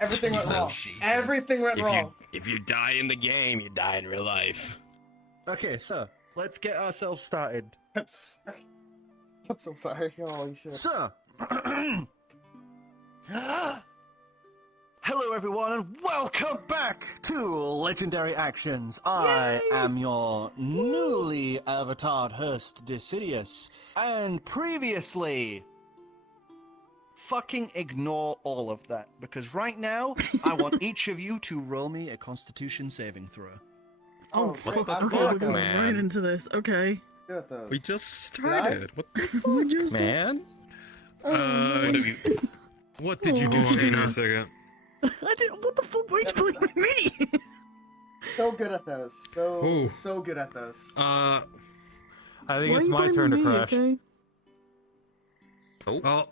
Everything went wrong. Jesus. Everything went wrong. If you die in the game, you die in real life. Okay, so let's get ourselves started. I'm so sorry. I'm so sorry. Holy shit. So, hello everyone, and welcome back to Legendary Actions. I am your newly avatared host, Dicidius, and previously... Fucking ignore all of that, because right now, I want each of you to roll me a Constitution saving throw. Oh, fuck. Okay, we're going right into this. Okay. We just started. What the fuck, We just- man? What did you do, Shayna? A second. I didn't. What the fuck? Why are you blaming me? So good at those. Ooh. So good at those. I Why think are it's you my turn to blaming me, crash. okay? Oh,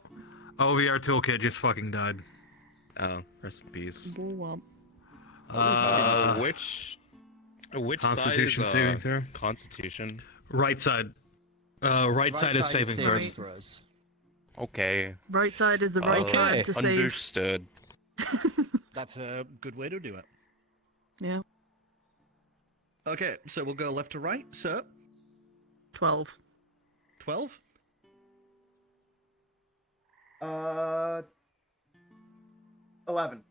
OVR toolkit just fucking died. Oh, rest in peace. Blow Which Constitution size, saving throw. Constitution. Right side. Right side is saving throws. throws. Okay. Right side is the right side to save. Understood. That's a good way to do it. Yeah. Okay, so we'll go left to right. So, 12. 12. 11.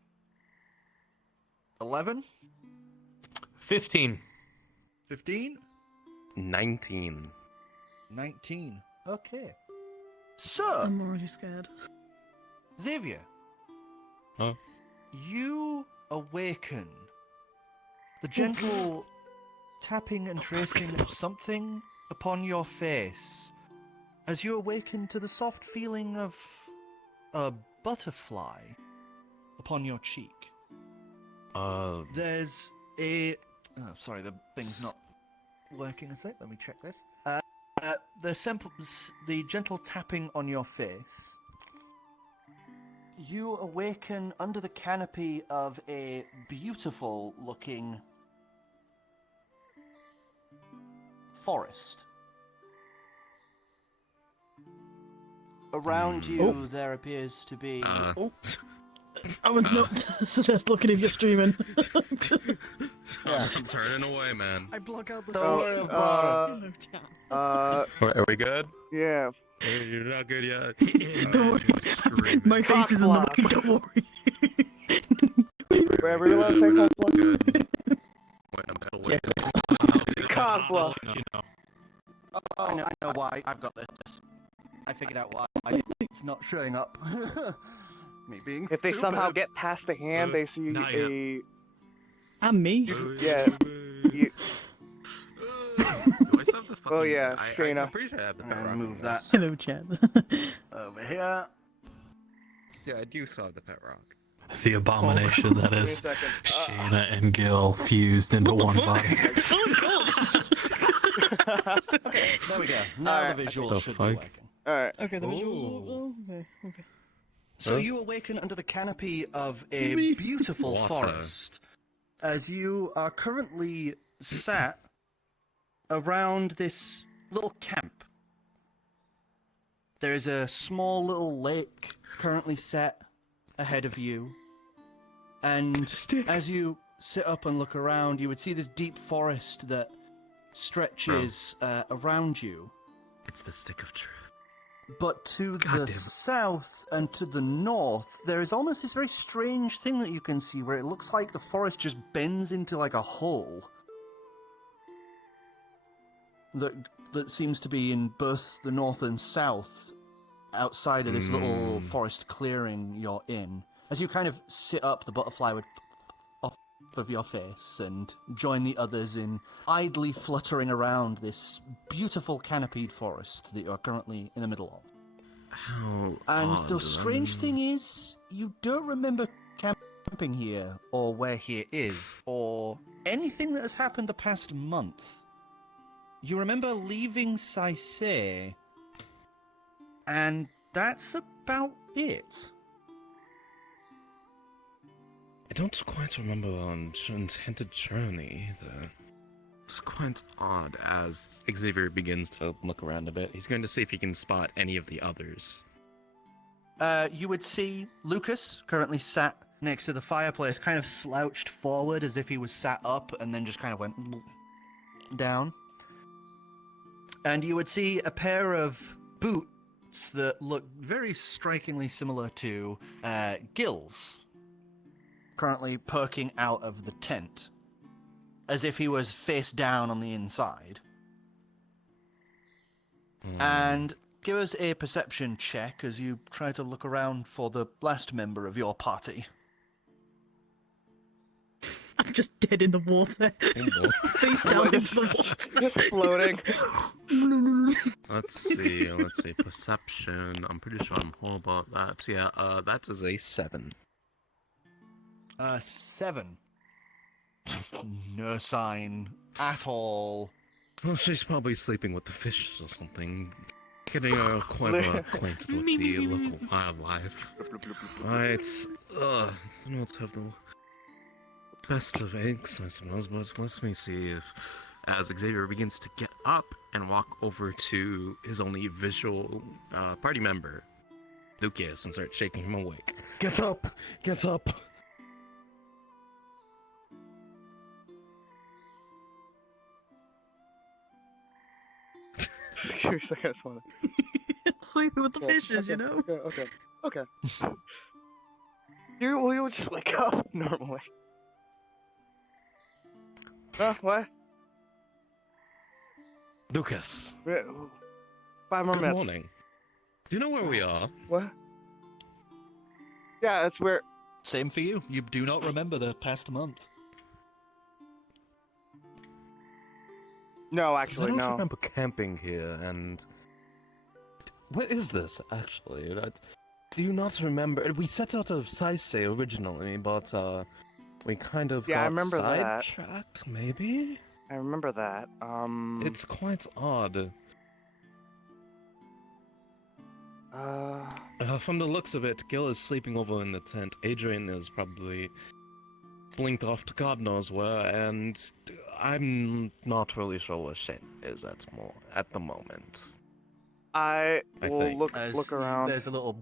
11. 15. 15. 19. 19. Okay. So, I'm already scared. Xavier. Huh? You awaken. The gentle tapping and tracing of something upon your face as you awaken to the soft feeling of a butterfly upon your cheek. There's a... Oh, sorry, the thing's not working a sec. Let me check this. The gentle tapping on your face. You awaken under the canopy of a beautiful-looking forest. Around you, there appears to be... I would not suggest looking if you're streaming. I'm turning away, man. I block out the So, Are we good? yeah. You're not good yet. Don't worry. My face is in the mic, don't worry. Wait, I really want to say cock block? Good. Wait, I'm gonna wait. Cock block. You know. I know why. I've got this. I figured out why it's not showing up. Me being If they stupid. somehow get past the hand, they see not a... And me. Yeah. You... Do I still have the fucking... Oh, yeah, Shayna. I'm pretty sure I have the pet And rock. move that Hello, chat. over here. Yeah, I do still have the pet rock. The abomination that Wait a is second. Shayna and Gil fused into one body. Okay, there we go. Now Alright. the visual The should fuck? be working. Alright. Okay, the visuals. Ooh. Okay. So you awaken under the canopy of a beautiful Water. forest, as you are currently sat around this little camp. There is a small little lake currently set ahead of you, and as you sit up and look around, you would see this deep forest that stretches around you. It's the stick of truth. But to God the damn it. south and to the north, there is almost this very strange thing that you can see where it looks like the forest just bends into like a hole. That seems to be in both the north and south, outside of this little forest clearing you're in. As you kind of sit up, the butterfly would off of your face and join the others in idly fluttering around this beautiful canopied forest that you are currently in the middle of. How And odd, the strange thing is, you don't remember camping here, or where here is, or anything that has happened the past month. You remember leaving Saisei, and that's about it. I don't quite remember on intended journey either. It's quite odd as Xavier begins to look around a bit. He's going to see if he can spot any of the others. You would see Lucas currently sat next to the fireplace, kind of slouched forward as if he was sat up, and then just kind of went down. And you would see a pair of boots that look very strikingly similar to Gil's, currently perking out of the tent, as if he was face down on the inside. And give us a perception check as you try to look around for the last member of your party. I'm just dead in the water. Face down into the water. Just floating. Let's see. Perception. I'm pretty sure I'm horrible at that. Yeah, that is a 7. 7. No sign at all. Well, she's probably sleeping with the fishes or something. Getting quite well acquainted with the local wildlife. Right. Not have the best of eggs, I suppose, but let me see if, as Xavier begins to get up and walk over to his only visual party member, Lucas, and start shaking him awake. Get up! Get up! Seriously, I just wanna... Swimming with the fishes, okay, you know? Okay. You just wake up normally. What? Lucas. 5 more Good minutes. morning. Do you know where we are? What? Yeah, that's where... Same for you. You do not remember the past month. No, 'Cause actually, I don't no. remember camping here, and... What is this, actually? Do you not remember? We set out of Saisei originally, but, we kind of Yeah, I got remember that. sidetracked, maybe? I remember that. It's quite odd. From the looks of it, Gil is sleeping over in the tent. Adrian is probably blinked off to God knows where, and I'm not really sure where Shane is at the moment. I will think. look around. There's a little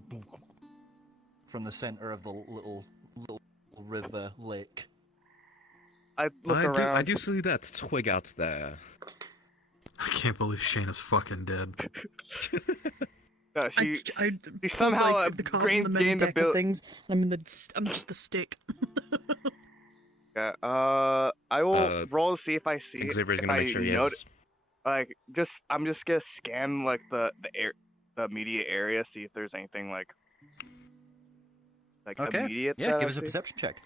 from the center of the little river lake. I look around. I do see that twig out there. I can't believe Shane is fucking dead. No, she I somehow like, the car from the gained deck ability. things. I'm just the stick. Yeah. I will roll to see if I see. Xavier's if gonna I make sure he note- has... I'm just gonna scan like the immediate area, see if there's anything like Okay. immediate. Yeah, that give I us a see. perception check.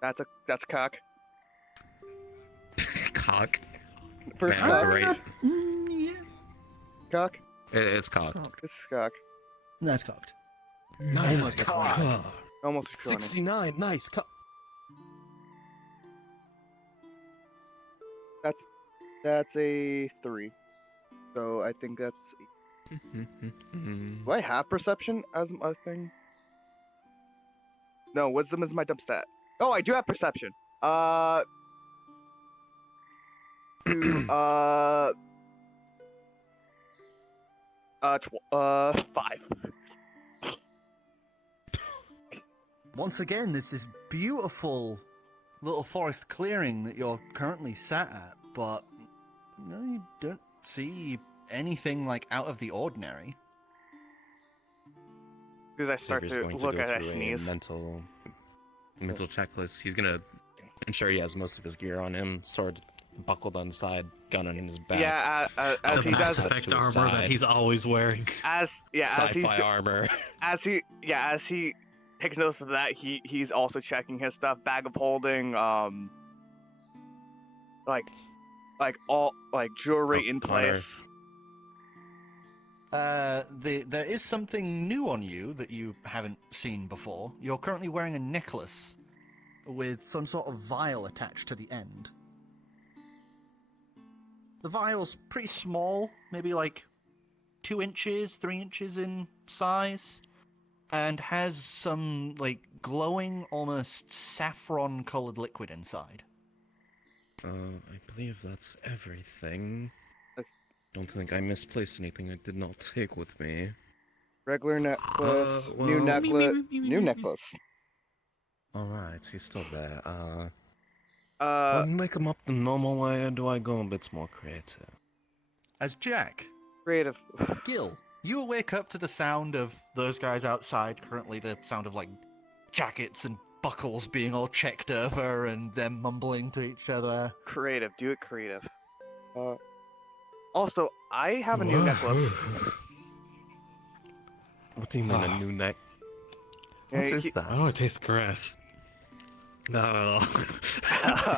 That's cock. Cock. First Yeah, cock. right. Yeah. Cock. It's cock. It's cock. That's cocked. Nice Almost a cock. 20. Almost a 20. 69, nice cock. That's a 3. So I think that's. Do I have perception as a thing? No, wisdom is my dump stat. Oh, I do have perception. 5. Once again, there's this beautiful little forest clearing that you're currently sat at, but no, you don't see anything like out of the ordinary. Because I start Xavier's to going look go at I through a sneeze. mental checklist. He's gonna ensure he has most of his gear on him, sword buckled on the side, gun on his back. Yeah, as The he Mass does, Effect to the armor side. that he's always wearing. as he's Sci-fi armor. as he takes notice of that, he's also checking his stuff, bag of holding, like all jewelry in Connor. place. There is something new on you that you haven't seen before. You're currently wearing a necklace with some sort of vial attached to the end. The vial's pretty small, maybe like 2 inches, 3 inches in size, and has some like glowing, almost saffron-colored liquid inside. I believe that's everything. Okay. Don't think I misplaced anything I did not take with me. Regular necklace, new well- necklace, new necklace. Alright, he's still there. Do Uh, I make him up the normal way, or do I go a bit more creative? As Jack, creative. Gil, you wake up to the sound of those guys outside. Currently, the sound of like jackets and buckles being all checked over, and them mumbling to each other. Creative. Do it creative. Also, I have a new necklace. What do you mean, a new neck? What Yeah, is he- that? Why do I taste grass? No.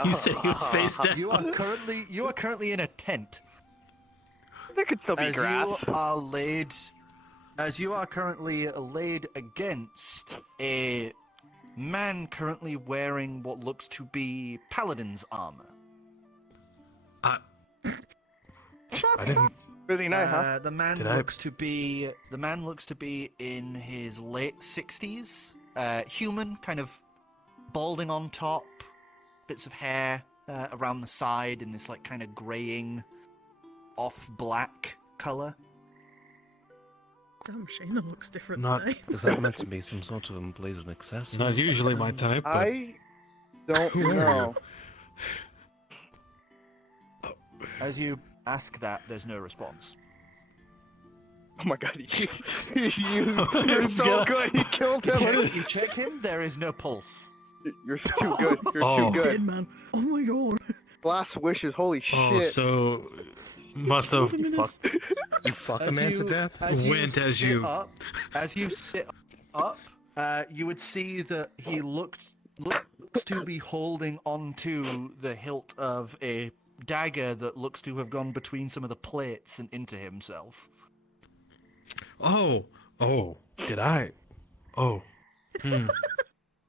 You said he was face down. You are currently in a tent. There could still be As grass. you are currently laid against a man currently wearing what looks to be paladin's armor. I didn't. Busy night, huh? The man Did I- looks to be in his late 60s. Human, kind of balding on top, bits of hair around the side in this like kind of graying, off black color. Damn, Shayna looks different Not- today. Is that meant to be some sort of emblazoned accessory? Not usually my type, but I don't Who are know. As you ask that, there's no response. Oh my god, you're so good. You killed him. You check him, there is no pulse. You're too good. You're Oh. too Dead good. man. Oh my god. Last wishes. Holy oh, shit. so must have. You fuck a man to death? Went as you- As you sit up, you would see that he looks to be holding onto the hilt of a dagger that looks to have gone between some of the plates and into himself. Oh, did I? Oh, hmm.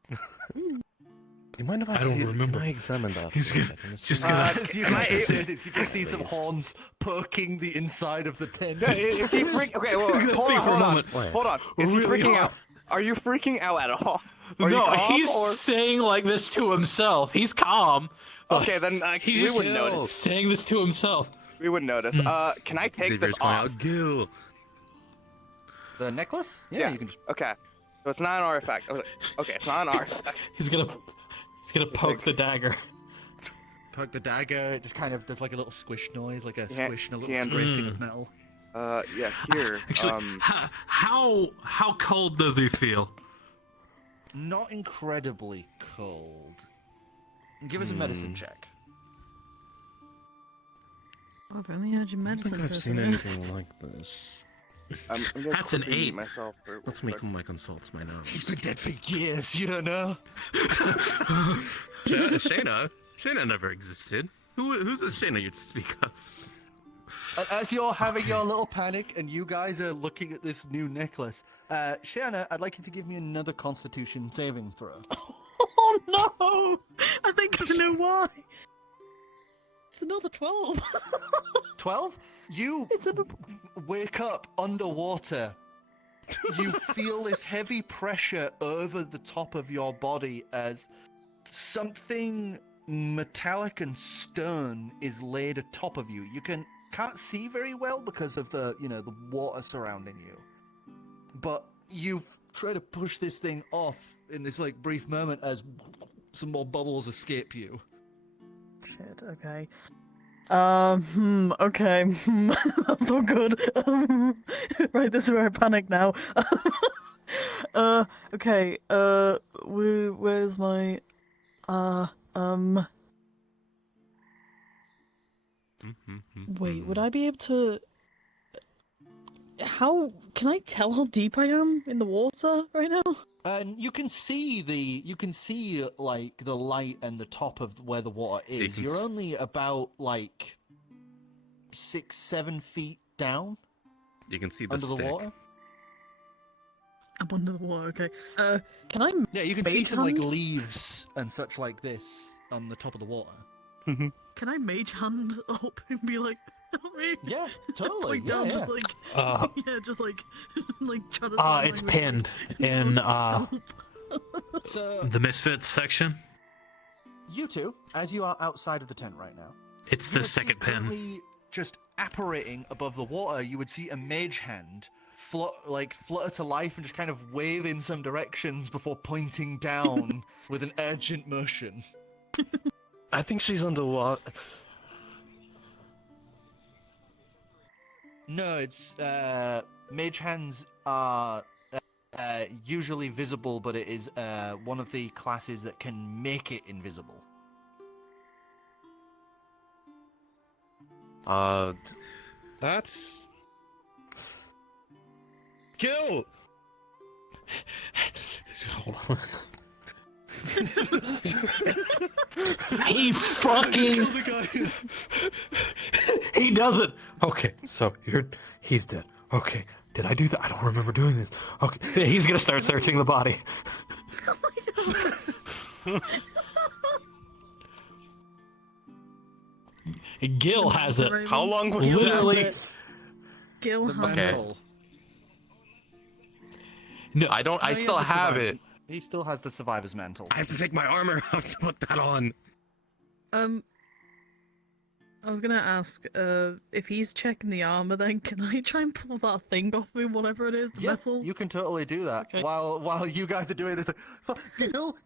Do you mind if I, I don't see it? remember. Can I examine that? He's for a gonna- second? It's just just- gonna- As you guys sit, you can see some horns poking the inside of the tent. Is he freak? Okay, well, Think hold for a on. moment. Wait. Hold on. Is he Really freaking hard. out? Are you freaking out at all? Are No, you calm, he's or... saying like this to himself. He's calm. but Okay, then He's we just wouldn't notice. saying this to himself. We wouldn't notice. Can I take Xavier's this calling off? out, Gil. The necklace? Yeah. You can just. Okay. So it's not an artifact. Okay, it's not an artifact. He's gonna poke the dagger. Poke the dagger, it just kind of, there's like a little squish noise, like a Yeah, squish and a little yeah. scraping of metal. Yeah, here. Actually, how cold does he feel? Not incredibly cold. Give us a medicine check. Oh, I've only heard your I don't medicine think I've seen person. anything like this. I'm gonna That's an quickly mute 8. myself for Let's make him like consults my nose. He's been dead for years, you know? Shayna never existed. Who's this Shayna you speak of? And as you're having your little panic and you guys are looking at this new necklace, Shanna, I'd like you to give me another Constitution saving throw. Oh no! I think I know why. It's another 12. 12? You It's a... wake up underwater. You feel this heavy pressure over the top of your body as something metallic and stern is laid atop of you. You can't see very well because of the the water surrounding you. But you try to push this thing off in this like brief moment as some more bubbles escape you. Shit, okay. Okay. That's not good. Right, this is where I panic now. Okay, where's my, wait, would I be able to... can I tell how deep I am in the water right now? And you can see like the light and the top of where the water You is. can You're s- only about like 6-7 feet down You can see the under stick. the water. I'm under the water, okay. Can I... Yeah, you can see Mage some like hand? leaves and such like this on the top of the water. Can I mage hand up and be like, help me? Yeah, totally. Point Yeah, down, yeah. just like, Uh, yeah, just like trying to sign it's language. pinned in So The Misfits section. you two, as you are outside of the tent right now, It's you the would see second pin. currently just apparating above the water, you would see a mage hand flutter to life and just kind of wave in some directions before pointing down with an urgent motion. I think she's underwater. No, it's mage hands are usually visible, but it is one of the classes that can make it invisible. That's... Kill! Hold on. He fucking. He does it. Okay, so he's dead. Okay, did I do that? I don't remember doing this. Okay, he's gonna start searching the body. Gil has it. How long was Literally. Gil The has mantle. No, I don't. No, I he still has the have survivor's- it. He still has the survivor's mantle. I have to take my armor off to put that on. I was gonna ask, if he's checking the armor, then can I try and pull that thing off me, whatever it is, the metal? You can totally do that. Okay. While you guys are doing this,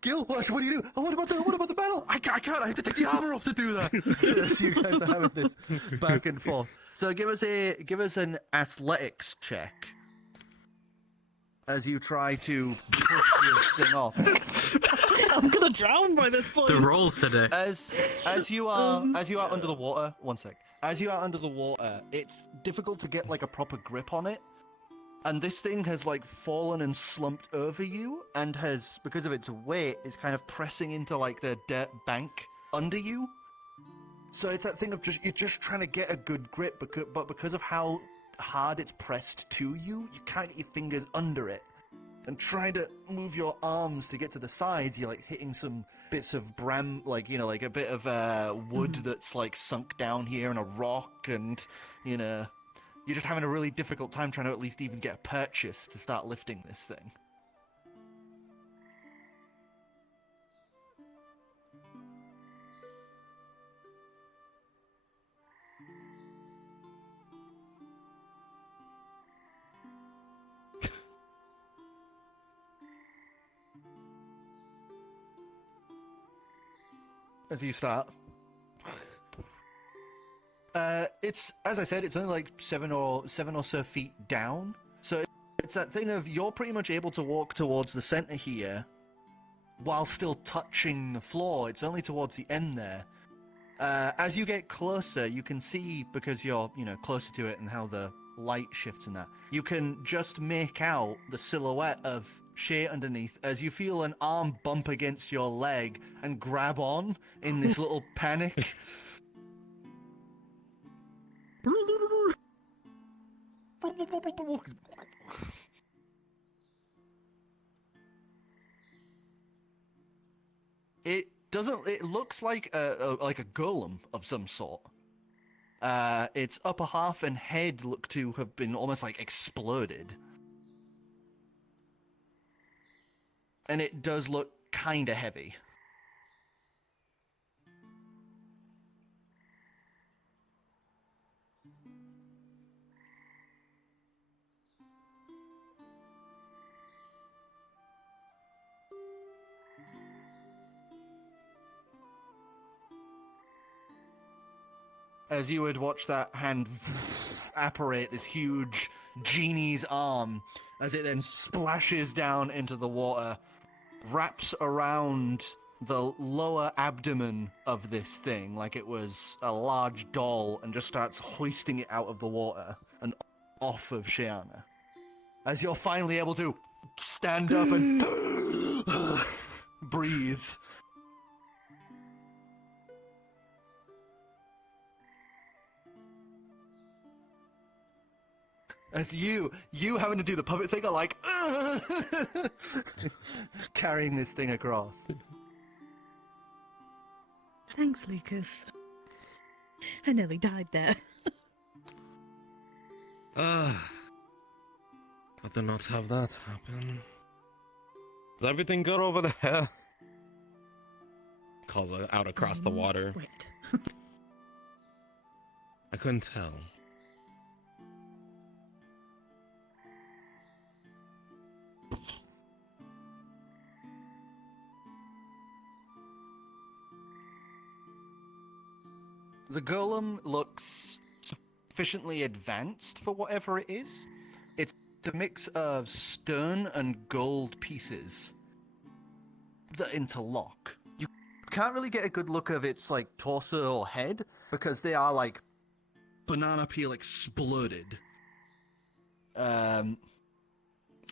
Gil, what do you do? Oh, what about the battle? I can't. I have to take the armor off to do that. Yes, you guys are having this back and forth. So give us an athletics check as you try to push this thing off. I'm gonna drown by this point. The rolls today. As you are under the water. One sec. As you are under the water, it's difficult to get like a proper grip on it, and this thing has like fallen and slumped over you, and has, because of its weight, is kind of pressing into like the dirt bank under you. So it's that thing of you're just trying to get a good grip, but because of how hard it's pressed to you, you can't get your fingers under it. And trying to move your arms to get to the sides, you're like hitting some bits of like a bit of wood that's like sunk down here and a rock, and you're just having a really difficult time trying to at least even get a purchase to start lifting this thing. As you start, it's, as I said, it's only like seven or so feet down. So it's that thing of you're pretty much able to walk towards the center here, while still touching the floor. It's only towards the end there. As you get closer, you can see, because you're closer to it and how the light shifts and that, you can just make out the silhouette of Shay underneath as you feel an arm bump against your leg and grab on in this little panic. It looks like a golem of some sort. Its upper half and head look to have been almost like exploded. And it does look kinda heavy. As you would watch that hand apparate this huge genie's arm, as it then splashes down into the water, wraps around the lower abdomen of this thing like it was a large doll, and just starts hoisting it out of the water and off of Shiana. As you're finally able to stand up and breathe. As you having to do the puppet thing are like carrying this thing across. Thanks, Lucas. I nearly died there. But do not have that happen. Is everything good over there? Calls out across the water. Wait. I couldn't tell. The golem looks sufficiently advanced for whatever it is. It's a mix of stone and gold pieces that interlock. You can't really get a good look of its like torso or head because they are like banana peel exploded.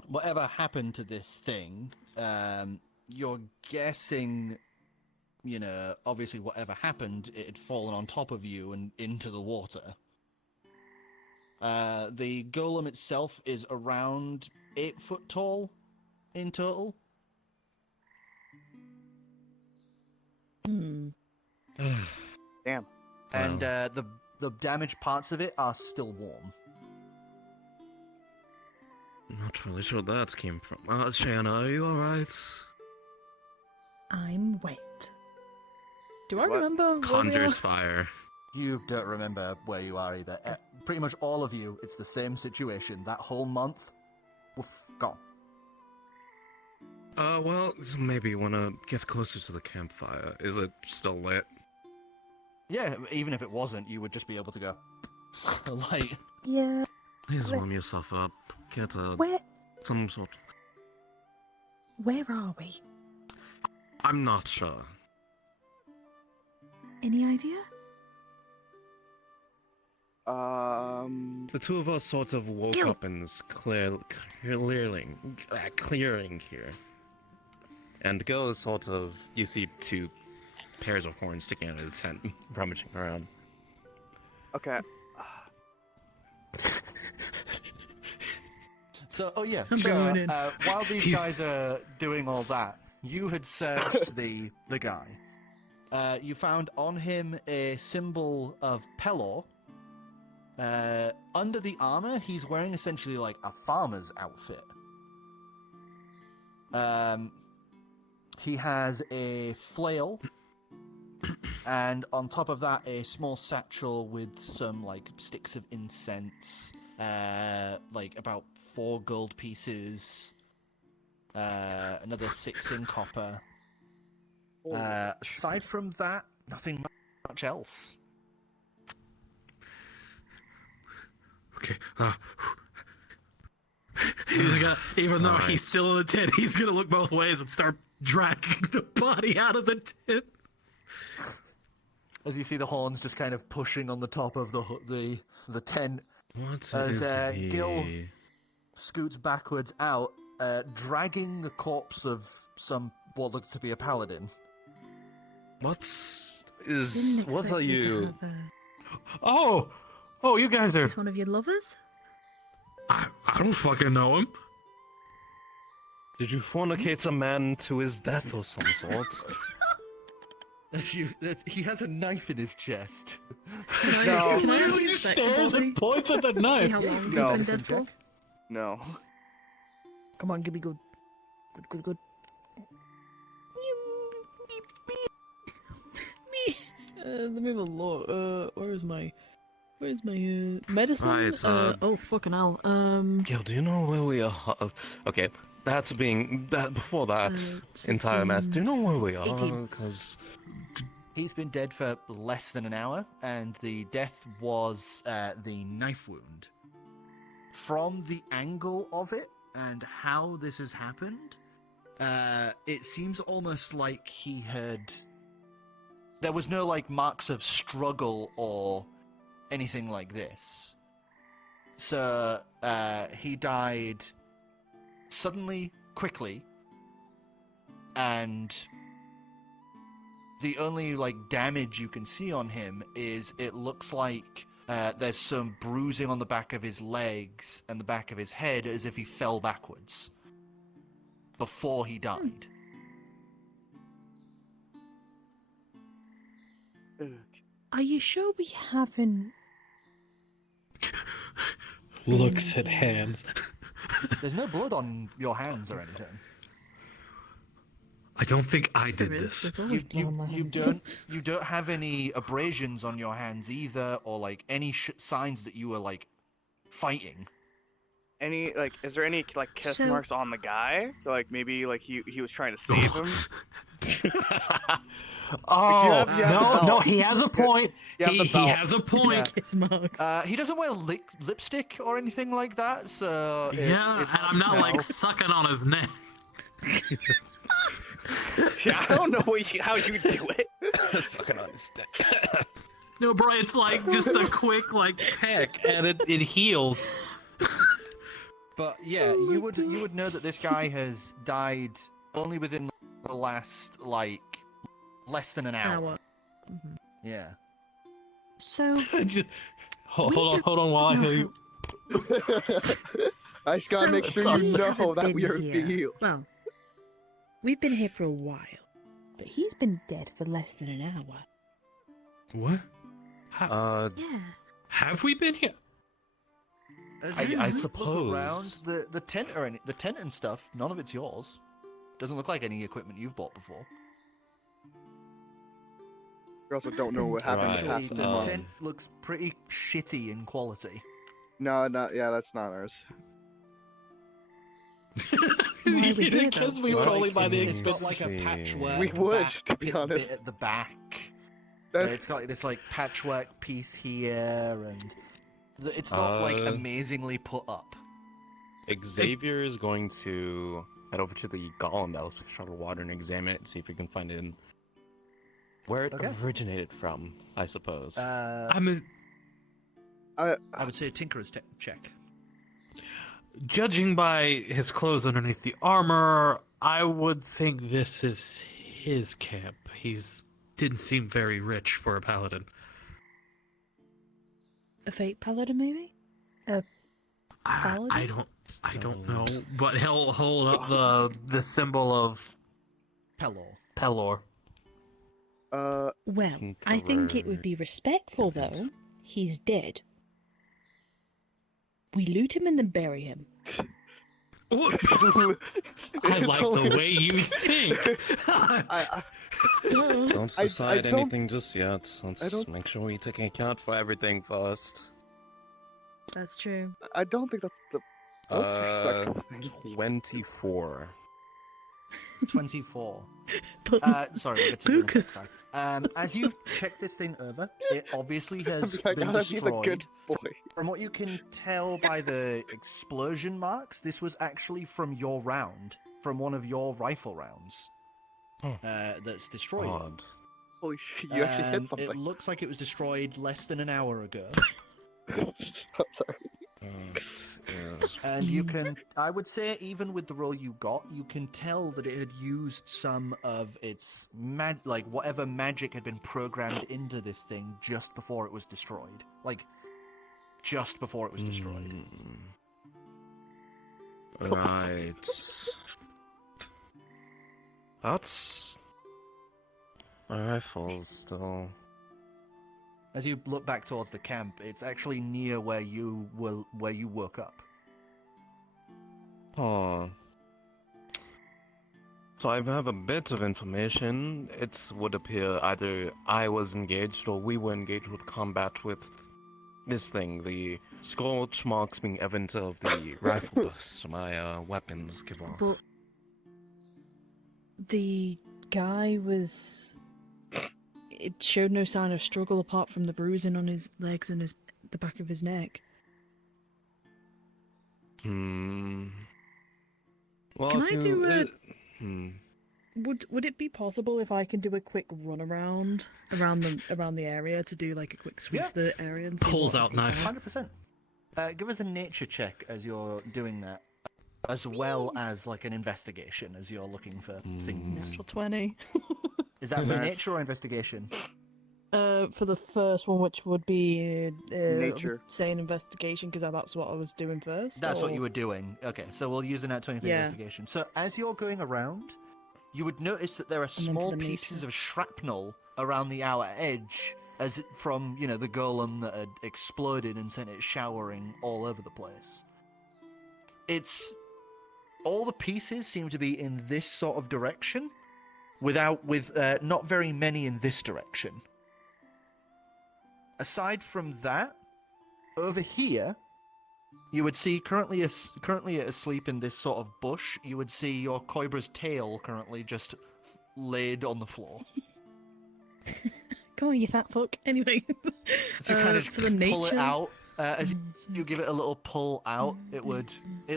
Whatever happened to this thing, you're guessing, you know, obviously whatever happened, it had fallen on top of you and into the water. The golem itself is around 8 foot tall in total. Hmm. Damn. And the damaged parts of it are still warm. Not really sure where that came from. Shanna, are you alright? I'm wet. Do I What? remember? where we Conjures are? fire. You don't remember where you are either. Pretty much all of you, it's the same situation. That whole month, woof, gone. Well, maybe you wanna get closer to the campfire. Is it still lit? Yeah, even if it wasn't, you would just be able to go light. Yeah. Please warm yourself up. Get Where? some sort. Where are we? I'm not sure. Any idea? The two of us sort of woke Gil. up in this clearing here. And Gil is sort of, you see two pairs of horns sticking out of the tent, rummaging around. Okay. So, oh yeah, I'm so, going in. while these He's- guys are doing all that, you had searched the guy. You found on him a symbol of Pelor. Under the armor, he's wearing essentially like a farmer's outfit. He has a flail, and on top of that, a small satchel with some like sticks of incense, like about 4 gold pieces, another 6 in copper. Aside from that, nothing much else. Okay. He's gonna, even though Alright. he's still in the tent, he's gonna look both ways and start dragging the body out of the tent. As you see the horns just kind of pushing on the top of the tent, What As, is he? Gil scoots backwards out, dragging the corpse of what looks to be a paladin. Didn't What expect are you to you? have Oh, you guys are. Is one of your lovers? I don't fucking know him. Did you fornicate a man to his death or some sort? He has a knife in his chest. No. Can I ask He you just a stares second, and points at the See knife. how long No. he's been dead for? No. Come on, give me good. Good. Let me have a look. Where's my medicine? Right, Oh, fucking hell. Gil, do you know where we are? Okay, before that entire mess, do you know where we are? 18. Because He's been dead for less than an hour, and the death was the knife wound. From the angle of it and how this has happened, it seems almost like he had. There was no like marks of struggle or anything like this. So he died suddenly, quickly, and the only like damage you can see on him is it looks like there's some bruising on the back of his legs and the back of his head as if he fell backwards before he died. Are you sure we haven't? Looks at hands. There's no blood on your hands or anything. I don't think I There did is. this. There's always blood on my hands. You don't have any abrasions on your hands either, or like any signs that you were like fighting. Any like, is there any like kiss So- marks on the guy? Like maybe like he was trying to save him. Oh, have the no, belt. he has a point. You have the He belt. has a point. Kiss marks. He doesn't wear lipstick or anything like that, so Yeah, it's and hard I'm to not like tell. sucking on his neck. Yeah, I don't know how you do it. Sucking on his dick. No, bro, it's like just a quick like Heck, and it heals. But yeah, you would know that this guy has died only within the last like less than an hour. Yeah. So, Just, hold on while I heal you. I just gotta make sure you he know hasn't that been we are here. being healed. Well, we've been here for a while, but he's been dead for less than an hour. What? Yeah. have we been here? As I you look suppose. around the tent the tent and stuff, none of it's yours. Doesn't look like any equipment you've bought before. We also don't know what happened Right, in the past Actually, few the months. tent looks pretty shitty in quality. No, yeah, that's not ours. Why are we here, Because though? we were Well, only by the It's got expense. like a see. patchwork. We would, back to be bit honest. at the back. That's- It's got this like patchwork piece here, and it's not like Uh, amazingly put up. Xavier is going to head over to the golem that was trying to water and examine it and see if we can find it in where it Okay. originated from, I suppose. I'm a, I would say a tinkerer's check. Judging by his clothes underneath the armor, I would think this is his camp. he's didn't seem very rich for a paladin. A fake paladin, maybe? Paladin? I don't know, but he'll hold up The symbol of Pelor. Pelor. Well, I think it Tinkerer. would be respectful, though. He's dead. We loot him and then bury him. I like the way you think. Don't I decide don't- anything just yet. Let's don't- make sure we take account for everything first. That's true. I don't think that's the most respectful thing. 24. 24. But Sorry, we'll get to you in a Lucas. sec. As you check this thing over, it obviously has I been gotta be the destroyed. good boy. From what you can tell by the explosion marks, this was actually from your round, from one of your rifle rounds. Oh. That's destroyed. Odd. Holy shit, you actually hit It something. looks like it was destroyed less than an hour ago. I'm sorry. Yes. And you can, I would say, even with the roll you got, you can tell that it had used some of its whatever magic had been programmed into this thing just before it was destroyed. Like, just before it was destroyed. Right. That's my rifle's still. As you look back towards the camp, it's actually near where you woke up. Oh. So I have a bit of information. It would appear either I was engaged or we were engaged with combat with this thing, the scorch marks being evidence of the rifle burst my weapons give off. But the guy was. It showed no sign of struggle apart from the bruising on his legs and the back of his neck. Well, Can if I do a- Hmm. Would it be possible if I can do a quick run around the area to do like a quick sweep Yeah. of the area and see Pulls what I out can knife. find? 100%. Give us a nature check as you're doing that, as well as like an investigation as you're looking for things. Natural 20. Is that for Nice. nature or investigation? For the first one, which would be Nature. say an investigation, because that's what I was doing first. That's what or- you were doing. Okay, so we'll use the nat 20 for Yeah. investigation. So as you're going around, you would notice that there are then for small the pieces nature. of shrapnel around the outer edge, as it, from the golem that had exploded and sent it showering all over the place. It's all the pieces seem to be in this sort of direction, with not very many in this direction. Aside from that, over here, you would see currently asleep in this sort of bush. You would see your Koibra's tail currently just laid on the floor. Come on, you fat fuck. Anyway, So you kind of for the pull it nature. out. As you give it a little pull out, it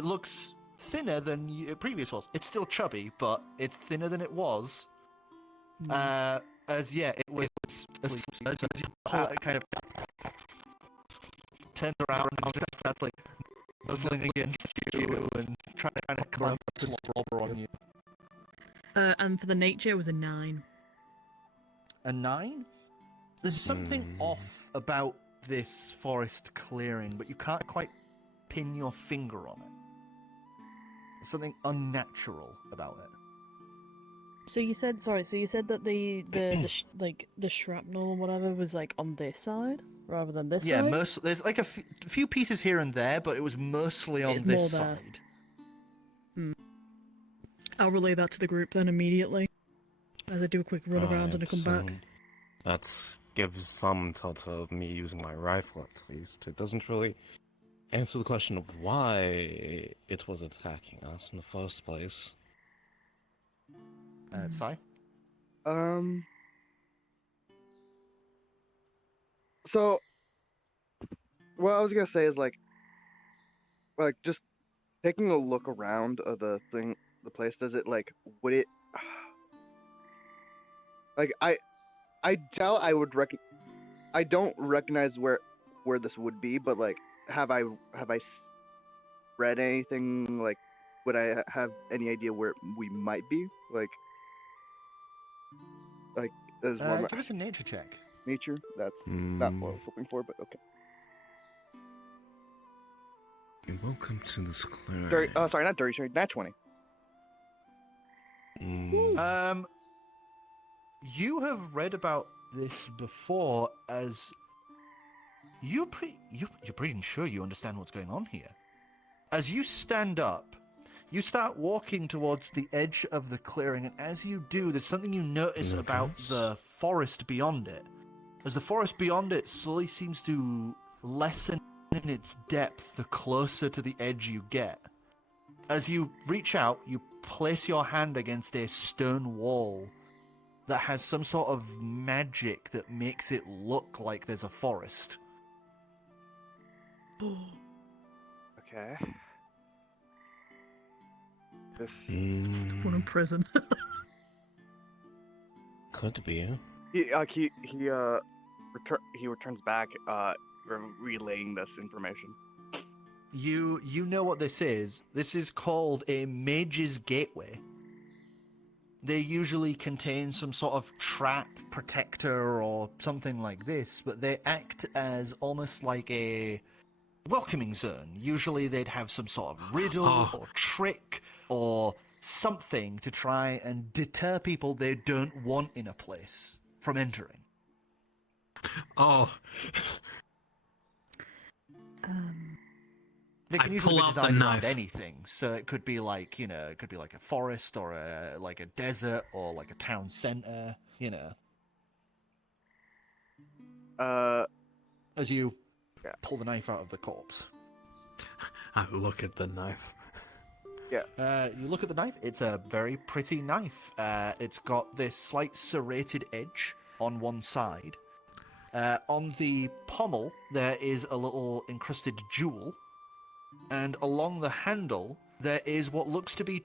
looks thinner than it previous was. It's still chubby, but it's thinner than it was. It was asleep. As you pull it, kind of turns around and that's like nuzzling against you and trying to kind of climb up and slobber on you. And for the nature, it was a 9. A 9? There's something off about this forest clearing, but you can't quite pin your finger on it. There's something unnatural about it. So you said that the shrapnel or whatever was like on this side rather than this Yeah, side. there's like a few pieces here and there, but it was mostly on this more there. side. I'll relay that to the group then immediately, as I do a quick run around and I come back. That gives some telltale of me using my rifle, at least. It doesn't really answer the question of why it was attacking us in the first place. Sai? So, what I was gonna say is like just taking a look around of the place. Does it would it? Like I doubt I would I don't recognize where this would be, but like, have I read anything? Like, would I have any idea where we might be? Like, there's more Give us a nature check. nature. That's not what I was hoping for, but okay. Welcome to this clearing. Sorry, not dirty. Sorry, nat 20. You have read about this before, as you're pretty sure you understand what's going on here. As you stand up, you start walking towards the edge of the clearing, and as you do, there's something you notice about the forest beyond it. As the forest beyond it slowly seems to lessen in its depth the closer to the edge you get. As you reach out, you place your hand against a stone wall that has some sort of magic that makes it look like there's a forest. Okay. This One in prison. Could be. he returns back relaying this information. You know what this is. This is called a mage's gateway. They usually contain some sort of trap, protector, or something like this, but they act as almost like a welcoming zone. Usually they'd have some sort of riddle or trick or something to try and deter people they don't want in a place from entering. Oh, They can I usually pull be out the designed around knife. anything, so it could be like, it could be like a forest or like a desert or like a town center, As you pull the knife out of the corpse. I look at the knife. You look at the knife, it's a very pretty knife. It's got this slight serrated edge on one side. On the pommel, there is a little encrusted jewel. And along the handle, there is what looks to be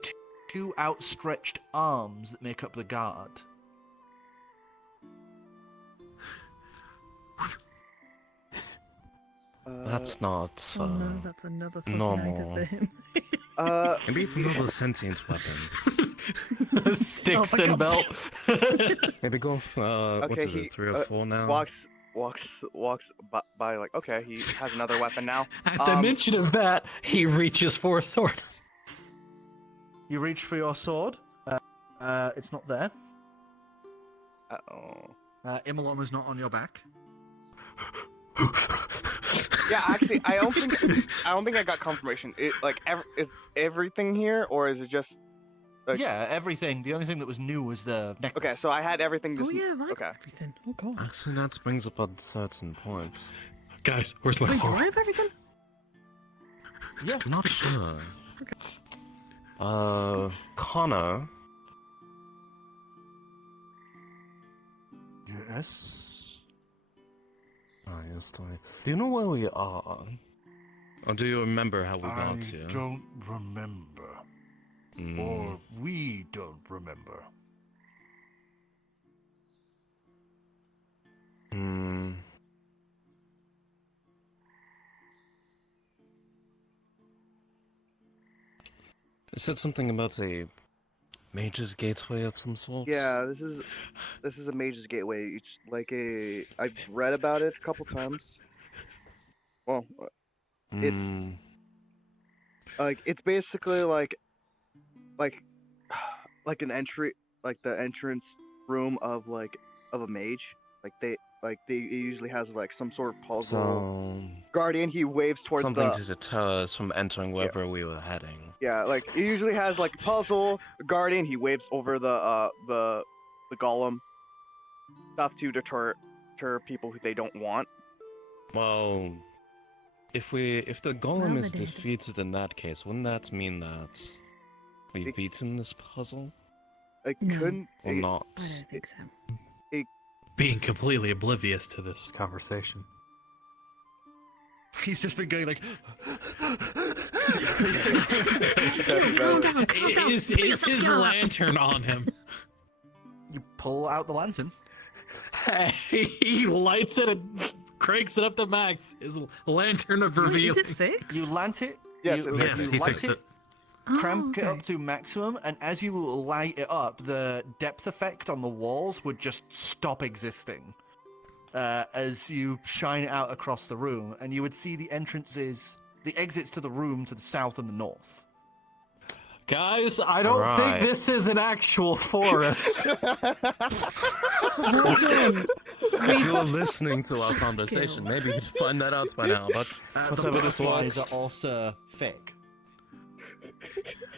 two outstretched arms that make up the guard. That's not Oh no, that's another fucking normal. item for him. Maybe it's another sentient weapon. Sticks Oh, for and God's belt. Maybe go what Okay, is it, 3 or 4 now? Walks by like, okay, he has another weapon now. At the mention of that, he reaches for a sword. You reach for your sword. It's not there. Uh-oh. Imaloma's not on your back. Yeah, actually, I don't think I got confirmation. Is everything here, or is it just? Yeah, everything. The only thing that was new was the necklace. Okay, so I had everything. Oh yeah, I okay. got everything. Oh god. Actually, that brings up a certain point. Guys, where's my Wait, do sword? I have everything? Yeah. Not sure. Connor, Yes. Ah, yes, do you know where we are? Or do you remember how we I got here? don't remember. Or we don't remember. You said something about a mage's gateway of some sort? Yeah, this is a mage's gateway. It's like I've read about it a couple times. Well, it's like it's basically like like an entry, like the entrance room of a mage. It usually has like some sort of puzzle. So, Guardian, he waves towards something the to deter us from entering wherever we were heading. yeah, like it usually has like a puzzle. Guardian, he waves over the golem stuff to deter people who they don't want. Well, if the golem is Vrdnd. defeated in that case, wouldn't that mean that we've It- beaten this puzzle? It No. couldn't. Or it- not? I don't think so. Being completely oblivious to this. Conversation. He's just been going like. Calm down, calm down. Is his lantern on him? You pull out the lantern. He lights it and cranks it up to max. His lantern of Wait, revealing. is it fixed? You light it. Yes, you, it's Yes, you he light fixed it. crank it okay. up to maximum, and as you light it up, the depth effect on the walls would just stop existing. As you shine it out across the room, and you would see the exits to the room to the south and the north. Guys, I don't Right. think this is an actual forest. If you were listening to our conversation, maybe you'd find that out by now, but The whatever this butterflies was. are also fake.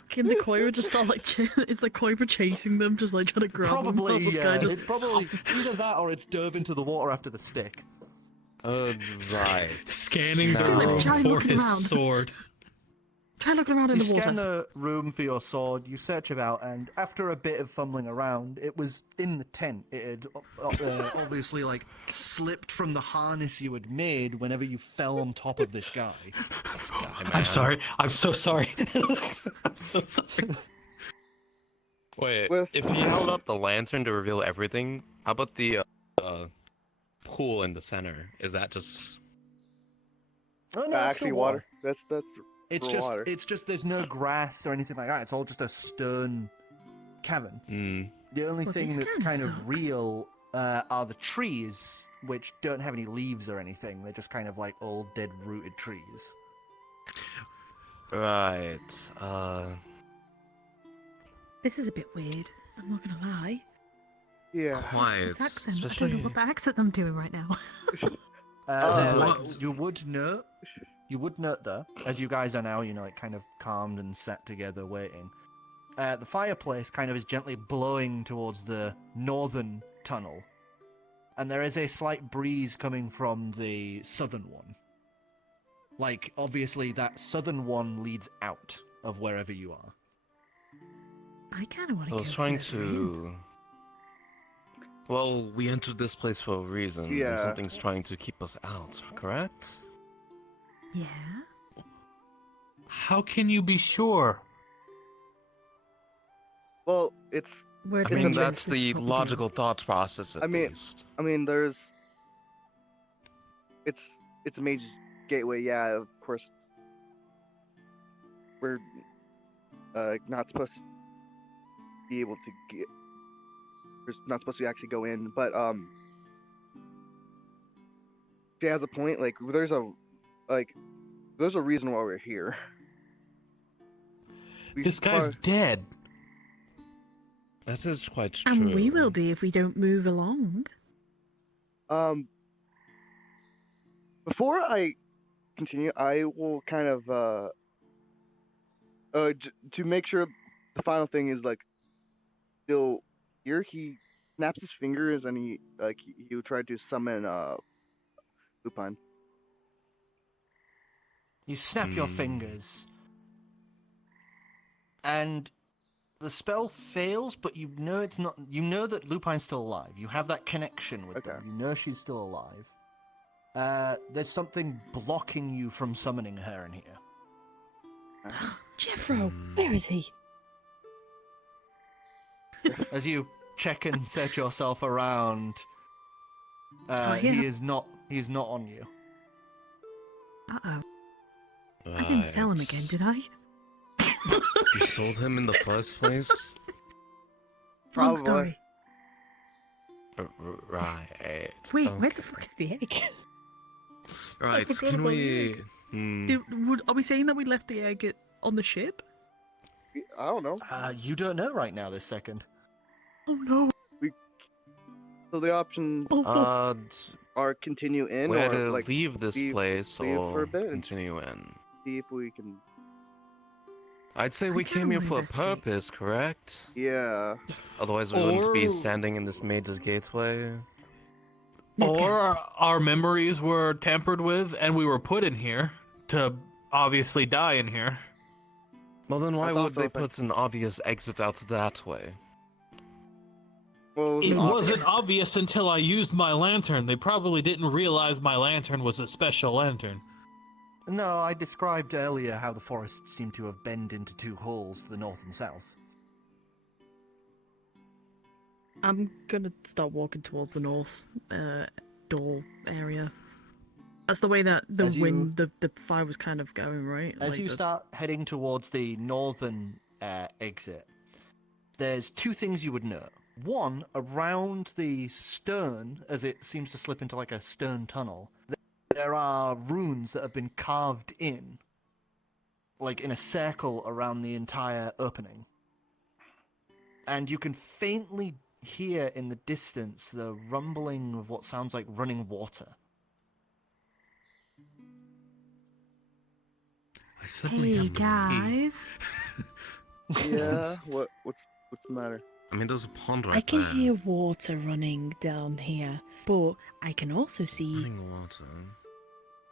Can the Koira just start like is the Koira chasing them, just like trying to grab them? Probably, While this guy just it's probably either that or it's dove into the water after the stick. Right. Scanning the No. room Try for looking his around. sword. try looking around in You the water. scan the room for your sword, you search about, and after a bit of fumbling around, it was in the tent. It had obviously like slipped from the harness you had made whenever you fell on top of this guy. I'm sorry. I'm so sorry. I'm so sorry. Wait, With- if he held up the lantern to reveal everything, how about the pool in the center? Is that just... Oh no, that's actually still water. That's It's for just water. it's just there's no grass or anything like that. It's all just a stone cavern. The only Well, thing this that's kinda kind of sucks. real are the trees, which don't have any leaves or anything. They're just kind of like old dead rooted trees. Right. This is a bit weird. I'm not gonna lie. Yeah. Quiet. This accent. I don't especially- know what the accent I'm doing right now. what? You would note though, as you guys are now, like kind of calmed and sat together waiting. The fireplace kind of is gently blowing towards the northern tunnel, and there is a slight breeze coming from the southern one. Like, obviously, that southern one leads out of wherever you are. I kind of want I to go. was trying further in. to. Well, we entered this place for a reason. And Yeah. something's trying to keep us out, correct? Yeah. How can you be sure? Well, it's. We're I mean, adventurers, that's this is the what we do. logical thought process, at I mean- least. I mean, there's. It's a mage's gateway. Yeah, of course. We're not supposed to be able to get. We're not supposed to actually go in, but she has a point. Like, there's a reason why we're here. This guy's dead. That is quite true. And we will be if we don't move along. Before I continue, I will kind of to make sure the final thing is like still here. He snaps his fingers and he tried to summon Lupin. You snap your fingers, and The spell fails, but you know it's not. You know that Lupine's still alive. You have that connection with her. You know she's still alive. There's something blocking you from summoning her in here. Jeffro, where is he? As you check and search yourself around, yeah. he is not on you. Uh-oh. I didn't sell him again, did I? You sold him in the first place? Wrong story. Right. Wait, where the fuck is the egg? Right, forgot can about we... Are we saying that we left the egg on the ship? I don't know. You don't know right now this second. Oh no! So the options are continue in we or had to like leave this place leave or for a bit. continue in. See if we can. I'd say we came here for a purpose, correct? Yeah. Otherwise we wouldn't be Or- standing in this mage's gateway. Or our memories were tampered with and we were put in here to obviously die in here. Well then why That's would also they a thing. put an obvious exit out that way? Well, It wasn't obvious until I used my lantern. They probably didn't realize my lantern was a special lantern. No, I described earlier how the forest seemed to have bent into two holes, the north and south. I'm gonna start walking towards the north door area. That's the way that the As you- wind, the fire was kind of going, right? As Like you the- start heading towards the northern exit, there's two things you would note. One, around the stern, as it seems to slip into like a stern tunnel, there are runes that have been carved in, like in a circle around the entire opening. And you can faintly hear in the distance the rumbling of what sounds like running water. I suddenly Hey have the guys, Yeah. What's the matter? I mean, there's a pond right I can there. hear water running down here, but I can also see Running water.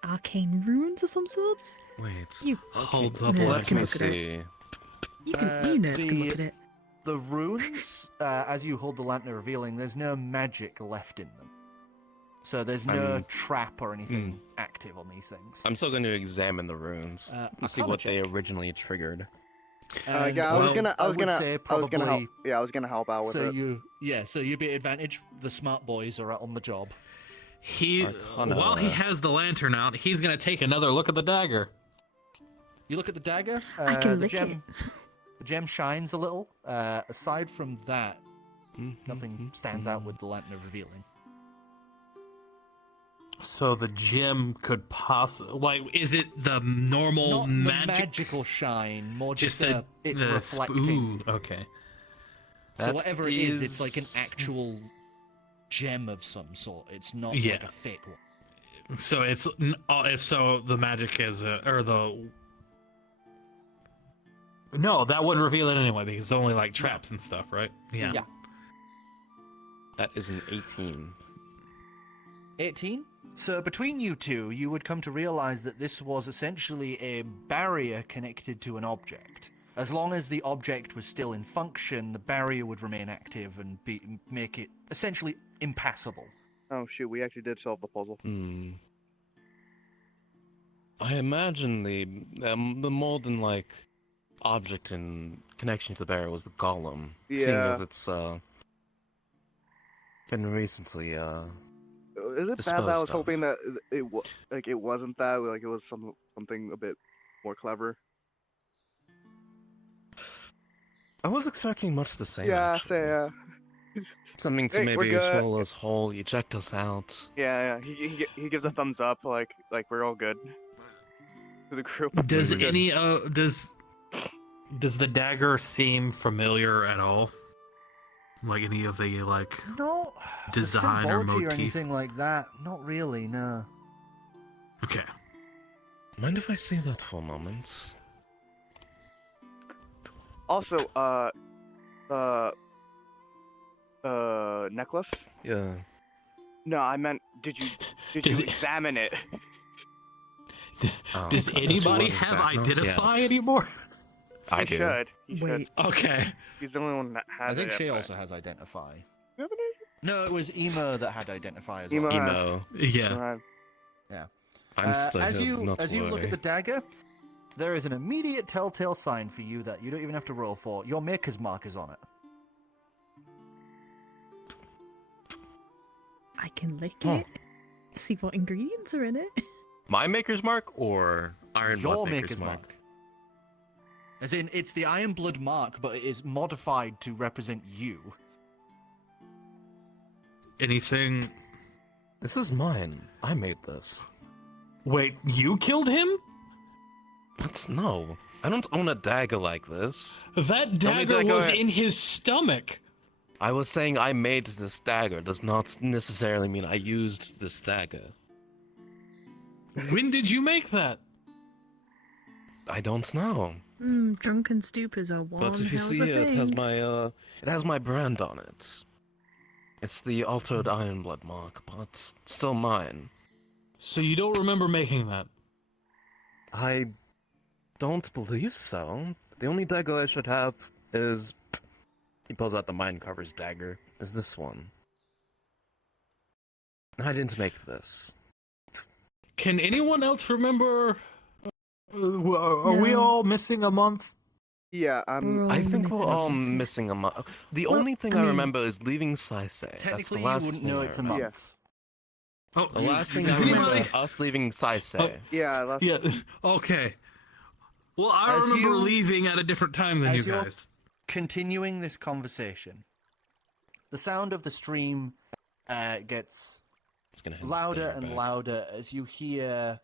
arcane runes of some sorts. Wait. You Hold up. nerds Let can me look at it. see. You nerds can look at it. The runes, as you hold the lantern revealing, there's no magic left in them. So there's no trap or anything active on these things. I'm still going to examine the runes and see what they originally triggered. And, Yeah, I was gonna help. probably- Yeah, I was gonna help out with So it. so you'd be at advantage. The smart boys are on the job. Arcana. While he has the lantern out, he's gonna take another look at the dagger. You look at the dagger. I can the lick gem, it. The gem shines a little. Aside from that, nothing stands out with the lantern revealing. So the gem could possibly, like, is it the normal Not the magical shine, more just it's reflecting. Ooh, okay. So That whatever it is, it's like an actual gem of some sort. It's not like a fake one. So so the magic is or the. No, that wouldn't reveal it anyway because it's only like traps and stuff, right? Yeah. Yeah. That is an 18. 18? So between you two, you would come to realize that this was essentially a barrier connected to an object. As long as the object was still in function, the barrier would remain active and make it essentially impassable. Oh shoot, we actually did solve the puzzle. I imagine the more than like object in connection to the barrier was the golem. Seeing Yeah. as it's been recently Is it bad that I was hoping that it wasn't that, like it was something a bit more clever? I was expecting much the same. Yeah, actually. say Something to Hey, we're maybe good. swallow us whole, eject us out. yeah. He gives a thumbs up, like we're all good. To the group. Does We're good. any does the dagger seem familiar at all? Like any of the like No, design or symbology motif? or anything like that. Not really, no. Okay. Mind if I see that for a moment? Also, necklace? Yeah. No, I meant, did you Does it- examine it? Does Okay. anybody What is have that? Not identify yet. anymore? I He do. should. He should. Wait. Okay. He's the only one that has I think it. she but- also has identify. You have it? No, it was Emo that had identify as Emo well. has- Emo. you Yeah. have- I'm still as here, you not as you look worry. at the dagger, there is an immediate telltale sign for you that you don't even have to roll for. Your maker's mark is on it. I can lick Huh. it. See what ingredients are in it. My maker's mark or Iron Your Blood maker's mark. As in, it's the Iron Blood mark, but it is modified to represent you. Anything? This is mine. I made this. Wait, you killed him? What? No. I don't own a dagger like this. That Tell me, dagger was dagger- in his stomach. I was saying I made this dagger does not necessarily mean I used this dagger. When did you make that? I don't know. Drunken stupors are one But if you hell see of a here, it has thing. my brand on it. It's the altered Iron Blood mark, but it's still mine. So you don't remember making that? I don't believe so. The only dagger I should have is... He pulls out the Mind Carver's dagger. Is this one. I didn't make this. Can anyone else remember? Are we No. all missing a month? Yeah, We're all I think we're missing all something. missing a month. The Well, only thing I I mean- remember is leaving Saisei. That's the Technically, you last wouldn't thing know I it's a remember. month. Yeah. Oh, The last thing does I remember anybody? is us leaving Saisei. Yeah, that's... Yeah. Okay. Well, I As remember you- leaving at a different time than you as you're- guys. Continuing this conversation, the sound of the stream gets It's gonna hit louder the and back. louder as you hear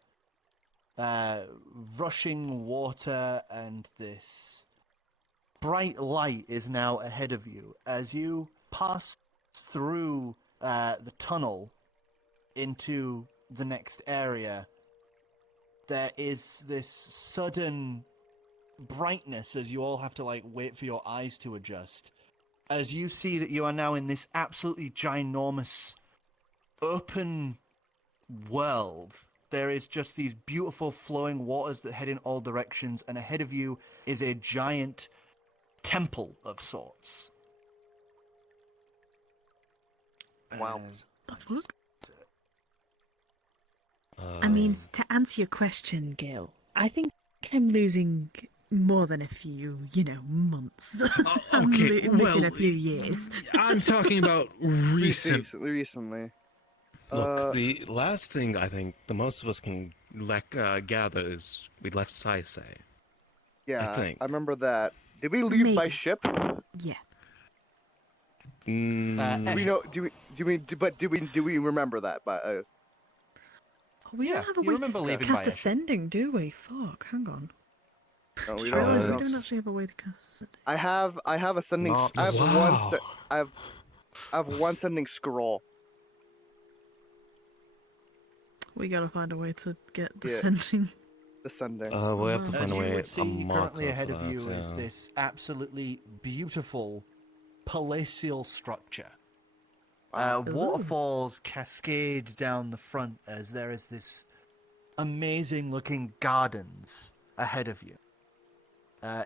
rushing water, and this bright light is now ahead of you as you pass through the tunnel into the next area. There is this sudden brightness as you all have to wait for your eyes to adjust, as you see that you are now in this absolutely ginormous open world. There is just these beautiful flowing waters that head in all directions, and ahead of you is a giant temple of sorts. Wow. As- The fuck? I mean, to answer your question, Gil, I think I'm losing more than a few, months. I'm okay, missing a well, few years. I'm talking about recent. Recently. Look, the last thing I think the most of us can gather is we left Saisei. Yeah, I think. I remember that. Did we leave by Maybe. ship? Yeah. Uh, We know. Do we remember that? But We Yeah, don't have a you way remember to leaving cast by it. ascending, do we? Fuck, hang on. no, we I realised we don't. don't actually have a way to cast ascending. I have a sending. Not- I have Wow. I have one sending scroll. We gotta find a way to get the Yeah. sending. The sending. We have to As find As a you way. would a see marker currently ahead for of you that, is yeah. this absolutely beautiful palatial structure. Wow. Waterfalls cascade down the front as there is this amazing looking gardens ahead of you.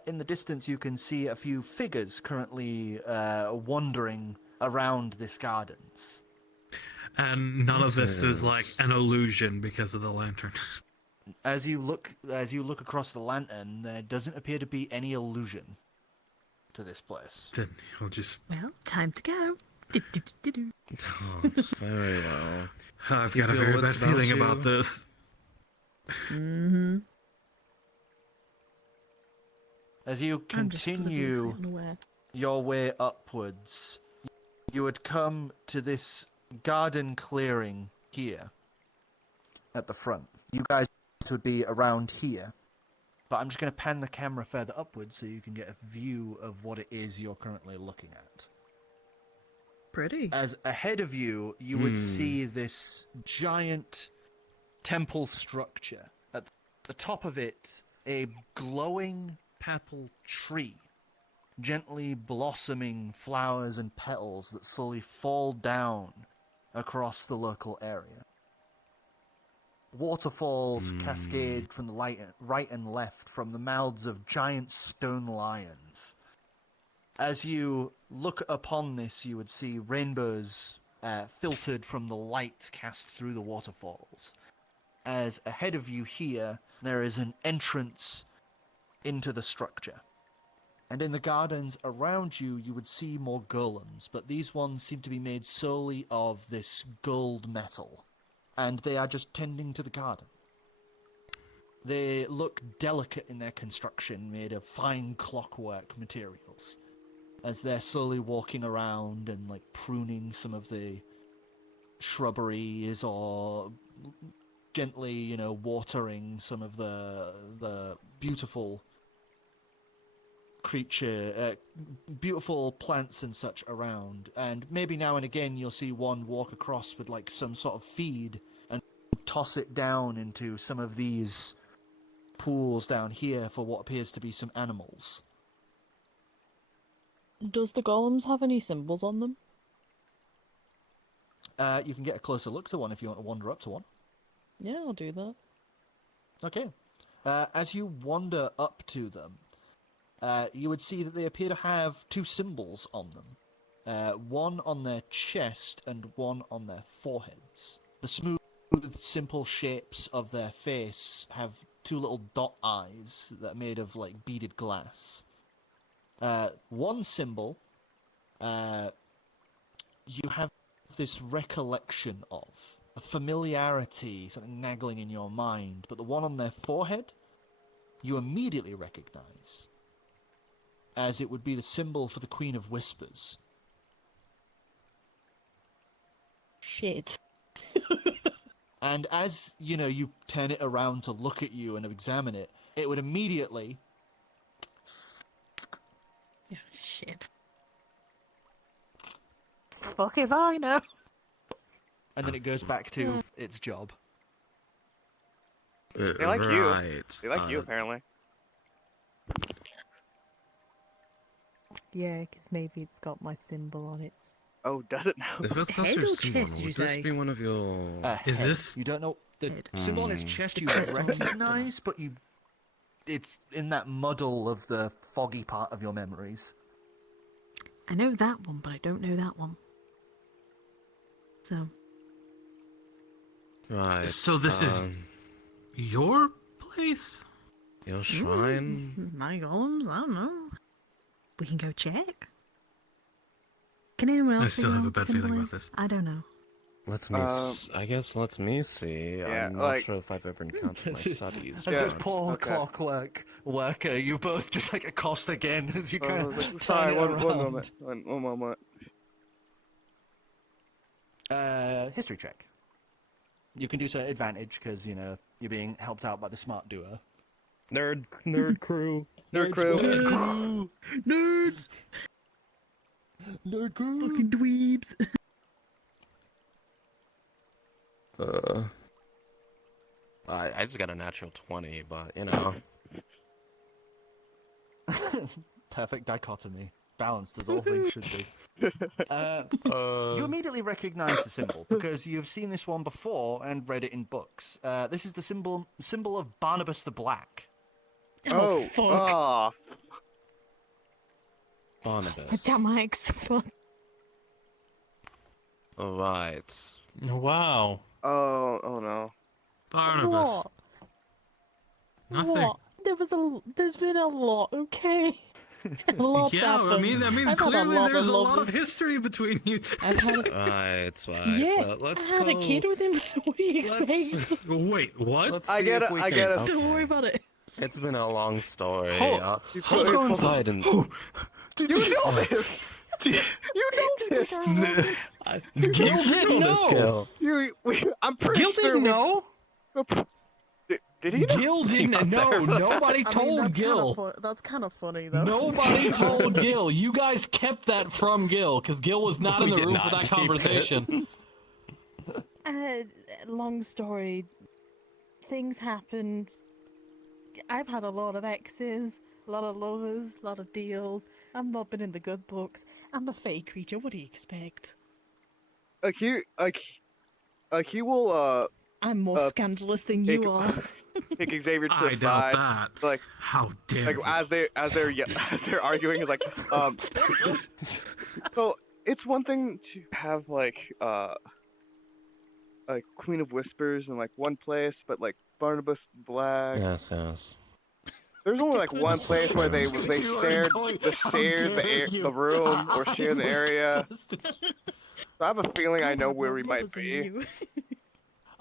In the distance you can see a few figures currently wandering around this gardens. And none of this is like This is- an illusion because of the lantern. As you look across the lantern, there doesn't appear to be any illusion to this place. Then he'll just. Well, time to go. Do-do-do-do-do. Oh, very well. I've You got a feel very bad what's about feeling you? about this. Mm-hmm. As you I'm just continue obliviously unaware. your way upwards, you would come to this garden clearing here at the front. You guys would be around here, but I'm just going to pan the camera further upwards so you can get a view of what it is you're currently looking at. Pretty. As ahead of you, you would see this giant temple structure. At the top of it, a glowing petal tree, gently blossoming flowers and petals that slowly fall down across the local area. waterfalls cascade from the right and left from the mouths of giant stone lions. As you look upon this, you would see rainbows filtered from the light cast through the waterfalls. As ahead of you here, there is an entrance into the structure. And in the gardens around you, you would see more golems, but these ones seem to be made solely of this gold metal. And they are just tending to the garden. They look delicate in their construction, made of fine clockwork materials, as they're slowly walking around and like pruning some of the shrubberies or gently, you know, watering some of the beautiful beautiful plants and such around. And maybe now and again you'll see one walk across with like some sort of feed and toss it down into some of these pools down here for what appears to be some animals. Does the golems have any symbols on them? You can get a closer look to one if you want to wander up to one. Yeah, I'll do that. Okay. As you wander up to them, you would see that they appear to have two symbols on them. One on their chest and one on their foreheads. The smooth, simple shapes of their face have two little dot eyes that are made of like beaded glass. One symbol, you have this recollection of, a familiarity, something nagging in your mind, but the one on their forehead, you immediately recognize, as it would be the symbol for the Queen of Whispers. Shit. And as, you know, you turn it around to look at you and examine it, it would immediately... Yeah, shit. Fuck if I know. And then it goes back to its job. They like you. Right. They like you, apparently. Yeah, because maybe it's got my symbol on it. Oh, does it now? If it's got Head your or symbol, chest, you would this say? be one of your... Is Head. this- You don't know... The Head. symbol on its chest you The chest one. recognize, but you... It's in that muddle of the foggy part of your memories. I know that one, but I don't know that one. So, Right. So this is your place? Your shrine? my golems, I don't know. We can go check. Can anyone else I still figure have out a what the bad feeling symbol about is? this. I don't know. I guess let me see. Yeah, I'm not like- sure if I've ever encountered my studies. As Yeah. this poor Okay. clockwork worker, you both just like accost again as you kind of turn Sorry, it one around. moment. One moment. History check. You can do so at advantage because, you know, you're being helped out by the smart duo. Nerd crew. Nerd crew. Nerds! Nerds! Nerd crew! Fucking dweebs! I just got a natural 20, but you know. Perfect dichotomy. Balanced as all things should be. You immediately recognize the symbol because you've seen this one before and read it in books. This is the symbol of Barnabas the Black. Oh, fuck. ah. Barnabas. Damn Ike's fuck. Right. Wow. Oh no. Barnabas. What? Nothing. What? There's been a lot, okay? Lots Yeah, I mean, I've had a clearly lot there's of a lot lovely- of history between you. I've had Right. yeah, So let's I had go. a kid with him, so what do you Let's- expect? Wait, what? Let's I see get if it, we I can- get it. okay. Don't worry about it. It's been a long story. Oh, Let's go inside and. You know this. You know this. Gil didn't know. I'm pretty Gil sure. didn't know. Did he know? Gil didn't know. Nobody told Gil. That's kind of funny, though. Nobody told Gil. You guys kept that from Gil because Gil was not in We the did room not for that keep it. conversation. Long story. Things happened. I've had a lot of exes, a lot of lovers, a lot of deals. I've not been in the good books. I'm a fey creature, what do you expect? He will I'm more scandalous than you are. Take Xavier to I the doubt side. that. Like, How dare like you. as they're arguing, like, so it's one thing to have like Queen of Whispers in like one place, but like Barnabas Black. Yes, yes. There's only like That's one so place where true. they You are shared going, "How the dare you." room or I share the was area. disgusted. So I have a feeling I know have where more we might brothers than be. you.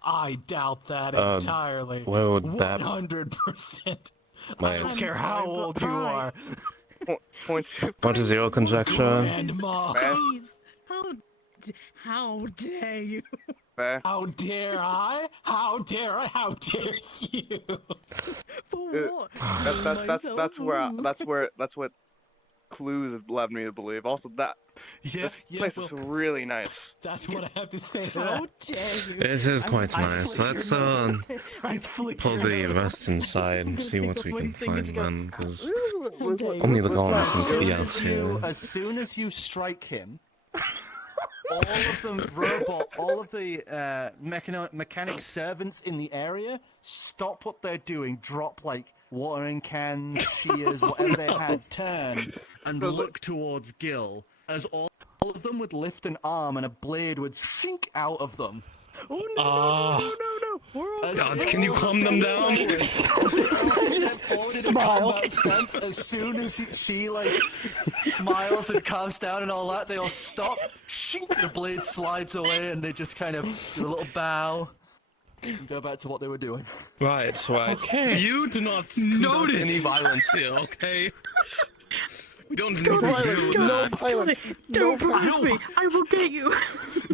I doubt that Um, entirely. where would that- 100%. I My- don't I'm care sorry, how but old you I- are. Points. Point to zero conjecture. Grandma. Fair. Please, how dare you? Fair. How dare I? How dare I? How dare you? For what? That's what clues have led me to believe. Also, that Yeah, this place is really nice. that's what I have to say to How that. dare you? This is quite I nice. flick Let's your nose. I flick pull your the nose. rest inside and gonna see take what off we my can thing and find you go, then, because dare you? only the Let's goal not- isn't to be out here. As soon as you strike him, all of the mechanic servants in the area stop what they're doing, drop like watering cans, shears, whatever they had, turn and look towards Gil, as all of them would lift an arm and a blade would sink out of them. Oh no! We're all God, can you calm them down? Just smile. Stance, as soon as she like smiles and calms down and all that, they all stop. Shink, the blade slides away, and they just kind of do a little bow and go back to what they were doing. Right. Okay. You do not conduct any violence here, okay? We don't need to do that. Sorry, don't provoke me. I will get you.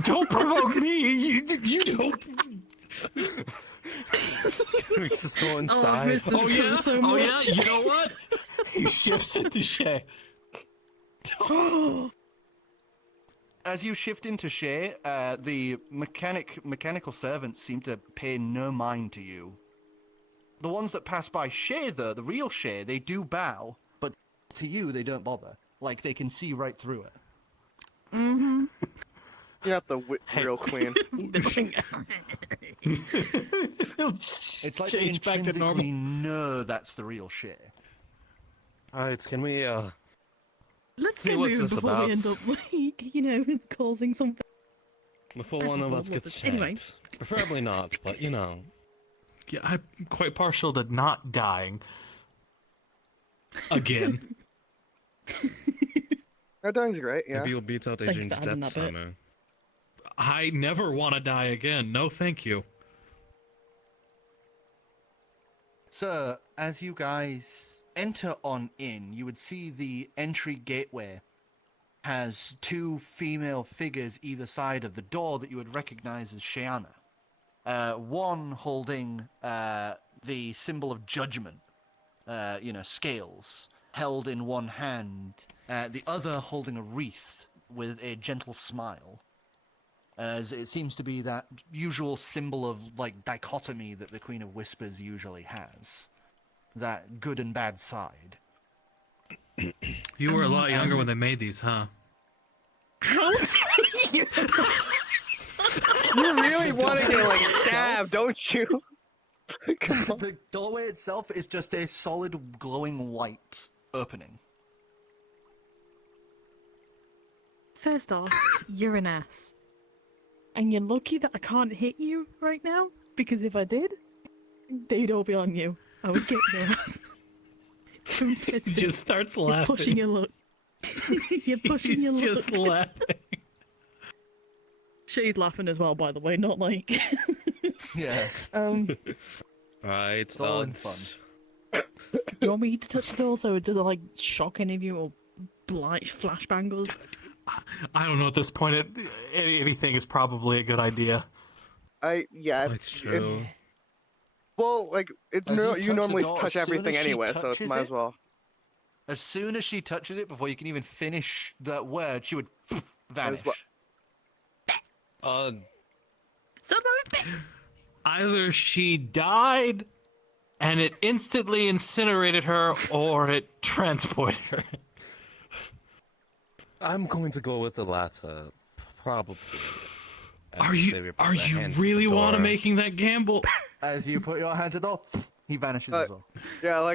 Don't provoke me. You don't. Can we just go Oh, I inside? missed this crew so Oh yeah. much. You know what? He shifts into Shay. As you shift into Shay, the mechanical servants seem to pay no mind to you. The ones that pass by Shay, though, the real Shay, they do bow, but to you, they don't bother. Like, they can see right through it. Mm-hmm. You're not the real queen. It's like they Change back to normal. intrinsically know that's the real Shay. Alright, can we, Let's See get what's moving this before about? we end up, like, causing something. Before one of us gets Anyway. shanked. Preferably not, but you know. Yeah, I'm quite partial to not dying. Again. That dying's great, yeah. Maybe you'll beat out Thank you Adrian's for adding death that bit. timer. I never want to die again. No, thank you. So, as you guys enter on in, you would see the entry gateway has two female figures either side of the door that you would recognize as Shayana. One holding the symbol of judgment, scales, held in one hand. The other holding a wreath with a gentle smile. As it seems to be that usual symbol of, like, dichotomy that the Queen of Whispers usually has. That good and bad side. You were a lot younger when they made these, huh? You really want to get like stabbed, don't you? Come on. The doorway itself is just a solid glowing white opening. First off, you're an ass. And you're lucky that I can't hit you right now, because if I did, they'd all be on you. I would get your ass. Don't test He it. just starts You're laughing. pushing your luck. You're pushing your He's luck. just laughing. She's laughing as well, by the way, not like... Yeah. Right, It's all in fun. Do you want me to touch the door so it doesn't, like, shock any of you or blight flashbangles? I don't know at this point. Anything is probably a good idea. Yeah. Quite true. Well, like As you touch the normally door, touch as soon everything as she anyway, so it touches might it- as well. As soon as she touches it, before you can even finish that word, she would vanish. well. Son of a bitch! Either she died and it instantly incinerated her, or it transported her. I'm going to go with the latter. Probably. as they Are raise their you hand to really the want to door. making that gamble? As you put your hand to the door, he vanishes as well. Yeah,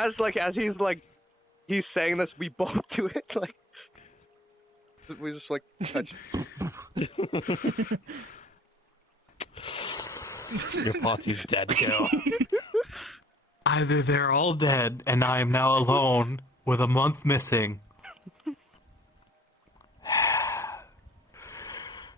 as he's saying this, we both do it. Like we just like touch. Your party's dead, girl. Either they're all dead and I am now alone with a month missing.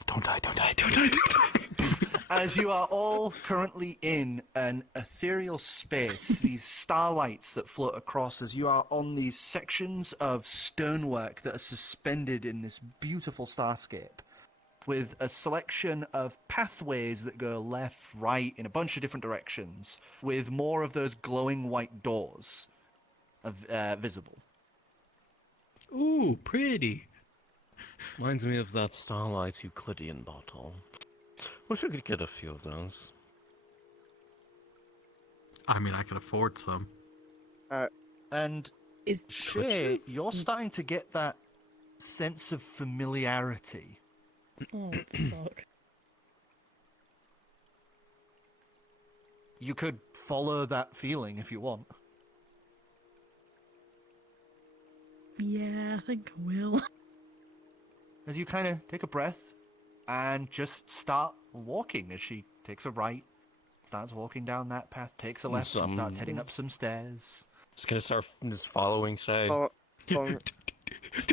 Don't die, don't die, don't die, don't die. As you are all currently in an ethereal space, these starlights that float across as you are on these sections of stonework that are suspended in this beautiful starscape, with a selection of pathways that go left, right, in a bunch of different directions, with more of those glowing white doors visible. Ooh, pretty. Reminds me of that Starlight Euclidean bottle. Wish we could get a few of those. I mean, I could afford some. And Is Shay, you're starting to get that sense of familiarity. Oh, fuck. You could follow that feeling if you want. Yeah, I think I will. As you kind of take a breath and just start walking as she takes a right, starts walking down that path, takes a left, and starts heading up some stairs. Just gonna start just following Shay.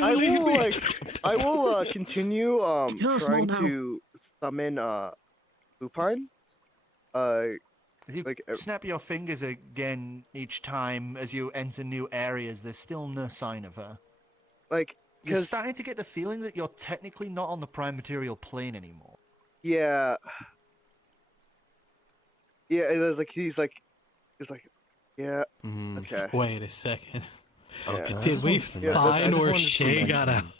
I will continue You're small trying now. to summon Lupine. As you Like, snap your fingers again each time as you enter new areas, there's still no sign of her. like You're because starting to get the feeling that you're technically not on the prime material plane anymore. yeah, it was like he's like yeah, okay. Wait a second. Okay. Did we Yeah, find just where wanted to Shay got out? mention-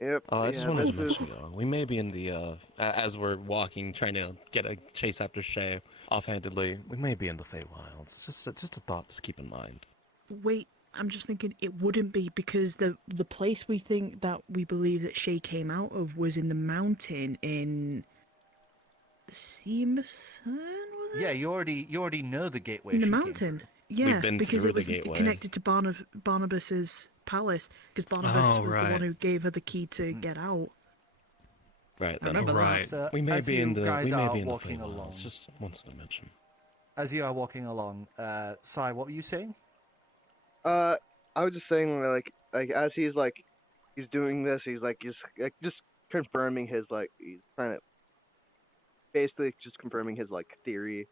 Yep. I just yeah, wanted this to is mention though, we may be in the as we're walking, trying to get a chase after Shay offhandedly. We may be in the Feywilds. Just a thought to keep in mind. Wait, I'm just thinking it wouldn't be because the place we think that we believe that Shay came out of was in the mountain in Seamerson, was it? Yeah, you already know the gateway. In the she came mountain. through. Yeah, been because through it the was gateway. connected to Barnabas's palace, because Barnabas Oh, was the right. one who gave her the key to get out. Right. I Then. remember that. Right. So, We may as be in you the guys we may are be in the walking Feywilds. along. Just wants to mention. As you are walking along, Sai, what were you saying? I was just saying like as he's doing this, he's just confirming his he's trying to basically just confirming his theory.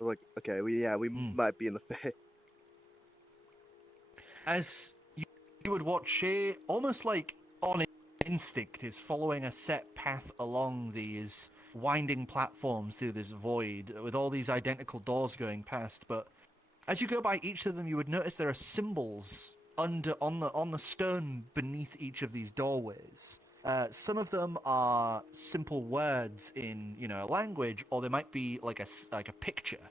Like okay, we might be in the Fae. As you would watch Shay, almost like on instinct, is following a set path along these winding platforms through this void, with all these identical doors going past. But as you go by each of them, you would notice there are symbols on the stone beneath each of these doorways. Some of them are simple words in a language, or they might be like a picture,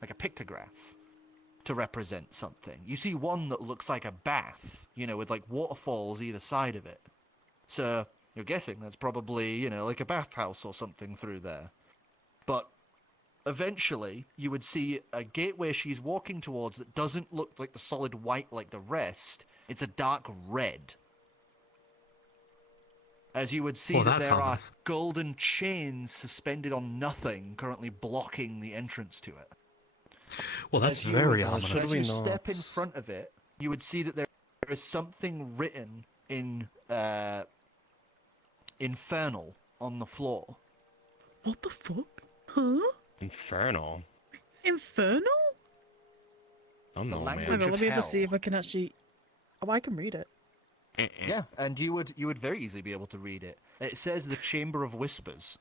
like a pictograph, to represent something. You see one that looks like a bath, with like waterfalls either side of it. So you're guessing that's probably, like a bathhouse or something through there. But eventually you would see a gateway she's walking towards that doesn't look like the solid white like the rest. It's a dark red. As you would see Well, that that's there are ominous. golden chains suspended on nothing, currently blocking the entrance to it. Well, that's As you very would- ominous. Should As we you not- step in front of it, you would see that there is something written in infernal on the floor. What the fuck? Huh? Infernal. Infernal? I'm no language man. Hang on, let me hell. just see if I can actually. Oh, I can read it. Yeah, and you would very easily be able to read it. It says the Chamber of Whispers.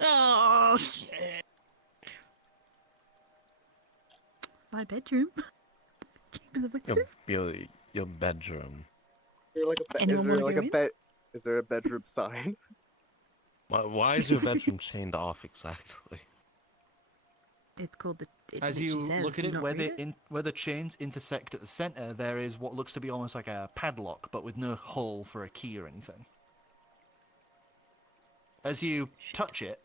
Oh shit! My bedroom. Chamber of Whispers. Your bedroom. Is Anyone there wanna like go a in? bed? Is there a bedroom sign? Why is your bedroom chained off exactly? It's called the. It As literally you says, look at "Do it, not where read where the chains intersect at the center, there is what looks to be almost like a padlock, but with no hole for a key or anything. As you touch it,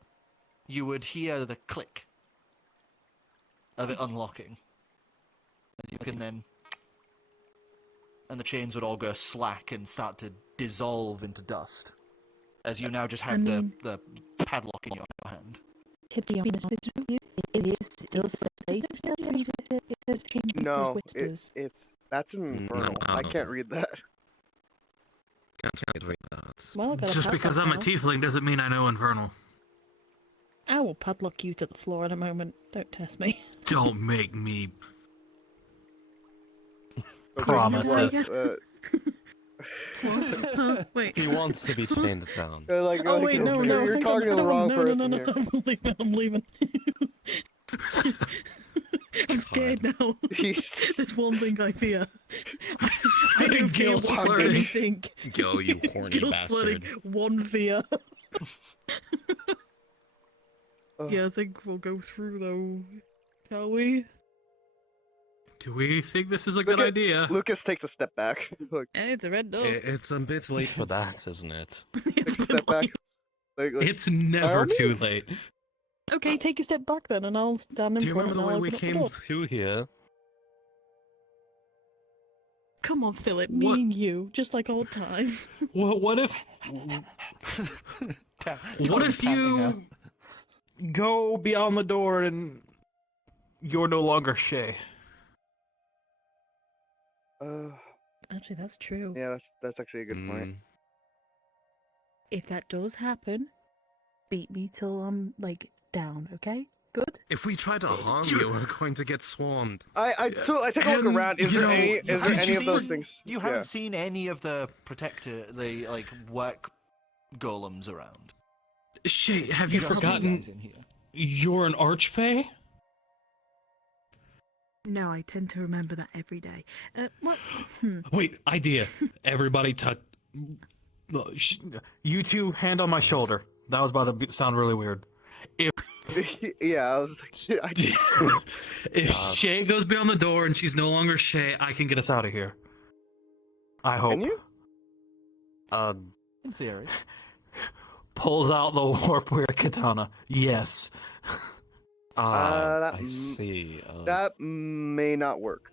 you would hear the click of it unlocking. As you can then... And the chains would all go slack and start to dissolve into dust. As you now just have the padlock in your hand. To be honest with you, it is still safe. It says No, whispers. it's that's an infernal. I can't read that. Can't read that. Well, I got a Just because I'm a padlock tiefling doesn't mean I know Infernal. now. I will padlock you to the floor in a moment. Don't test me. Don't make me. Promise. Wait. He wants to be chained down. Oh wait, no, you're talking to the wrong person here. No, I'm leaving. I'm scared now. There's one thing I fear. I don't fear Gil's one flirting. thing. Gil, you horny Gil's bastard. flirting. One fear. Yeah, I think we'll go through though. Shall we? Do we think this is a good idea? Lucas takes a step back. Like, It's a red dog. It's a bit late for that, isn't it? It's takes a step back. Like, It's never too late. Okay, take a step back then, and I'll stand in Do you front remember the and way I'll we open came up the door. through here? Come on, Philip. Me What? and you, just like old times. What if What if you go beyond the door and you're no longer Shay? Actually, that's true. yeah, that's actually a good point. If that does happen, beat me till I'm like down. Okay, good. If we try to harm you, we're going to get swarmed. I take a look around. Is there any of those things? You haven't seen any of the the work golems around. Shay, have you Just forgotten guys in here. you're an archfey? No, I tend to remember that every day. What? Wait, idea. Everybody touch. You two, hand on my shoulder. That was about to sound really weird. Yeah, I was like, If Shay goes beyond the door and she's no longer Shay, I can get us out of here. I hope. Can you? In theory. Pulls out the warp wear katana. Yes. That I see. that may not work.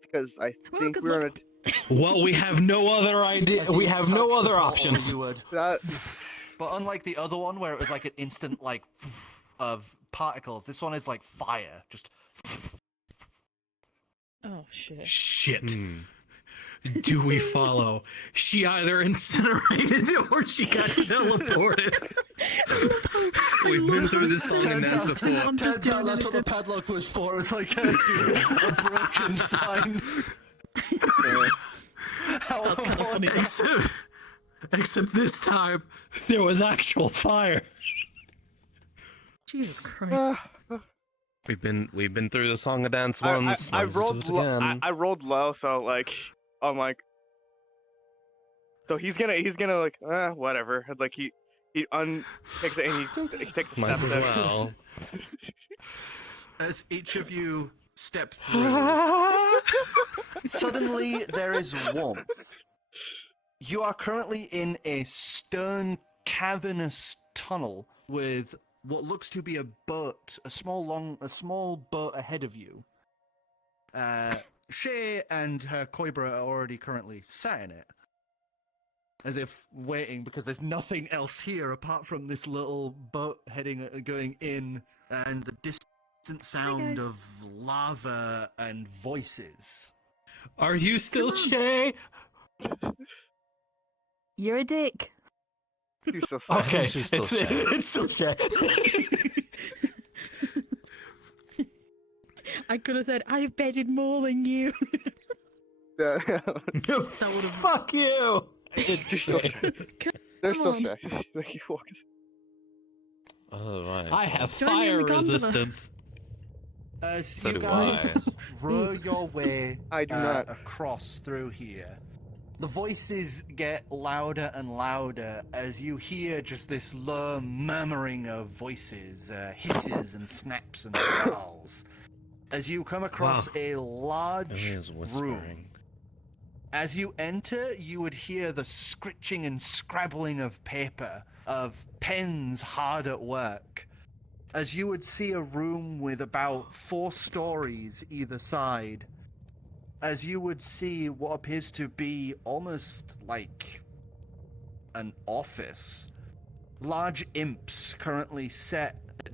Because I think good we're luck. on Well, we have no other idea. As We you have no touch the other portal, options. you would. that. But unlike the other one, where it was like an instant of particles, this one is like fire. Just Oh shit. Shit. Do we follow? She either incinerated or she got teleported. We've been through this song and dance before. Turns out that's what the padlock was for. It was like a broken sign. How funny. Except this time, there was actual fire. Jesus Christ. We've been through the song and dance I once. might as well rolled do it again. I rolled low, so like I'm like, so he's gonna like whatever. It's like he takes it and he takes a Might step as in. well. As each of you step through, Suddenly, there is warmth. You are currently in a stern, cavernous tunnel with what looks to be a boat, a small boat ahead of you. Shay and her Koibra are already currently sat in it, as if waiting because there's nothing else here apart from this little boat going in, and the distant sound of lava and voices. Are you still Shay? You're a dick. He's so sad. Okay, She's still it's, Shay. it's still Shay. I could have said, I've betted more than you. Yeah. That would have. Fuck you. They're still shy. They're still on. shy. Like you walk. Oh, right. I have Join me in fire the gondola. resistance. As So you do guys row your way I do not. across through here, the voices get louder and louder as you hear just this low murmuring of voices, hisses and snaps and snarls. As you come across Wow. a large He is room whispering. As you enter, you would hear the scritching and scrabbling of paper, of pens hard at work. As you would see a room with about 4 stories either side. As you would see what appears to be almost like an office. Large imps currently set at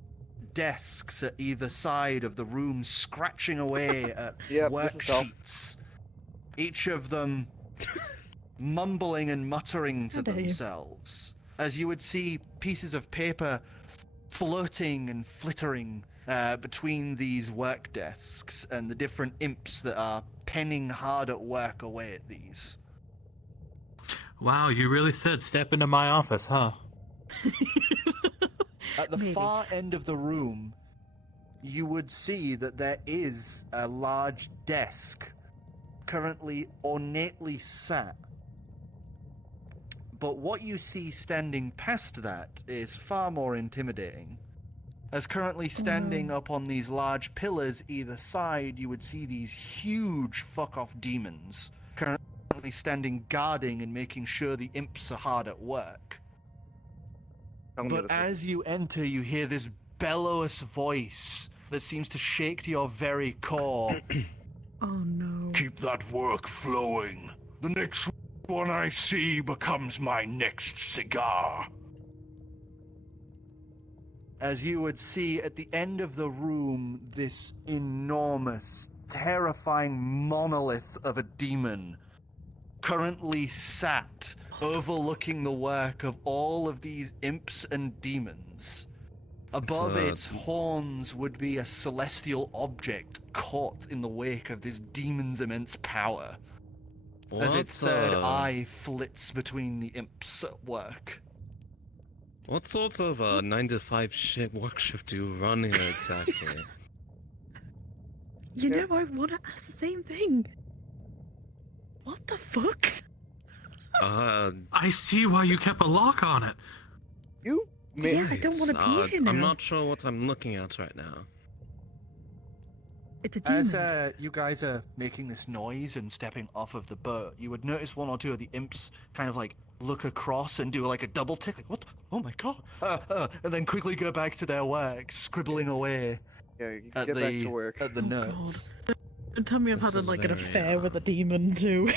desks at either side of the room, scratching away at worksheets. Each of them mumbling and muttering to themselves. As you would see pieces of paper floating and flittering between these work desks and the different imps that are penning hard at work away at these. Wow, you really said step into my office, huh? At the far end of the room, you would see that there is a large desk currently ornately sat. But what you see standing past that is far more intimidating. As currently standing up on these large pillars either side, you would see these huge fuck-off demons currently standing guarding and making sure the imps are hard at work. But as you enter, you hear this bellowous voice that seems to shake to your very core. Oh no. Keep that work flowing. The next one I see becomes my next cigar. As you would see at the end of the room, this enormous, terrifying monolith of a demon currently sat overlooking the work of all of these imps and demons. Above its horns would be a celestial object caught in the wake of this demon's immense power. As its third eye flits between the imps at work. What sort of 9-to-5 work shift do you run here exactly? You know, I want to ask the same thing. What the fuck? I see why you kept a lock on it. You? Yeah, I don't want to be here now. I'm not sure what I'm looking at right now. It's a demon. As you guys are making this noise and stepping off of the boat, you would notice one or two of the imps kind of like look across and do like a double tick, like, what the? Oh my god! And then quickly go back to their work, scribbling away back to work. at the notes. Don't tell me I've had an affair with a demon too.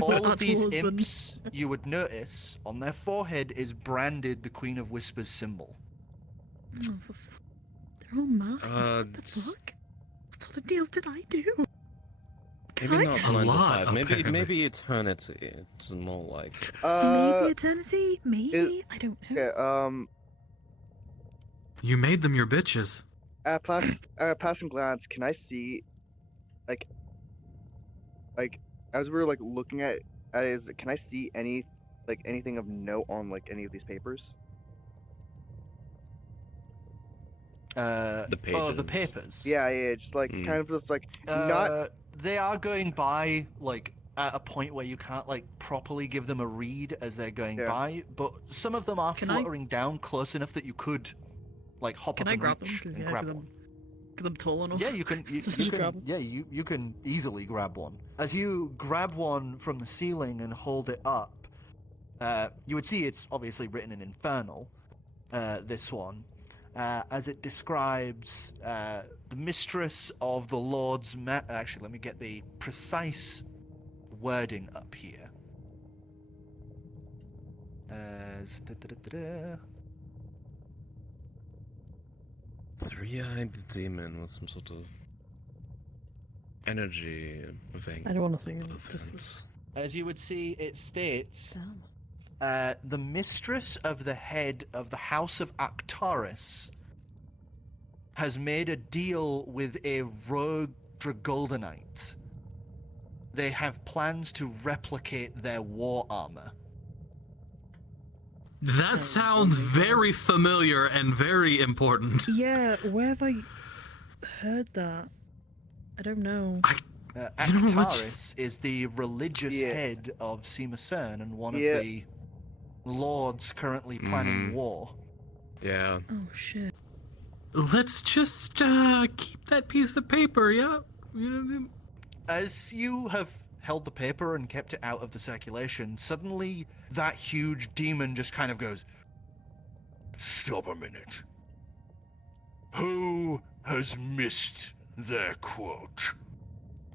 All of these imps, you would notice, on their forehead is branded the Queen of Whispers symbol. Oh, they're all mad. What the fuck? What sort of deals did I do? Maybe not a lot. 9-to-5. Maybe eternity. It's more like. Maybe eternity. Maybe I don't know. Okay. You made them your bitches. At passing glance, can I see, like as we're looking at it, can I see anything of note on any of these papers? The pages. Oh, the papers. Yeah, just kind of just not. They are going by at a point where you can't properly give them a read as they're going by, but some of them are fluttering down close enough that you could hop up and grab reach them? and grab one. Because I'm tall enough. Yeah, you can. You can easily grab one. As you grab one from the ceiling and hold it up, you would see it's obviously written in Infernal. This one, as it describes the mistress of the Lord's. Actually, let me get the precise wording up here. As Three-eyed demon with some sort of energy thing. I don't want to sing it. As you would see, it states, the mistress of the head of the House of Arcturus has made a deal with a rogue Dragoldanite. They have plans to replicate their war armor. That sounds very familiar and very important. Yeah, where have I heard that? I don't know. Arcturus is the religious head of Cern and one of the lords currently planning war. Yeah. Oh shit. Let's just keep that piece of paper, yeah? As you have held the paper and kept it out of the circulation, suddenly that huge demon just kind of goes, Stop a minute. Who has missed their quote?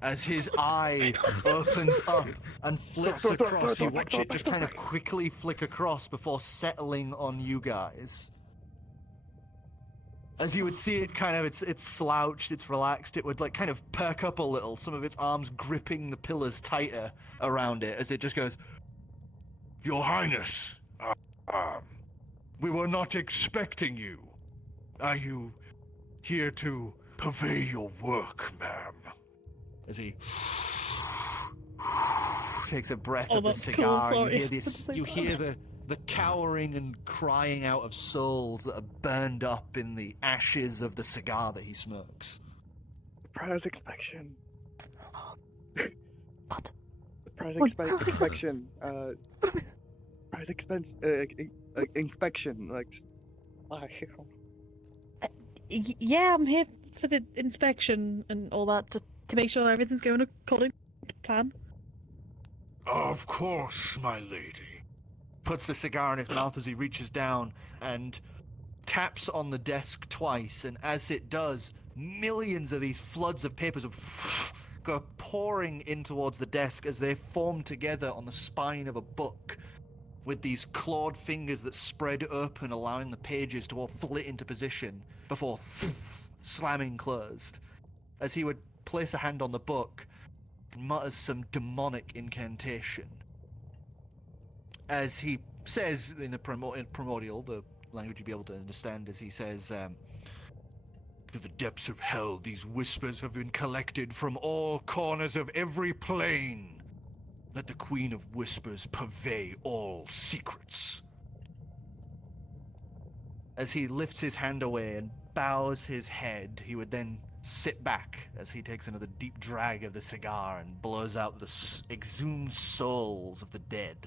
as his eye opens up and flicks across. You watch it just kind of quickly flick across before settling on you guys. As you would see it kind of, it's slouched, it's relaxed, it would like kind of perk up a little, some of its arms gripping the pillars tighter around it as it just goes, Your Highness, we were not expecting you. Are you here to purvey your work, ma'am? As he takes a breath Oh, of the that's cool, cigar, and sorry. you hear this, you hear the cowering and crying out of souls that are burned up in the ashes of the cigar that he smokes. Surprise inspection. What? Surprise What? inspection. Surprise inspection. Like, just, Yeah, I'm here for the inspection and all that to make sure everything's going according to plan. Of course, my lady. Puts the cigar in his mouth as he reaches down and taps on the desk twice, and as it does, millions of these floods of papers go pouring in towards the desk as they form together on the spine of a book, with these clawed fingers that spread open, allowing the pages to all flit into position before slamming closed. As he would place a hand on the book and mutters some demonic incantation. As he says in the primordial, the language you'd be able to understand, as he says, to the depths of hell, these whispers have been collected from all corners of every plane. Let the Queen of Whispers purvey all secrets. As he lifts his hand away and bows his head, he would then sit back as he takes another deep drag of the cigar and blows out the exhumed souls of the dead.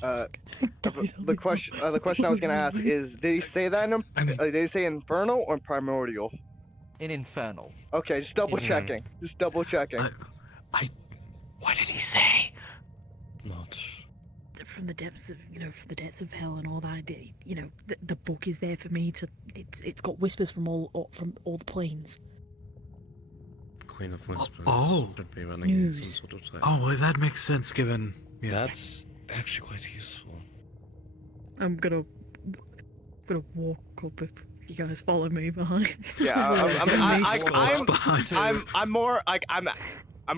the question I was gonna ask is, did he say that did he say infernal or primordial? In infernal. Okay, just double checking. Just double checking. What did he say? Not. From the depths of hell and all that. The book is there for me to. It's got whispers from all the planes. Queen of Whispers. Oh. Should be running some sort of type. Oh, well, that makes sense given. Yeah. That's actually quite useful. I'm gonna walk up if you guys follow me behind. Yeah, I'm more like I'm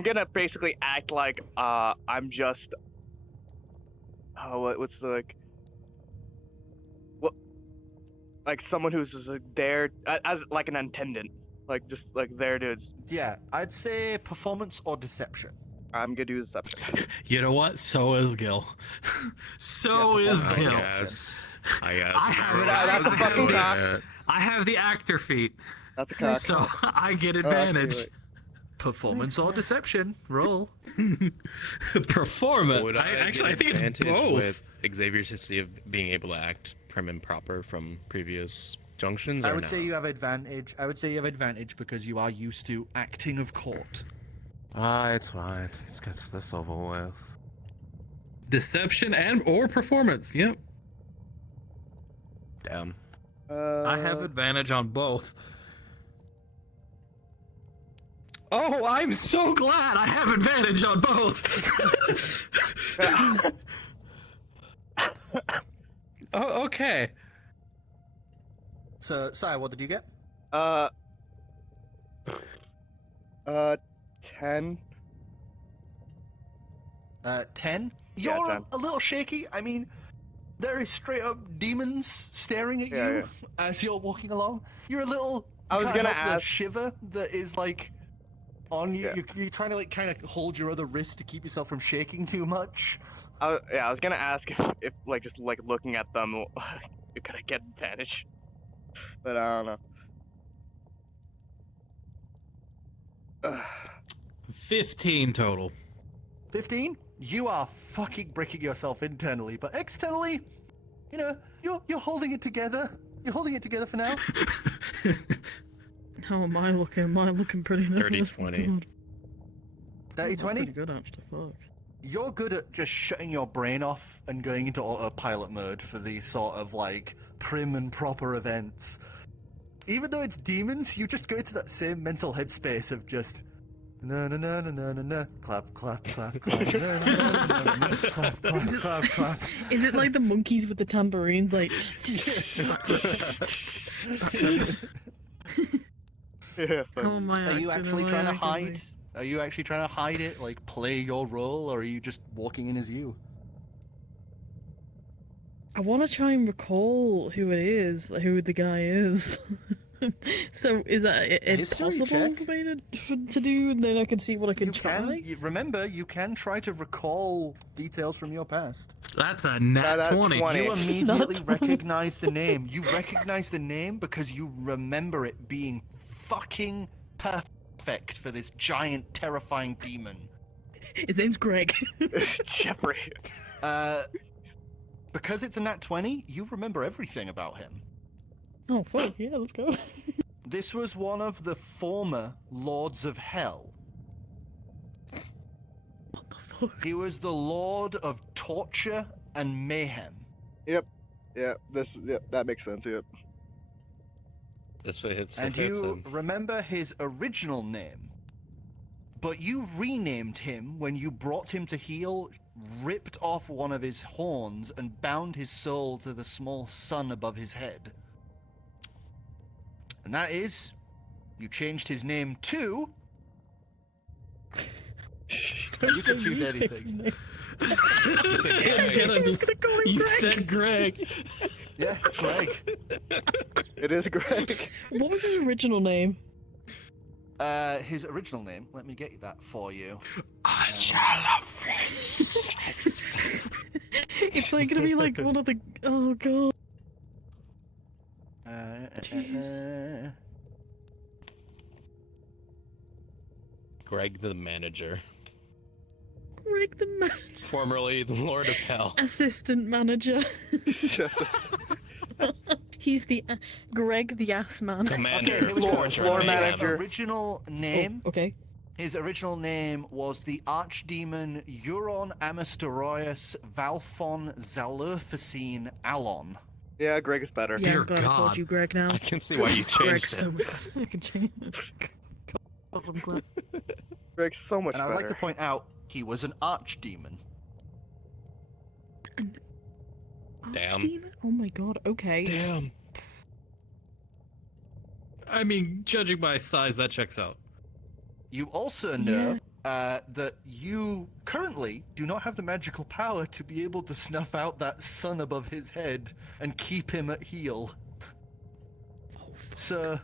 gonna basically act like I'm just what's the like someone who's just like there as like an attendant, like just like there to. Yeah, I'd say performance or deception. I'm gonna do deception. You know what? So is Gil. So is Gil. Yes. I guess. That's a fucking cock. I have the actor feat. That's a cock. So I get advantage. Performance or deception? Roll. Performance. I think it's advantage both. With Xavier's history of being able to act prim and proper from previous junctions. I would say you have advantage. I would say you have advantage because you are used to acting of court. Right. Let's get this over with. Deception or performance. Yep. Damn. I have advantage on both. Oh, I'm so glad I have advantage on both. Oh, okay. So, Sire, what did you get? 10. 10? Yeah, You're 10. a little shaky. I mean, there is straight up demons staring at you as you're walking along. You're a little. I was gonna ask ask. Shiver that is like on you. Yeah. You're trying to like kind of hold your other wrist to keep yourself from shaking too much. I was gonna ask if like just like looking at them, could I get advantage? But I don't know. 15 total. 15? You are fucking breaking yourself internally, but externally, you know, you're holding it together. You're holding it together for now. How am I looking? Am I looking pretty nervous? 30-20. 30-20? Pretty good, actually. Fuck. You're good at just shutting your brain off and going into autopilot mode for these sort of like prim and proper events. Even though it's demons, you just go into that same mental headspace of just na na na na na na na clap clap clap clap na, na, na, na, na, clap clap clap clap. Is it like the monkeys with the tambourines? Like. Yeah, How am I Are you acting? actually Am I trying to acting hide? like- Are you actually trying to hide it, like play your role, or are you just walking in as you? I want to try and recall who it is, who the guy is. So is that it History possible check. for me to do, and then I can see what I can You try? can remember you can try to recall details from your past. That's a nat That's 20. 20. You immediately Not 20. recognize the name. You recognize the name because you remember it being fucking perfect for this giant, terrifying demon. His name's Greg. Jeffrey. Because it's a nat 20, you remember everything about him. Oh fuck yeah, let's go. This was one of the former Lords of Hell. What the fuck? He was the Lord of Torture and Mayhem. Yeah, that makes sense. Yep. This way hits And you remember his original name, but you renamed him when you brought him to heel, ripped off one of his horns, and bound his soul to the small sun above his head. And that is, you changed his name to... You can choose anything. You said Greg. Yeah, Greg. It is Greg. What was his original name? His original name, let me get that for you. I shall It's like gonna be like one of the. Oh god. Greg the Manager. Greg the man. Formerly the Lord of Hell. Assistant manager. He's the Greg the ass man. Commander Okay, here we of go. Torture Floor and Mayhem. manager. Original name. Okay. His original name was the Archdemon Euron Amisterios Valfon Zalurfacine Alon. Yeah, Greg is better. Yeah, Dear I'm glad I called God. you Greg now. I can see why you Greg's changed so it. much better. I can change it. God, I'm glad. Greg's so much And I'd better. like to point out, he was an Archdemon. Damn. Archdemon? Oh my god, okay. Damn. I mean, judging by size, that checks out. You also know that you currently do not have the magical power to be able to snuff out that sun above his head and keep him at heel. So,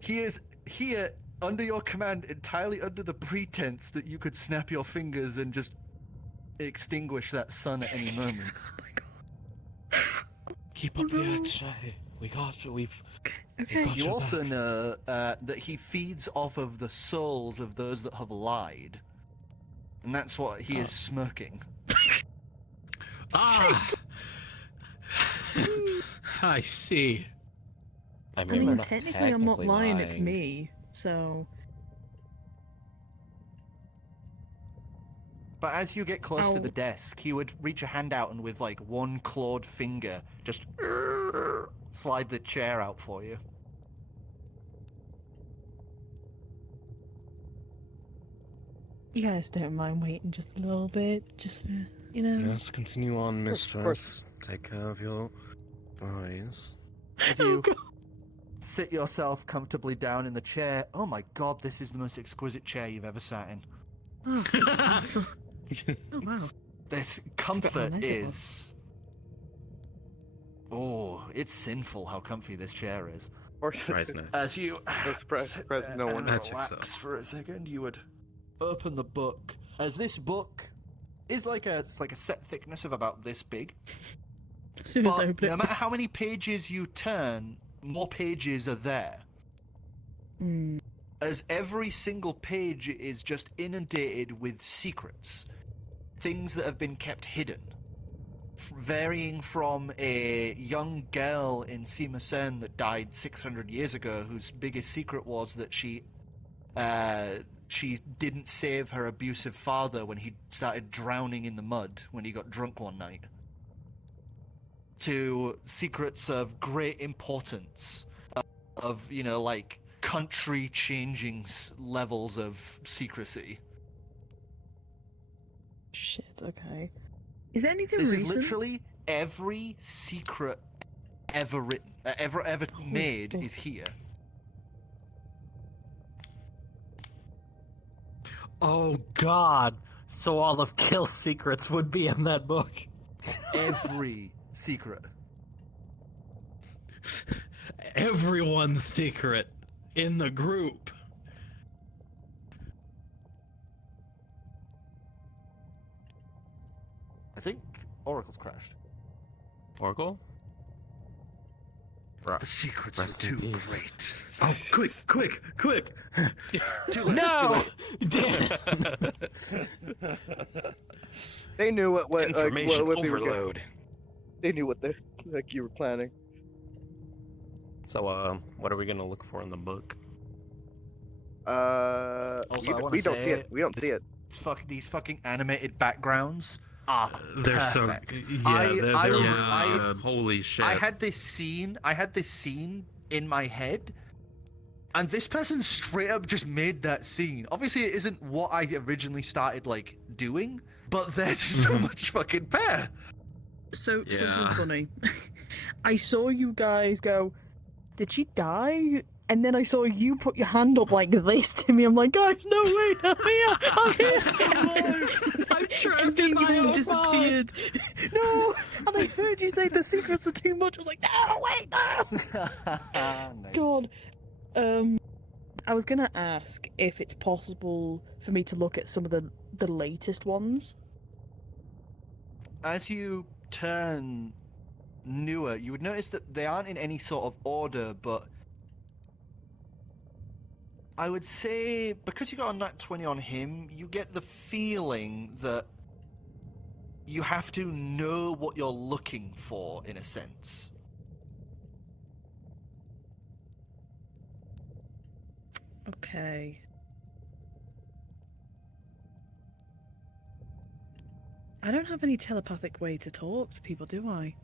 he is here under your command entirely under the pretense that you could snap your fingers and just extinguish that sun at any moment. Oh my god. Keep up the action. We've Okay. got You your also back. know that he feeds off of the souls of those that have lied. And that's what he is smirking. Ah! I see. I I mean, we're mean, not technically I'm not technically lying, it's me. So. But as you get close to Ow. the desk, he would reach a hand out and with like one clawed finger just slide the chair out for you. You guys don't mind waiting just a little bit? Just for, you know? Yes, continue on, course. mistress. Take care of your bodies. As you sit yourself comfortably down in the chair. Oh my god, this is the most exquisite chair you've ever sat in. Oh, oh wow. This how comfort nice it was. is... Oh, it's sinful how comfy this chair is. Or Prize net. As you surprise, sit surprise, there no one. and That checks relax out. for a second, you would open the book. As this book is like a set thickness of about this big. As soon as I But open no it. matter how many pages you turn, more pages are there. Mm. As every single page is just inundated with secrets. Things that have been kept hidden. varying from a young girl in Sima Sen that died 600 years ago, whose biggest secret was that she didn't save her abusive father when he started drowning in the mud when he got drunk one night, to secrets of great importance, of, you know, like, country-changing levels of secrecy. Shit, okay. Is there anything This recent? is literally every secret ever written, ever made fuck. is here. Oh God! So all of Kill's secrets would be in that book. Every secret. Everyone's secret in the group. I think Oracle's crashed. Oracle? The secrets are Rest in too peace. great. Oh, quick! Too late. No! Damn! They knew what Information what they were doing. overload. They knew what you were planning. So, what are we gonna look for in the book? Also, I wanna we don't see say it. We don't see it. These fucking animated backgrounds are They're perfect. so holy shit. I had this scene in my head, and this person straight up just made that scene. Obviously, it isn't what I originally started like doing, but there's so much fucking pair. So something Yeah. funny. I saw you guys go, did she die? And then I saw you put your hand up like this to me. I'm like, guys, no way, I'm here. I'm here. I'm trapped And then in my you own disappeared. No. And I heard you say the secrets are too much. I was like, no, wait, no. Nice. God. I was gonna ask if it's possible for me to look at some of the latest ones. As you turn newer, you would notice that they aren't in any sort of order, but I would say, because you got a nat 20 on him, you get the feeling that you have to know what you're looking for, in a sense. Okay. I don't have any telepathic way to talk to people, do I?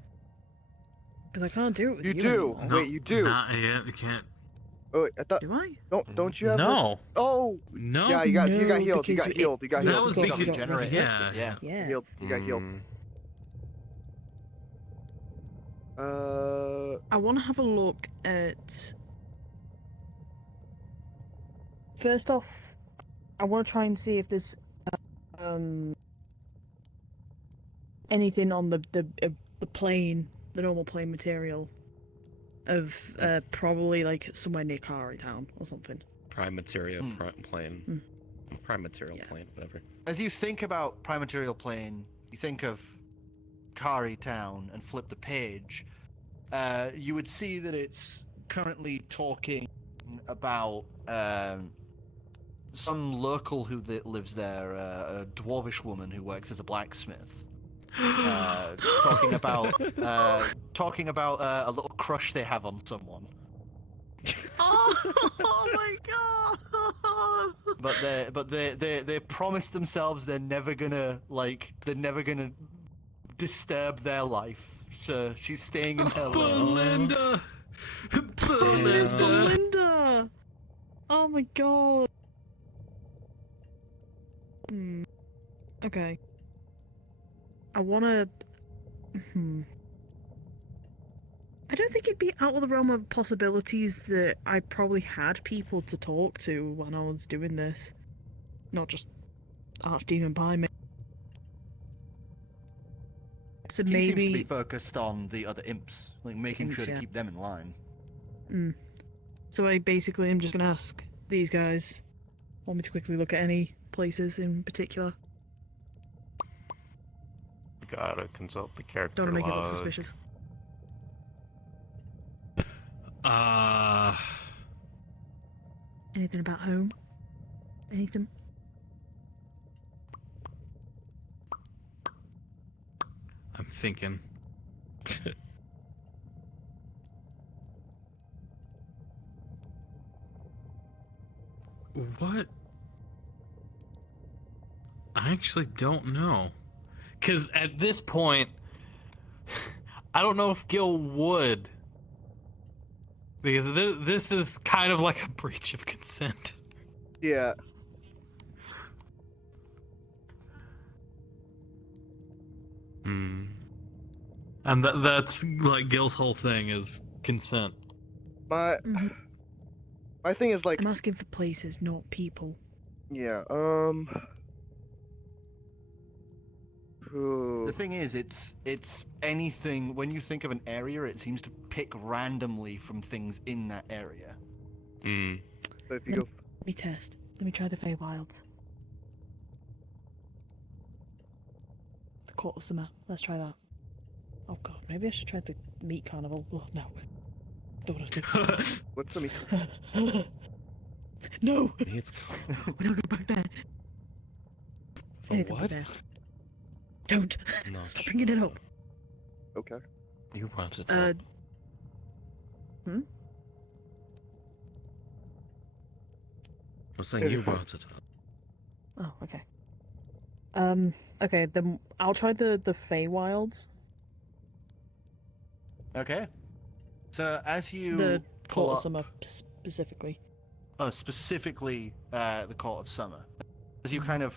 Because I can't do it with You you. do. anymore. Wait, you do. Not yet. You can't. Oh, I thought. Do I? Don't you have? No. Oh. No. Yeah, you got No, healed. You because got healed. You got that healed. was You because got regenerated. yeah. Yeah. Yeah. Healed. You got healed. I want to have a look at. First off, I want to try and see if there's anything on the plane, the normal plane material of probably like somewhere near Cari Town or something. Prime material plane. Prime material Yeah. plane, whatever. As you think about Prime Material Plane, you think of Cari Town and flip the page, you would see that it's currently talking about some local who lives there, a dwarvish woman who works as a blacksmith. Talking about a little crush they have on someone. Oh my god! But they promised themselves they're never gonna disturb their life. So she's staying in her lane. Belinda. There's Belinda. Belinda! Oh my god. Okay. I wanna. I don't think it'd be out of the realm of possibilities that I probably had people to talk to when I was doing this. Not just Archdemon Pie. So He seems to be maybe. focused on the other imps, like making Imps, sure to yeah. keep them in line. So I basically am just gonna ask these guys. Want me to quickly look at any places in particular? Gotta consult the character Don't wanna make it look log. suspicious. Anything about home? Anything? I'm thinking. What? I actually don't know. Because at this point, I don't know if Gil would. Because this is kind of like a breach of consent. Yeah. Hmm. And that's like Gil's whole thing is consent. My thing is like I'm asking for places, not people. yeah. The thing is, it's anything. When you think of an area, it seems to pick randomly from things in that area. Hmm. So if you go, Let me test. Let me try the Feywilds. The Court of Summer. Let's try that. Oh god, maybe I should try the Meat Carnival. Oh no. Don't want to do that. what's the meat? No! We're not going back there. Anything what? but there. Don't. No. Stop bringing it up. Okay. You brought it up. Hmm? I was saying you brought it up. Oh, okay. Okay, then I'll try the Feywilds. Okay. So as you The pull Court of up, Summer specifically. specifically the Court of Summer, as you kind of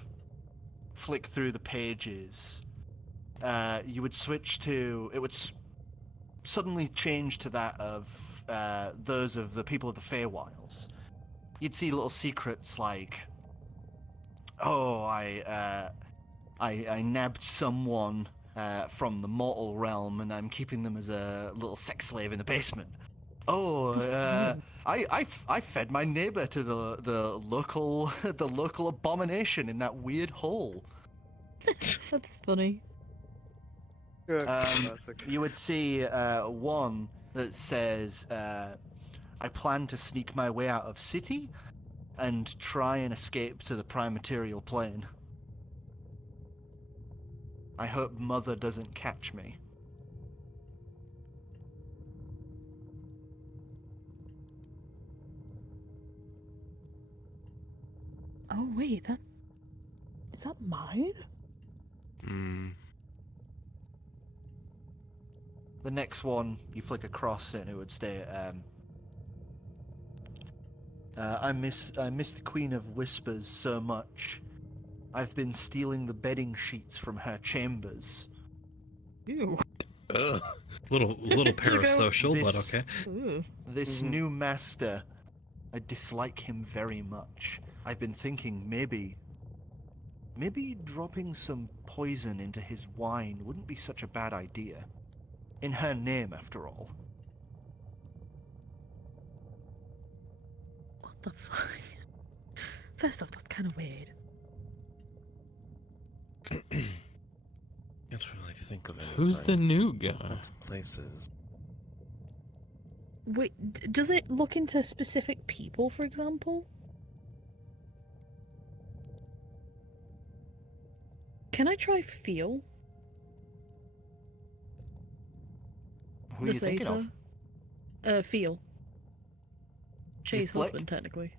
flick through the pages, you would switch to it would suddenly change to that of those of the people of the Feywilds. You'd see little secrets like, "Oh, I nabbed someone from the mortal realm, and I'm keeping them as a little sex slave in the basement." Oh, I fed my neighbor to the local the local abomination in that weird hole. That's funny. You would see one that says, "I plan to sneak my way out of city and try and escape to the prime material plane. I hope Mother doesn't catch me." Oh wait, is that mine? Hmm. The next one you flick across and it would say, I miss the Queen of Whispers so much. I've been stealing the bedding sheets from her chambers. Ew. Ugh. Little parasocial, but okay. This new master, I dislike him very much. I've been thinking maybe dropping some poison into his wine wouldn't be such a bad idea. In her name, after all. What the fuck? First off, that's kind of weird. Can't really think of it. Who's the new guy? Places. Wait, does it look into specific people, for example? Can I try feel? Who are you thinking of? Feel. Shay's flick? husband, technically.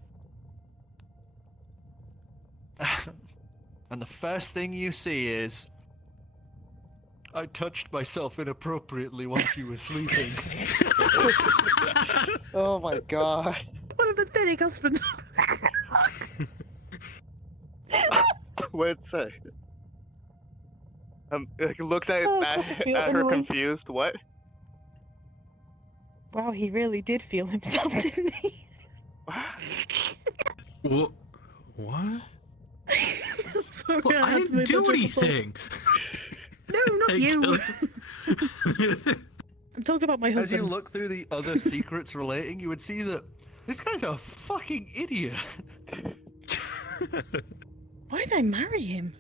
And the first thing you see is, I touched myself inappropriately while she was sleeping. Oh my god. What a pathetic husband. What'd it say? Like, looks at feel her annoyed. confused. What? Wow, he really did feel himself, didn't he? What? Sorry, Well, I had to didn't make do that joke before. anything. No, not you. I'm talking about my As you husband. look through the other secrets relating, you would see that this guy's a fucking idiot. Why'd I marry him?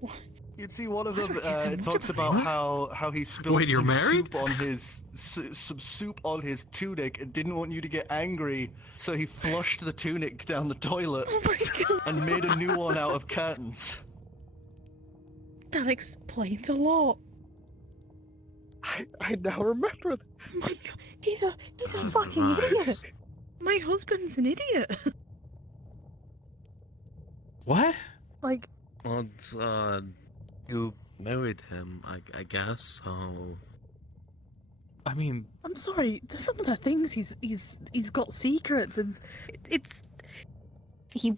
What? You'd see one of them guess I it talks would. about how he spilled Wait, you're some married? soup on his some soup on his tunic and didn't want you to get angry, so he flushed the tunic down the toilet Oh my god. and made a new one out of curtains. That explains a lot. I now remember. Oh my god, he's a fucking Right. idiot. My husband's an idiot. What? Like, Well, you married him, I guess, so... I mean, I'm sorry. There's some of the things he's got secrets, and he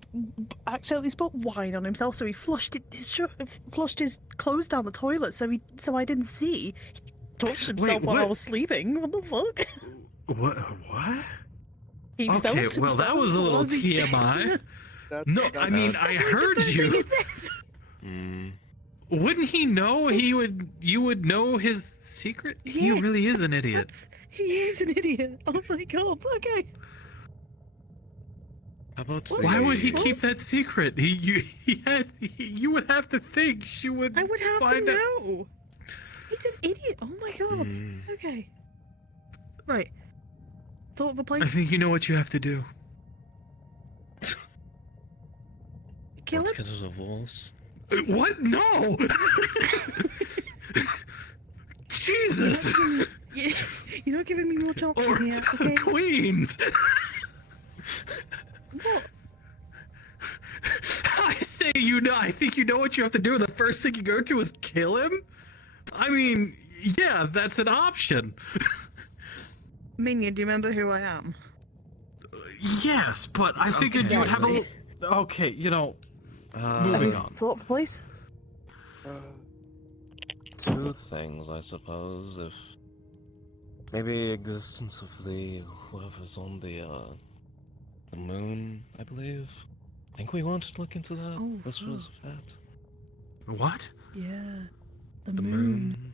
accidentally spilled wine on himself, so he flushed his clothes down the toilet, so I didn't see. He touched himself while I what? was sleeping. What the fuck? What? He felt Okay, well, that himself was a little while he- TMI. No, I mean, I heard you. Wouldn't he know you would know his secret? He Yeah, really is an idiot. He is an idiot. Oh my god. Okay. How about Why would he What? keep that secret? You would have to think she would I would have find to out. know. He's an idiot. Oh my god. Okay. Right. Thought of a I place. think you know what you have to do. Kill Let's him. get to the walls. What? No! Jesus! You're not giving me more chops Or here, okay? Queens! What? I say you know. I think you know what you have to do. The first thing you go to is kill him. I mean, yeah, that's an option. Minion, do you remember who I am? Yes, but I figured you would have a. okay, moving on. Thought of a place? Two things, I suppose. If maybe existence of whoever's on the moon, I believe. I think we wanted to look into that. Oh, Whispers of that. What? Yeah. The moon.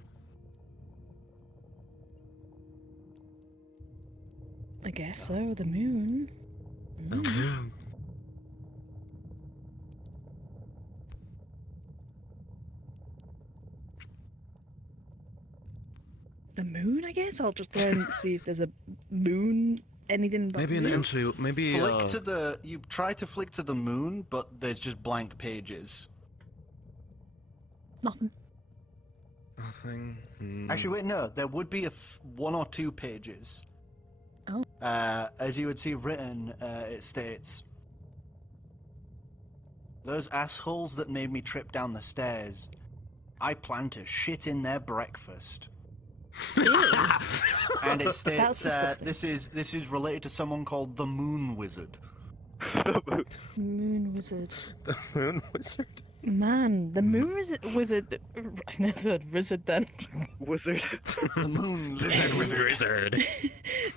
I guess so, the moon. The moon. The moon, I guess? I'll just go and see if there's a moon, anything but Maybe an moon. entry. Maybe. Flick to the. You try to flick to the moon, but there's just blank pages. Nothing. Nothing. Actually, wait, no. There would be one or two pages. Oh. As you would see written, it states, "Those assholes that made me trip down the stairs, I plan to shit in their breakfast." And it That's states disgusting. this is related to someone called the Moon Wizard. Moon wizard. The moon wizard. Man, the moon wizard. I never said wizard then. Wizard. The Moon Lizard Wizard.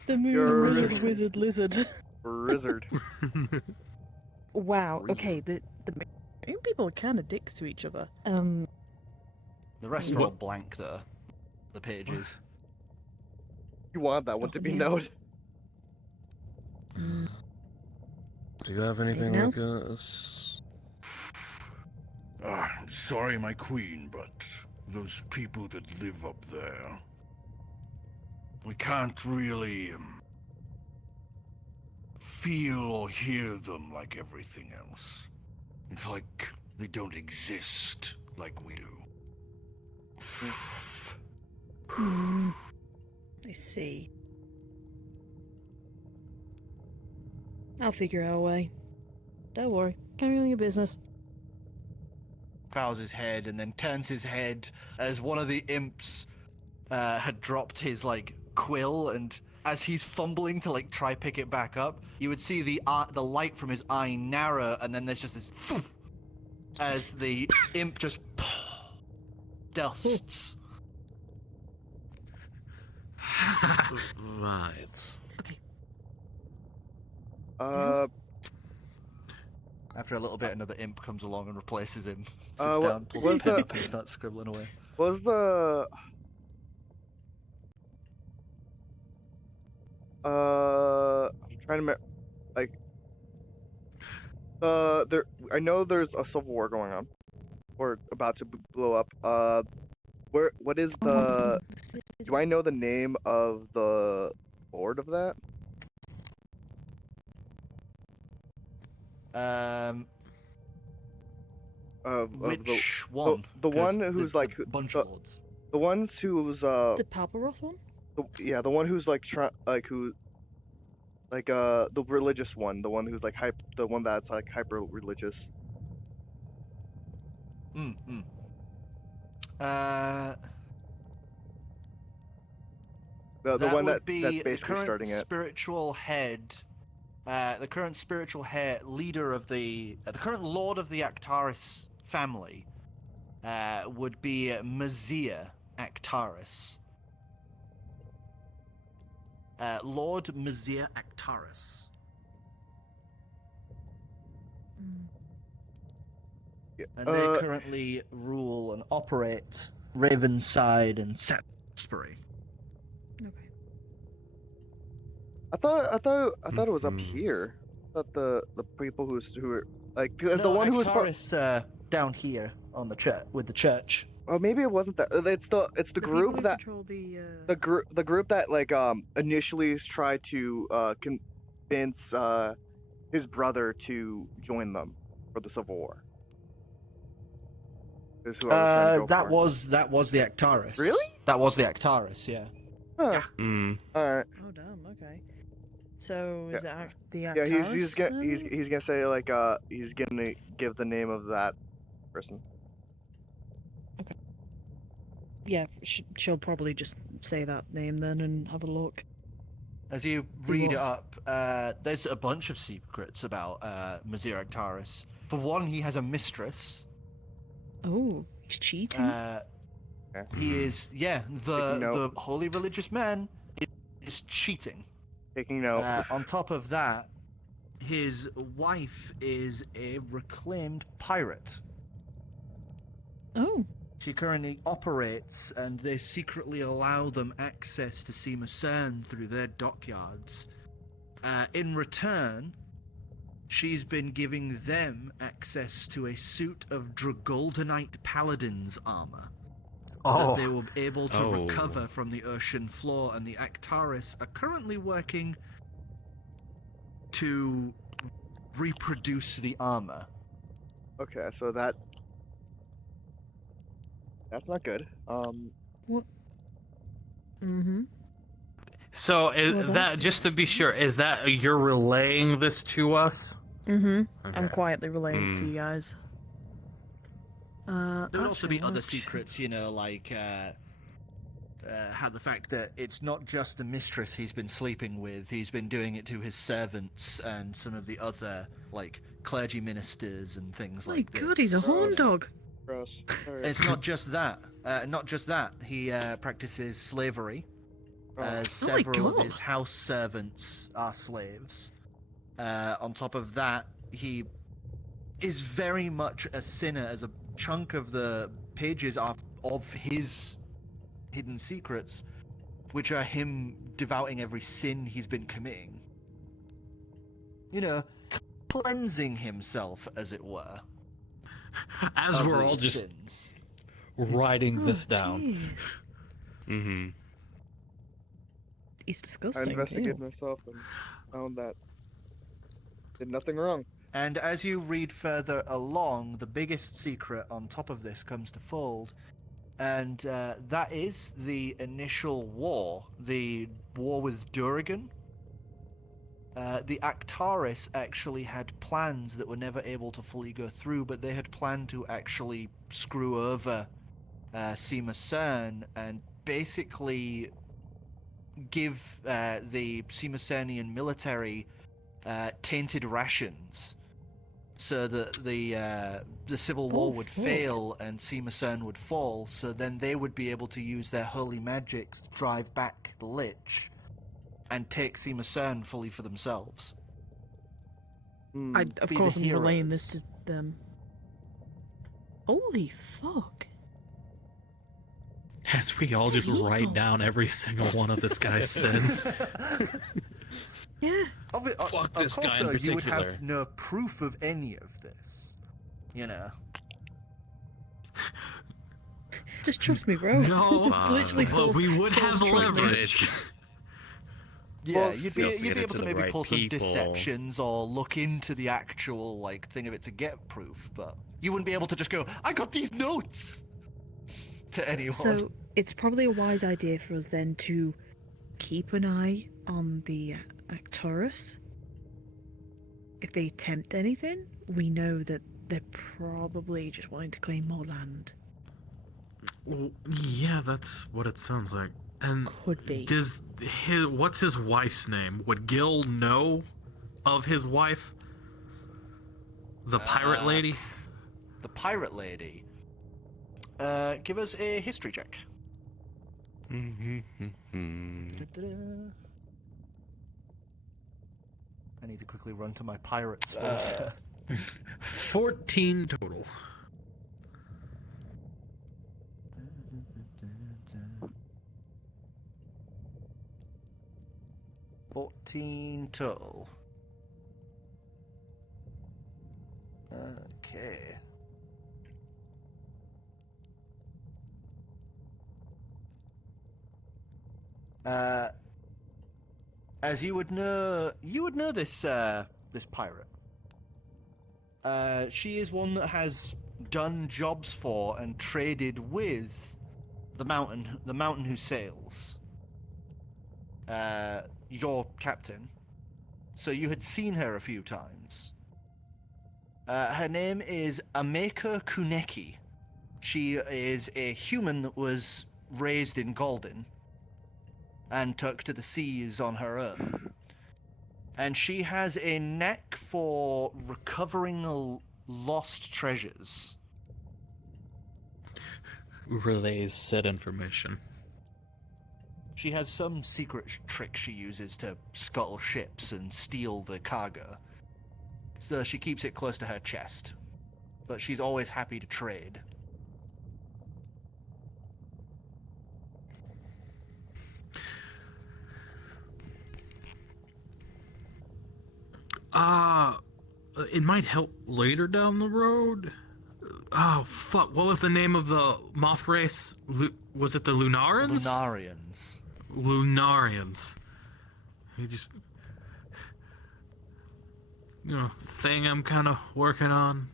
The moon You're a wizard lizard. Wizard. Wow. Okay. The moon people are kind of dicks to each other. The rest are all blank though. The pages. You want that one to be Yeah. noted. Do you have anything Anything like else? this? Sorry, my queen, but those people that live up there, we can't really feel or hear them like everything else. It's like they don't exist like we do. I see. I'll figure out a way. Don't worry. Carry on your business. Bows his head and then turns his head as one of the imps had dropped his quill, and as he's fumbling to try pick it back up, you would see the light from his eye narrow, and then there's just this as the imp just dusts. Right. Okay. After a little bit, another imp comes along and replaces him. Sits what- down, pulls was his pen the- up, and starts scribbling away. Was the I'm trying to there. I know there's a civil war going on, or about to blow up. What is the? Do I know the name of the lord of that? Of Which the one? the 'Cause one there's who's a like bunch the, of lords. The ones who's The Palparoth one? the one who's like the religious one, the one who's like the one that's like hyper religious. The one would be that's the basically current starting it. spiritual head, the current spiritual head leader of the current lord of the Actaris family, would be Mazia Actaris. Lord Mazia Actaris. And they currently rule and operate Ravenside and Salisbury. Okay. I thought it was up here. I thought the people who are like the one who was Actaris, down here on the with the church. Oh, maybe it wasn't that. It's the group that the group that like initially tried to convince his brother to join them for the Civil War. Is who I was trying to go for. That was the Actaris. Really? That was the Actaris, yeah. Huh. All right. Oh damn. Okay. So is that the Yeah, Actaris? he's gonna say like he's gonna give the name of that person. Okay. Yeah, she'll probably just say that name then and have a look. As you read it up, there's a bunch of secrets about Mazir Actaris. For one, he has a mistress. Oh, he's cheating. He is, the holy religious man is cheating. Taking note. On top of that, his wife is a reclaimed pirate. Oh. She currently operates, and they secretly allow them access to Sima Cern through their dockyards. In return, she's been giving them access to a suit of Dragoldanite Paladin's armor that they were able to recover from the ocean floor, and the Actaris are currently working to reproduce the armor. Okay, so that's not good. What? Mm-hmm. So is Well, that, just to be sure, is that you're relaying this to us? Mm-hmm. Okay. I'm quietly relaying to you guys. There would also be other actually- secrets, like How the fact that it's not just the mistress he's been sleeping with, he's been doing it to his servants and some of the other, like, clergy ministers and things like this. My god, he's a horn dog. Gross. It's not just that. He practices slavery. Several of his house servants are slaves. On top of that, he is very much a sinner, as a chunk of the pages are of his hidden secrets, which are him devouting every sin he's been committing. Cleansing himself, as it were. As we're all just sins. writing this down. Jeez. Mm-hmm. He's I disgusting. investigated Ew. myself and found that did nothing wrong. And as you read further along, the biggest secret on top of this comes to fold, and that is the initial war, the war with Durigan. The Actaris actually had plans that were never able to fully go through, but they had planned to actually screw over Sima Cern and basically give the Sima Cernian military tainted rations, so that the civil war would fail and Sima Cern would fall, so then they would be able to use their holy magics to drive back the Lich and take Sima Cern fully for themselves. Of Be course, the I'm relaying heroes. this to them. Holy fuck. As we all just write down every single one of this guy's sins. Yeah. Fuck this guy in You would particular. have no proof of any of this. Just trust me, bro. No, Literally, but we would have trust me. leverage. Yeah, Well, you'd we be also get able into to the maybe right pull some people. deceptions or look into the actual thing of it to get proof, but you wouldn't be able to just go, "I got these notes" to anyone. So, it's probably a wise idea for us then to keep an eye on the Arcturus. If they tempt anything, we know that they're probably just wanting to claim more land. Well, yeah, that's what it sounds like. And Could be. What's his wife's name? Would Gil know of his wife? The pirate lady? The pirate lady. Give us a history check. I need to quickly run to my pirates. 14 total. Total. Okay. As you would know this this pirate. She is one that has done jobs for and traded with the mountain who sails. Your captain. So you had seen her a few times. Her name is Ameka Kuneki. She is a human that was raised in Golden and took to the seas on her own. And she has a knack for recovering lost treasures. Relays said information. She has some secret trick she uses to scuttle ships and steal the cargo. So she keeps it close to her chest. But she's always happy to trade. It might help later down the road. Oh, fuck. What was the name of the moth race? Was it the Lunarians? Lunarians. You just... thing I'm kind of working on.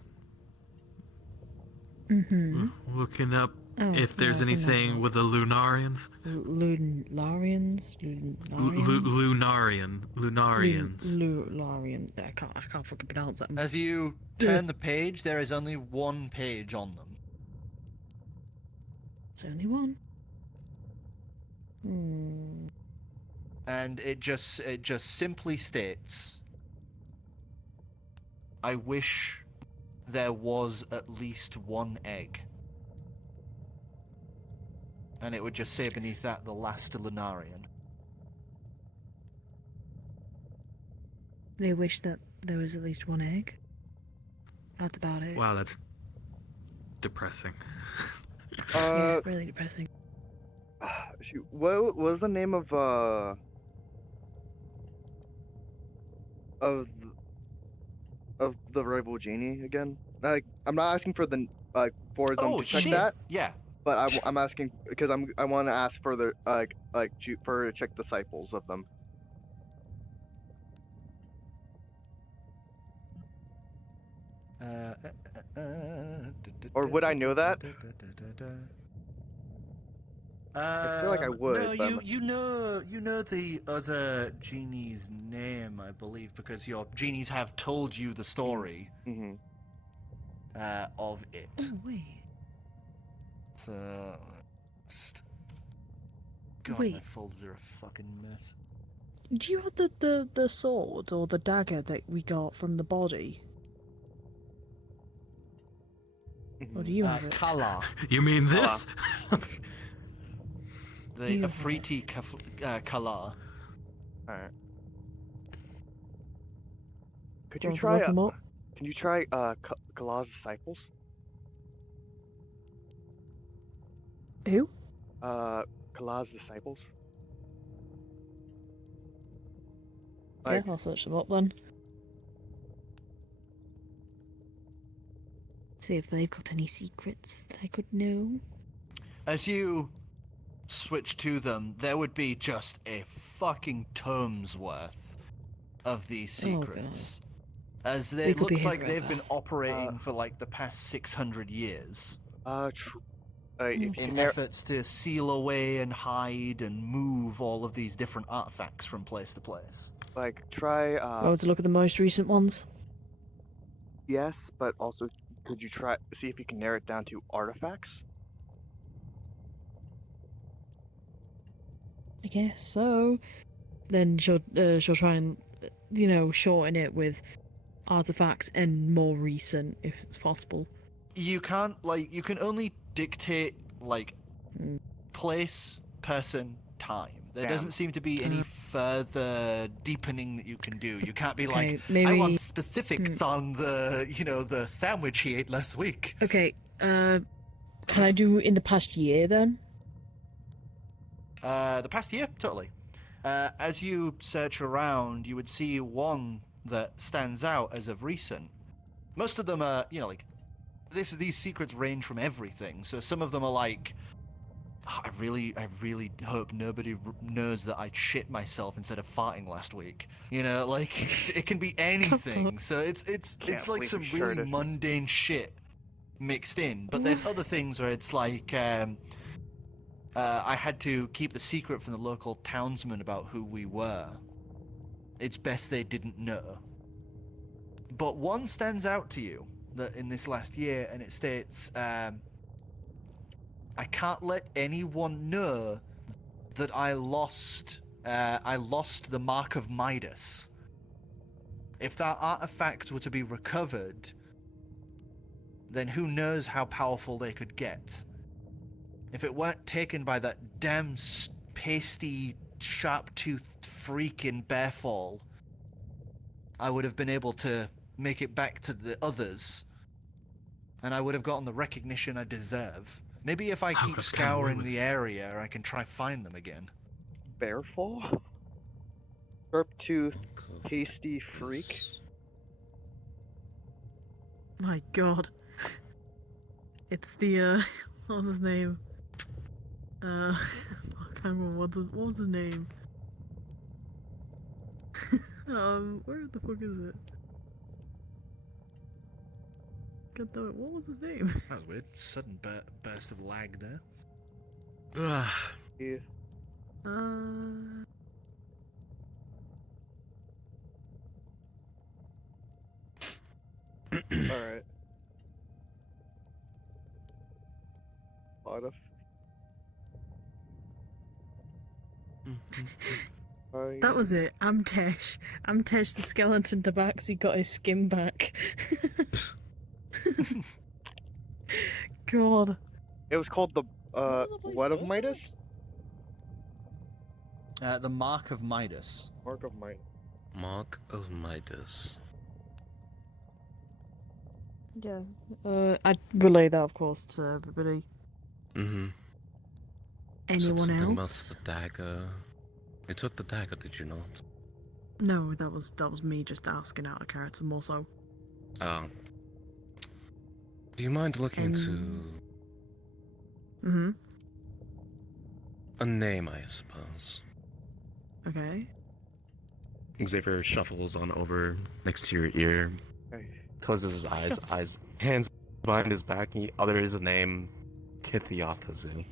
Mm-hmm. Looking up if there's anything with the Lunarians. Lunarians? Lunarians. Lunarian. I can't fucking pronounce that. As you turn the page, there is only one page on them. It's only one. And it just simply states, I wish there was at least one egg. And it would just say beneath that, the last Lunarian. They wish that there was at least one egg. That's about it. Wow, that's depressing. Yeah, really depressing. Shoot, what was the name of the rival genie again? Like, I'm not asking for the for them to check that. Yeah. But I'm asking because I want to ask for the for check disciples of them. Or would I know that? I feel like I would. No, but you know the other genie's name, I believe, because your genies have told you the story of it. Oh wait. So, God, Wait. my folders are a fucking mess. Do you have the sword or the dagger that we got from the body? Or do you have it? Kala. You mean this? The Afriti Kala. Alright. Could Do you want to try? look 'em up? Can you try Kala's disciples? Who? Kala's disciples. Yeah, I'll search them up then. See if they've got any secrets that I could know. As you switch to them, there would be just a fucking tome's worth of these secrets. As They it could be looks here like they've forever. been operating for like the past 600 years. if you in can efforts to seal away and hide and move all of these different artifacts from place to place. like try Oh, to look at the most recent ones. yes, but also could you try see if you can narrow it down to artifacts? I guess so. Then she'll try and shorten it with artifacts and more recent if it's possible. You can't you can only dictate place, person, time. There doesn't seem to be any further deepening that you can do. You can't be Okay, like, maybe... I want specifics on the the sandwich he ate last week. Okay, can I do in the past year then? The past year, totally. As you search around, you would see one that stands out as of recent. Most of them are, these secrets range from everything. So some of them are like, I really hope nobody knows that I shit myself instead of farting last week. It can be anything. So it's like some really mundane shit mixed in. But there's other things where it's like, I had to keep the secret from the local townsmen about who we were. It's best they didn't know. But one stands out to you that in this last year, and it states, I can't let anyone know that I lost the Mark of Midas. If that artifact were to be recovered, then who knows how powerful they could get. If it weren't taken by that damn pasty, sharp-toothed freak in Bearfall, I would have been able to make it back to the others, and I would have gotten the recognition I deserve. Maybe if I keep scouring the area, I can try find them again. Bearfall? Sharp-toothed, pasty freak? My god. It's the, what was his name? I can't remember what was his name. Where the fuck is it? God damn it, what was his name? That was weird. Sudden burst of lag there. Yeah. Alright. Lot of... That was it. Amtesh. Amtesh the skeleton tabaxi got his skin back. God. It was called the, what of Midas? The Mark of Midas. Mark of Midas. Mark of Midas. Yeah. I'd relay that, of course, to everybody. Mm-hmm. Anyone something else? About the dagger. You took the dagger, did you not? No, that was me just asking out of character more so. Oh. Do you mind looking into a name, I suppose? Okay. Xavier shuffles on over next to your ear, closes his eyes, hands behind his back, and he utters a name, Kithiothazu.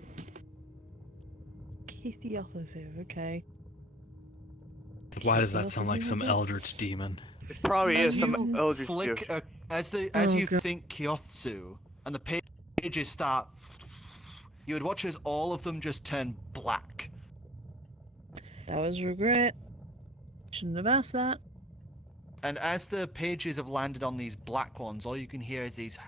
Kithiothazu, okay. Why does that sound like some eldritch demon? It probably is some eldritch flick, demon. as you think Kyotsu, and the pages start, you would watch as all of them just turn black. That was regret. Shouldn't have asked that. And as the pages have landed on these black ones, all you can hear is these...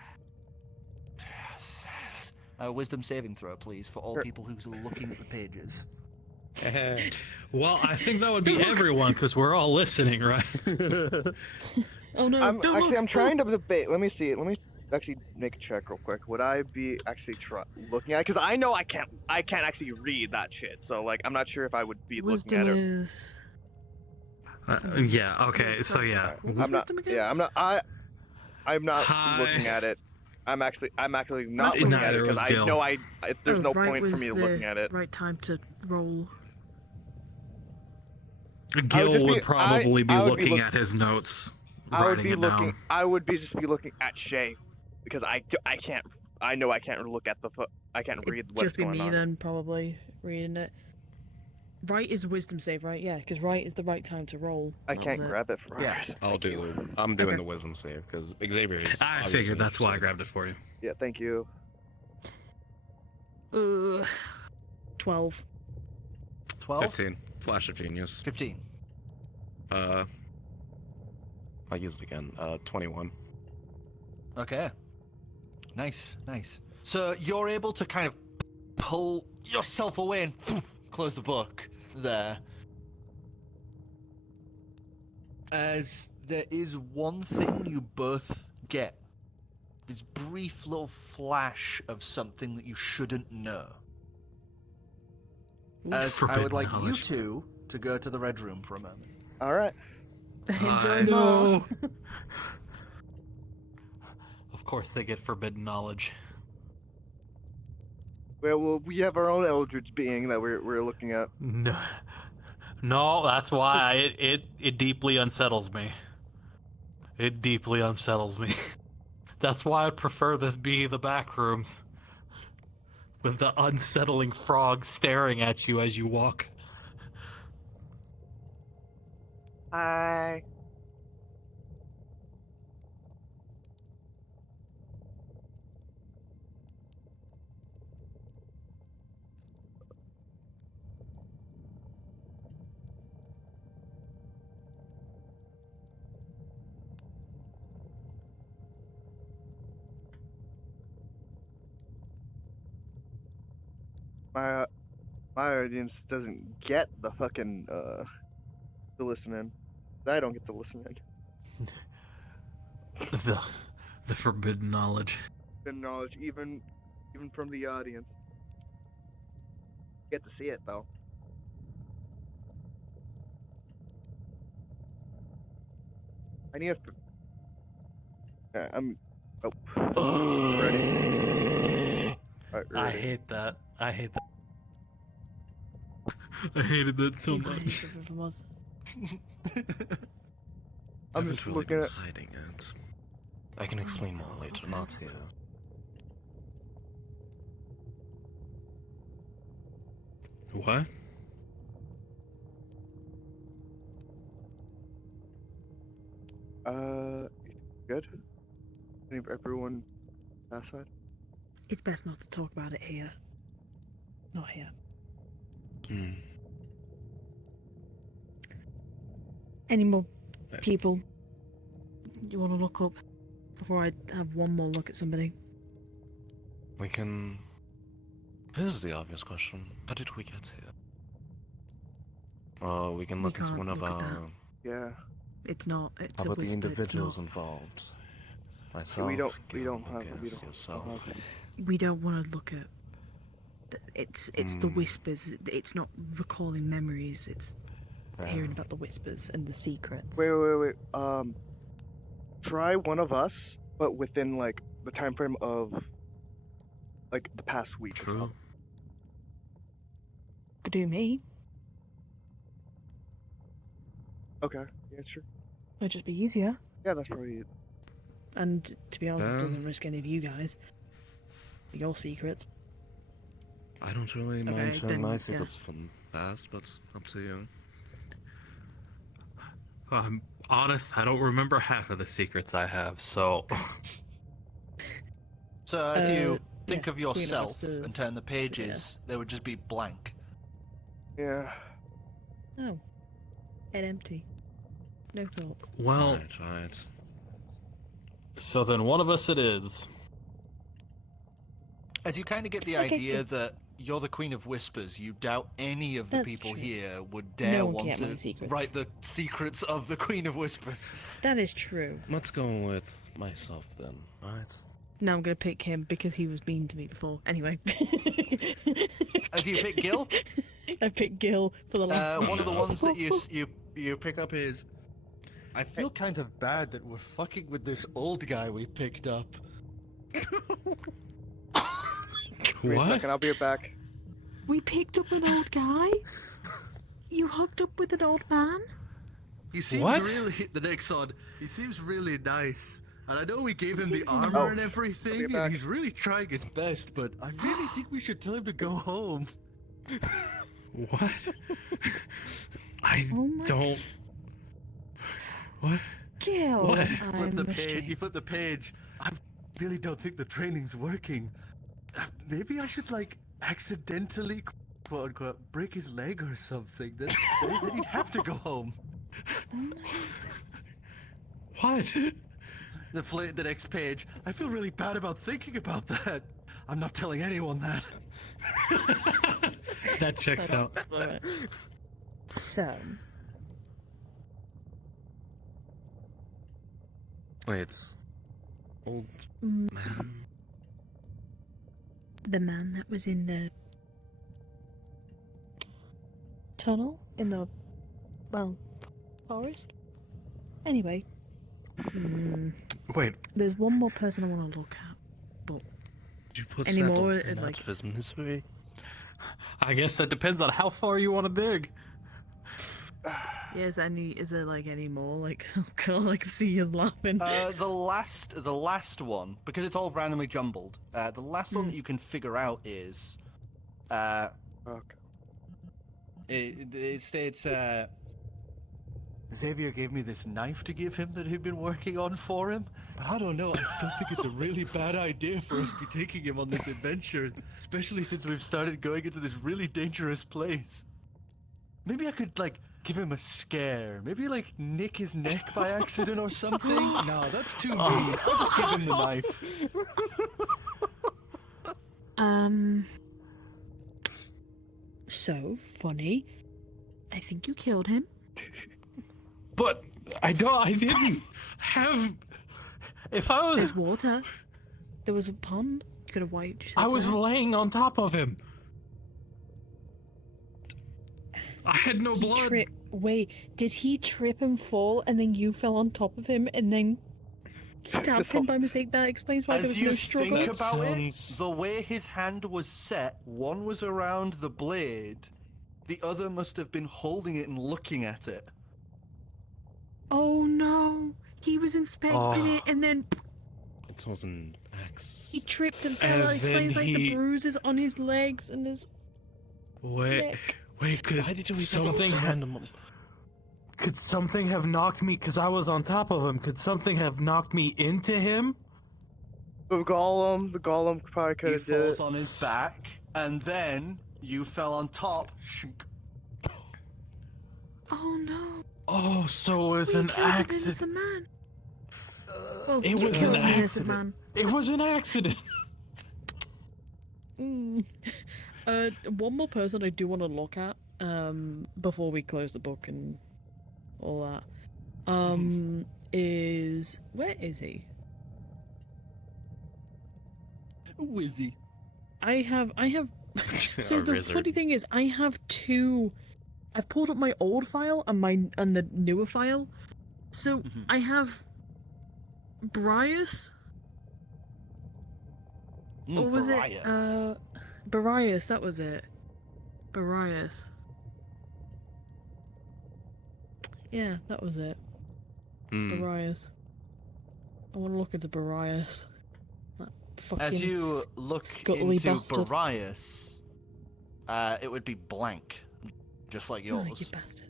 wisdom saving throw, please, for all people who's looking at the pages. Well, I think that would be everyone, because we're all listening, right? Oh no, I'm trying to debate. Let me see. Let me actually make a check real quick. Would I be actually looking at it? Because I know I can't actually read that shit. So, like, I'm not sure if I would be looking at it. Wisdom is... yeah, okay, so yeah. I'm not looking at it. I'm actually not looking at it because I know there's no point for me looking at it. Right time to roll. Gil would probably be looking at his notes. I would be looking at Shay because I I know I can't look at I can't read what's Just be going me on. then, probably reading it. Right is wisdom save, right? Yeah, because right is the right time to roll. I That can't was it. grab it for Yeah. ours. I'll Thank you. do. I'm doing Okay. the wisdom save because Xavier is. I obviously figured that's why I interested. grabbed it for you. Yeah, thank you. 12. 12? 15. Flash of genius. 15. I'll use it again. 21. Okay. Nice, nice. So you're able to kind of pull yourself away and close the book there. As there is one thing you both get. This brief little flash of something that you shouldn't know. As I Forbidden would like knowledge. you two to go to the red room for a moment. All right. Enjoy No. more. Of course, they get forbidden knowledge. Well, we have our own Eldritch being that we're looking at. No, no, that's why it deeply unsettles me. It deeply unsettles me. That's why I prefer this be the back rooms, with the unsettling frog staring at you as you walk. Hi. My audience doesn't get the fucking to listen in. I don't get to listen in. The forbidden knowledge. The knowledge, even from the audience. Get to see it though. I need a. I'm. Oh. Ready. Alright, I ready. hate that. I hate that. I hated that so You guys much. different from us. I'm Haven't just really looking been at. hiding it. I can explain more later, not here. What? Good. Everyone outside. It's best not to talk about it here. Not here. Hmm. Any more people you want to look up before I have one more look at somebody? We can. Here's the obvious question: how did we get here? We can We look into can't one of look at our. that. Yeah. It's not. It's How a about the whisper. It's individuals not. involved? Yeah, Myself. we don't Gil, have. I We guess, don't yourself. have. We don't want to look at. It's the whispers. It's not recalling memories. It's hearing about the whispers and the secrets. Wait. Try one of us, but within like the time frame of like the past week or True. something. Could do me. Okay. Yeah, sure. It'd just be easier. Yeah, that's probably it. And to be honest, it Um, doesn't risk any of you guys. Your secrets. I don't really Okay, mind Sharing then, my yeah. secrets from past, but up to you. I'm honest, I don't remember half of the secrets I have, so. So as you think yeah, of we don't have yourself to- and turn the pages, they would just be blank. Yeah. Oh. Head empty. No thoughts. Well, Right. So then one of us it is. As you kind of get the Okay, idea good. that you're the Queen of Whispers, you doubt any of the That's people true. here would dare one can want get my to secrets. write the secrets of the Queen of Whispers. That is true. Let's go with myself then. Right. Now I'm gonna pick him because he was mean to me before. Anyway. As you pick Gil, I picked Gil for the last one of the ones that you pick up is, I feel kind of bad that we're fucking with this old guy we picked up. Wait a What? second, I'll be right back. We picked up an old guy? You hooked up with an old man? He seems What? really the next one. He seems really nice. And I know we gave him Is the he- armor Oh, and I'll everything, be and back. he's really trying his best, but I really think we should tell him to go home. What? I Oh my don't. What? Gil, What? I'm ashamed. You flip the page. I really don't think the training's working. Maybe I should, like, accidentally, quote unquote, break his leg or something. Then he'd have to go home. What? The next page. I feel really bad about thinking about that. I'm not telling anyone that. That checks out. Alright. So, Wait. Old Mm, man. the man that was in the tunnel in the, well, forest? Anyway, Wait, there's one more person I want to look at, but Did you put any that more on- like Activism history. I guess that depends on how far you want to dig. yeah, is there like any more like oh god I can see you laughing. The last one, because it's all randomly jumbled. The last one that you can figure out is, Okay. it states, Xavier gave me this knife to give him that he'd been working on for him. But I don't know, I still think it's a really bad idea for us to be taking him on this adventure, especially since we've started going into this really dangerous place. Maybe I could, like, give him a scare. Maybe, like, nick his neck by accident or something. No, that's too mean. I'll just give him the knife. So funny. I think you killed him. But I didn't have. If I was, There's water. There was a pond. You could have wiped yourself I was out. laying on top of him. I had no blood. Wait, did he trip and fall and then you fell on top of him and then stabbed him by mistake? That explains why there As was you no struggle. think about sounds- it, the way his hand was set, one was around the blade, the other must have been holding it and looking at it. Oh no! He was inspecting it and then It was an axe. He tripped and fell. And That explains then like the he- bruises on his legs and his Wait. neck. Wait, could Why did you something random? Could something have knocked me? Because I was on top of him. Could something have knocked me into him? The golem probably could He have did falls it. on his back, and then you fell on top. Shunk. oh no! Oh, so it was We an killed an accident. innocent man. Oh, It you was killed an an innocent accident. man. It was an accident. One more person I do want to look at before we close the book and all that is where is he? Wizzy. I have so A the wizard. funny thing is I have two. I've pulled up my old file and the newer file. So I have Brias. Or was it Barias, that was it. Barias. Yeah, that was it. Barias. I want to look into Barias. That fucking As you look scuttly into bastard. Barias, it would be blank, just like Oh, yours. you bastard.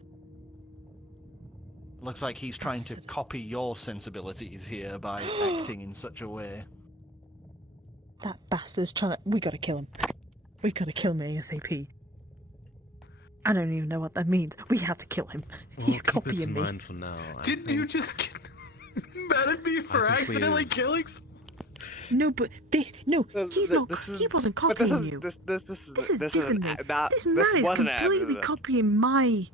Looks like he's trying to Bastard. copy your sensibilities here by acting in such a way. That bastard's trying to. We gotta kill him. We gotta kill him ASAP. I don't even know what that means. We have to kill him. Well, He's keep it in copying me. mind for now. I Didn't you think- just get mad at me for I think we accidentally have- killing? No, but no, This- he's this- not. this is- He wasn't But this copying is you. this is This is different. that, This man is wasn't an completely accident. copying my.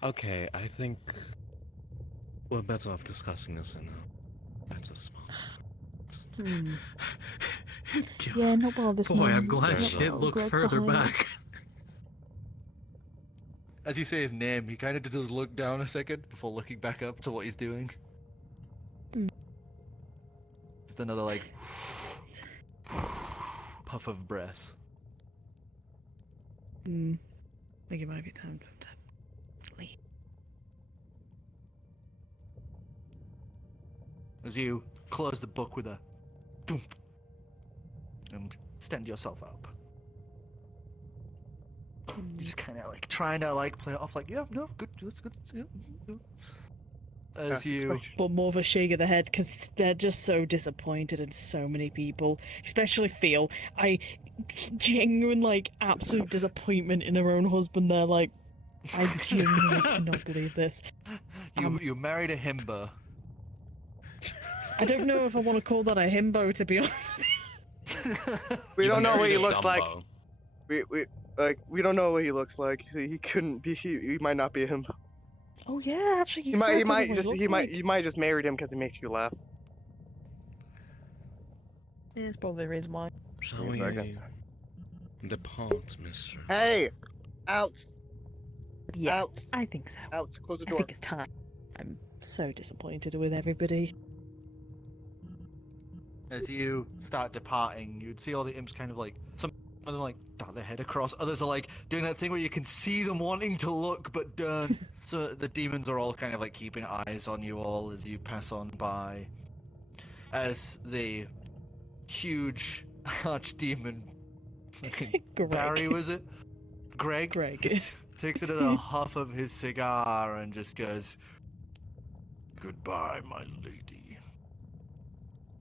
Okay, I think we're better off discussing this in a better spot. Yeah, not while this Boy, man I'm is glad got shit all looked Greg further behind him. back. As you say his name, he kind of does look down a second before looking back up to what he's doing. Just another, like, puff of breath. I think it might be time to leave. as you close the book with a thump and stand yourself up. You just kind of like trying to like play it off like, yeah, no, good, that's good. Yeah, yeah. As you, But more of a shake of the head because they're just so disappointed in so many people, especially Phil. I genuine like absolute disappointment in her own husband. They're like, I genuinely cannot believe this. you married a himbo. I don't know if I want to call that a himbo, to be honest with you. We don't know what he Dumbo. looks like. We don't know what he looks like. He couldn't be. He might not be him. Oh yeah, actually, You might just married him because he makes you laugh. Yeah, it's probably the reason why. Shall we depart, mistress? Hey, out. Yeah, Out. I think so. Out. Close the I door. think it's time. I'm so disappointed with everybody. As you start departing, you'd see all the imps kind of like, some of them like dart their head across, others are like doing that thing where you can see them wanting to look but don't. So the demons are all kind of like keeping eyes on you all as you pass on by. As the huge archdemon, Greg. Barry was it? Greg? Greg. Takes it as a huff of his cigar and just goes, Goodbye, my lady.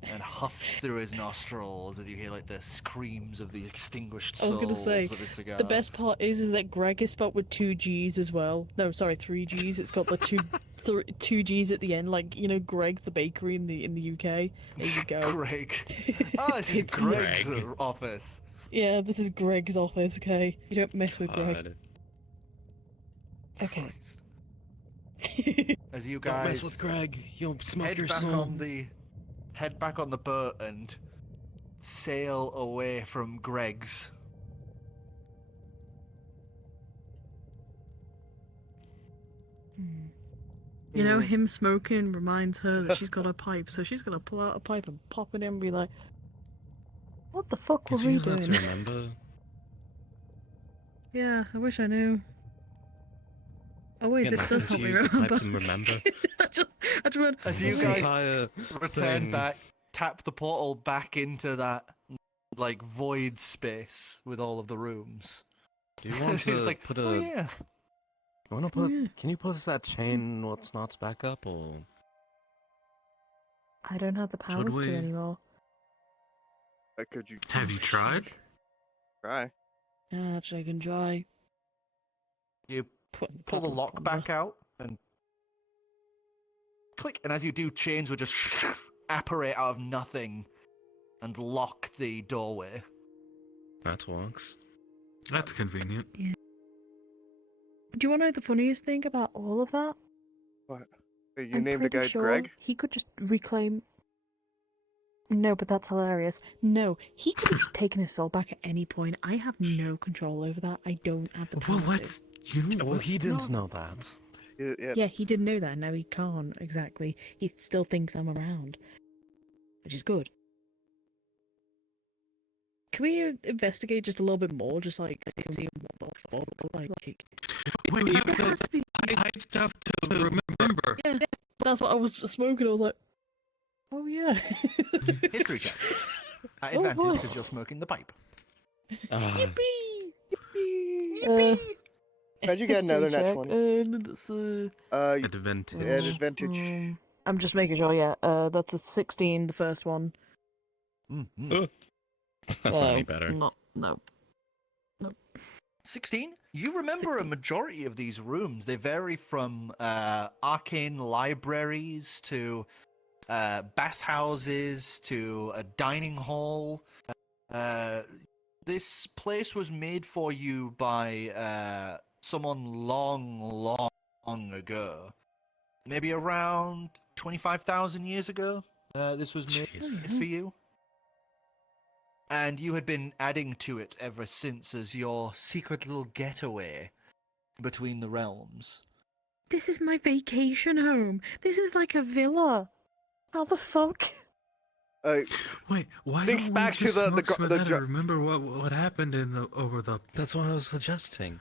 and huffs through his nostrils as you hear like the screams of the extinguished I was souls gonna say, of his cigar. the best part is that Greg is spelled with 2 G's as well. No, sorry, 3 G's. It's got the two G's at the end, like, you know, Greg's the bakery in the UK. There you go. Greg. Oh, this is It's Greg's Greg. office. Yeah, this is Greg's office, okay? You don't mess with Greg. God. Okay. As you Don't guys mess with Greg. You'll smoke head your back soul. head back on the boat and sail away from Greg's. You know, him smoking reminds her that she's got a pipe, so she's gonna pull out a pipe and pop it in and be like, What the fuck were Did you we use that to doing? remember? yeah, I wish I knew. Oh wait, Getting this back does into help me use the remember. pipes and remember. I just went, As you This guys entire return thing. back, tap the portal back into that like void space with all of the rooms. Do you want It's to like, put a? oh yeah. You want to Oh, put? yeah. Can you put that chain what's not back up or? I don't have the powers we? to anymore. Could you Have you tried? try? yeah, actually I can try. You Put, pull the lock back out and click, and as you do, chains would just apparate out of nothing and lock the doorway. That works. That's convenient. Do you want to know the funniest thing about All of that? What? You I'm named a pretty guy sure Greg? He could just reclaim. No, but that's hilarious. No, he could have taken his soul back at any point. I have no control over that. I don't have the power Well, to. let's. You. Well, he let's didn't not- know that. Yeah. Yeah, he didn't know that. Now he can't exactly. He still thinks I'm around, which is good. Can we investigate just a little bit more? Just like see what the fuck, like. Wait, you There guys. has to be. I have to remember. Yeah, that's what I was smoking. I was like, oh yeah. History check. At Oh, advantage boy. because you're smoking the pipe. Yippee! Uh, How'd you get another history nat check, 20? and it's, Advantage. At advantage. I'm just making sure. Yeah, that's a 16, the first one. Mm-hmm. That's not any better. No. 16? You remember a majority of these rooms. They vary from arcane libraries to bathhouses to a dining hall. This place was made for you by someone long ago. Maybe around 25,000 years ago. This was made Jesus. for you. And you had been adding to it ever since as your secret little getaway between the realms. This is my vacation home. This is like a villa. How the fuck? Wait, why Thinks don't back we to just the smoke some of the that ju- and remember what happened in the over the? That's what I was suggesting.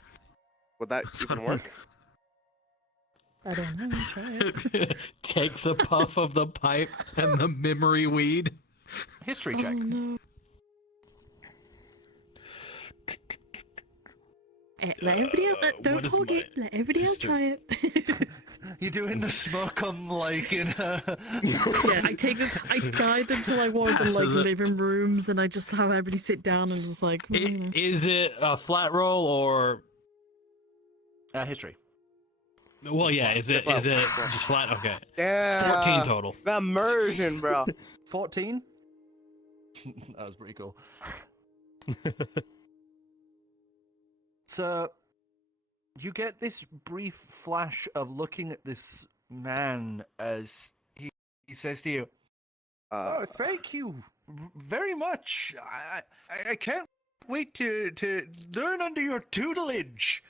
Would that So even I work? I don't know. Try it. Takes a puff of the pipe and the memory weed. History Oh check. no. Let everybody else. Don't what is hog my it. Let everybody else history? try it. You're doing the smoke on like in a... Yeah, I guide them to like one of the like Passes it. living rooms, and I just have everybody sit down and just like. Is it a flat roll or? History. Well, yeah. Is it Well, just flat? Okay. Yeah. 14 total. The immersion, bro. 14? That was pretty cool. So, you get this brief flash of looking at this man as he says to you, "Oh, thank you very much. I can't wait to learn under your tutelage.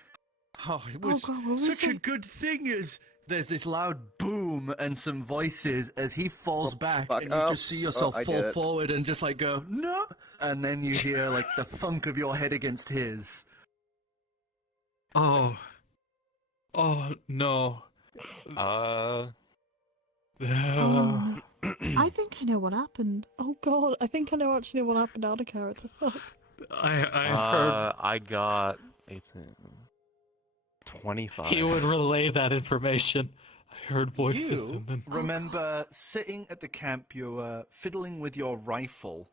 Oh, it was God, what was such a it? good thing." As there's this loud boom and some voices as he falls back, fuck. and you just see yourself I fall did it. forward and just like go, "No," and then you hear like the thunk of your head against his. Oh. Oh no. Oh, no. I think I know what happened. Oh god, I think I know actually what happened out of character. Fuck. I heard I got 18. 25. he would relay that information. I heard voices You and then. remember sitting at the camp, you were fiddling with your rifle,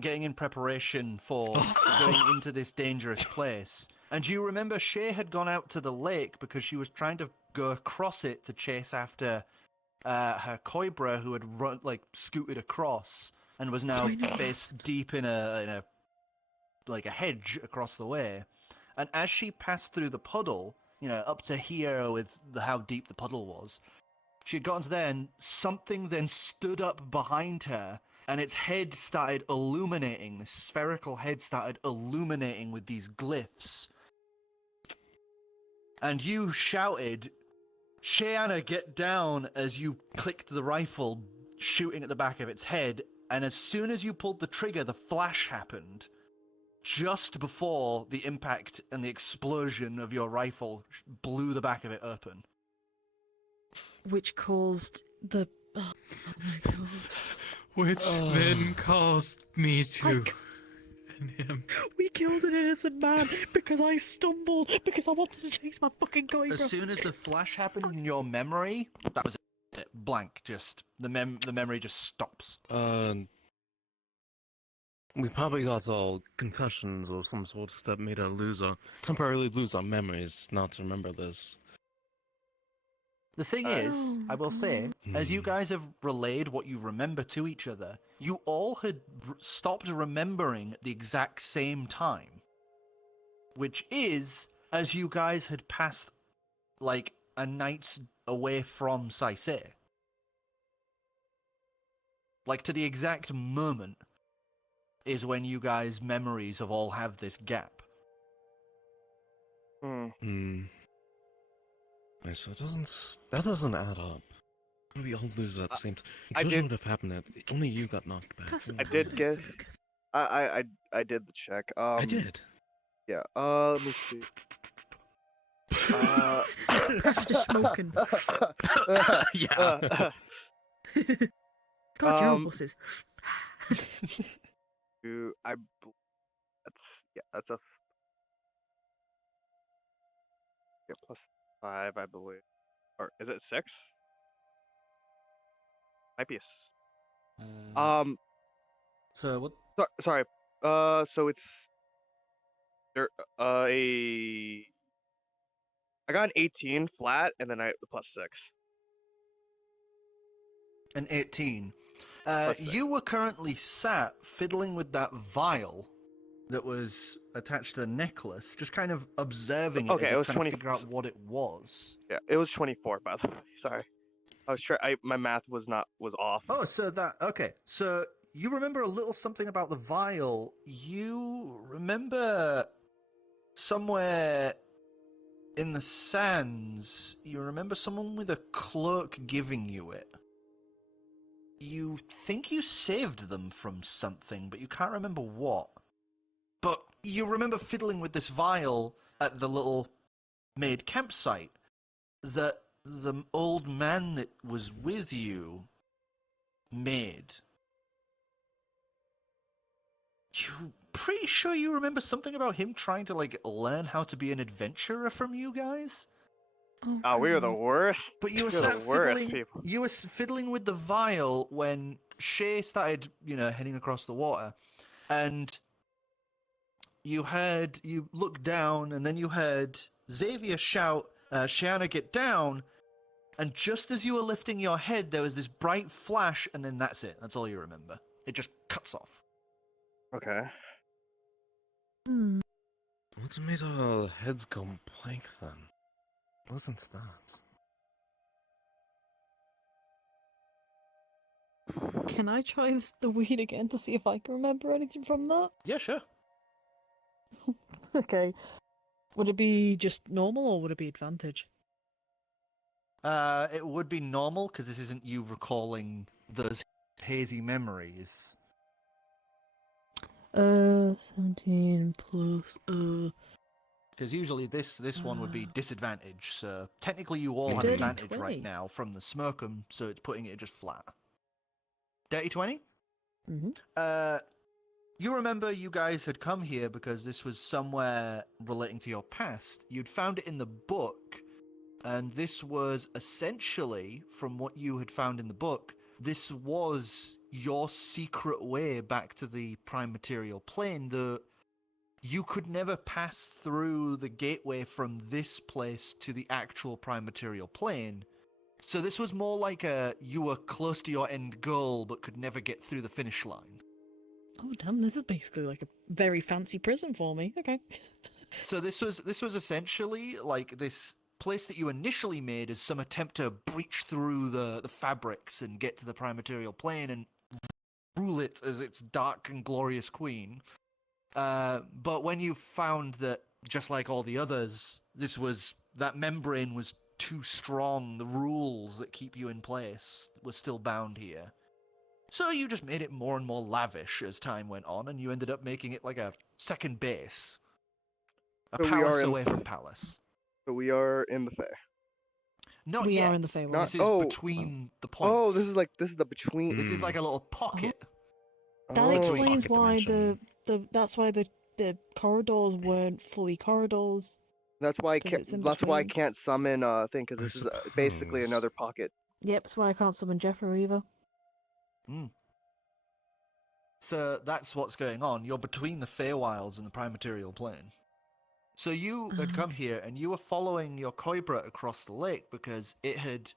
getting in preparation for going into this dangerous place. And you remember Shay had gone out to the lake because she was trying to go across it to chase after her Koibra, who had scooted across and was now face deep in a hedge across the way. And as she passed through the puddle, up to here with how deep the puddle was, she had gotten to there, and something then stood up behind her, and its head started illuminating. The spherical head started illuminating with these glyphs. And you shouted, "Shayanna, get down," as you clicked the rifle, shooting at the back of its head. And as soon as you pulled the trigger, the flash happened. Just before the impact and the explosion of your rifle blew the back of it open. Which caused the. Oh my god. Which then caused me to. And him. We killed an innocent man because I stumbled because I wanted to chase my fucking Koibra. As soon as the flash happened in your memory, that was it. Blank. Just the memory just stops. We probably got all concussions or some sort that made us temporarily lose our memories not to remember this. The thing is, I will say, as you guys have relayed what you remember to each other, you all had stopped remembering at the exact same time. Which is, as you guys had passed, like, a night away from Saisei. Like, to the exact moment is when you guys' memories of all have this gap. So that doesn't add up. We all lose at the same time. I Explosion did- would have happened that only you got knocked back. I did get. I did the check. I did. Yeah. Let me see. Just smoking. Yeah. God, you're all bosses. That's a. Yeah, +5, I believe. Or is it 6? Might be So what? Sorry. So it's there. I got an 18 flat, and then I the +6. An 18. +6. You were currently sat fiddling with that vial that was attached to the necklace, just kind of observing it. Okay, as it you was kind 20 of figure out what it was. Yeah, it was 24, by the way. Sorry. I was my math was off. Oh, so okay. So you remember a little something about the vial. You remember somewhere in the sands, you remember someone with a cloak giving you it. You think you saved them from something, but you can't remember what. But you remember fiddling with this vial at the little maid campsite that the old man that was with you made. You pretty sure you remember something about him trying to like learn how to be an adventurer from you guys? Oh, we were the God. worst. But you were We were the sat worst fiddling. people. You were fiddling with the viol when Shay started, heading across the water, and you looked down, and then you heard Xavier shout, "Shiana, get down!" And just as you were lifting your head, there was this bright flash, and then that's it. That's all you remember. It just cuts off. Okay. Hmm. What's made our heads go blank then? Wasn't that? Can I try the weed again to see if I can remember anything from that? Yeah, sure. Okay. Would it be just normal or would it be advantage? It would be normal because this isn't you recalling those hazy memories. 17 plus, Because usually this one would be disadvantage, so technically you all have Dirty advantage 20. right now from the Smirkum, so it's putting it just flat. Dirty 20? Mm-hmm. You remember you guys had come here because this was somewhere relating to your past. You'd found it in the book, and this was essentially, from what you had found in the book, this was your secret way back to the prime material plane. You could never pass through the gateway from this place to the actual prime material plane. So this was more like you were close to your end goal but could never get through the finish line. Oh damn, this is basically like a very fancy prison for me. Okay. So this was essentially like this place that you initially made as some attempt to breach through the fabrics and get to the prime material plane and rule it as its dark and glorious queen. But when you found that, just like all the others, that membrane was too strong, the rules that keep you in place were still bound here. So you just made it more and more lavish as time went on, and you ended up making it like a second base. A palace away from palace. But we are in the Fair. Not We yet. are in the Feywild. This is between the points. Oh, this is the between. This is like a little pocket. That Oh. explains Pocket why dimension. that's why the corridors weren't fully corridors. That's why I 'Cause can't. it's in That's why I between. can't summon thing because I this is basically suppose. another pocket. Yep, that's why I can't summon Jeffro either. So that's what's going on. You're between the Feywilds and the Prime Material Plane. So you had come here and you were following your Koibra across the lake because it had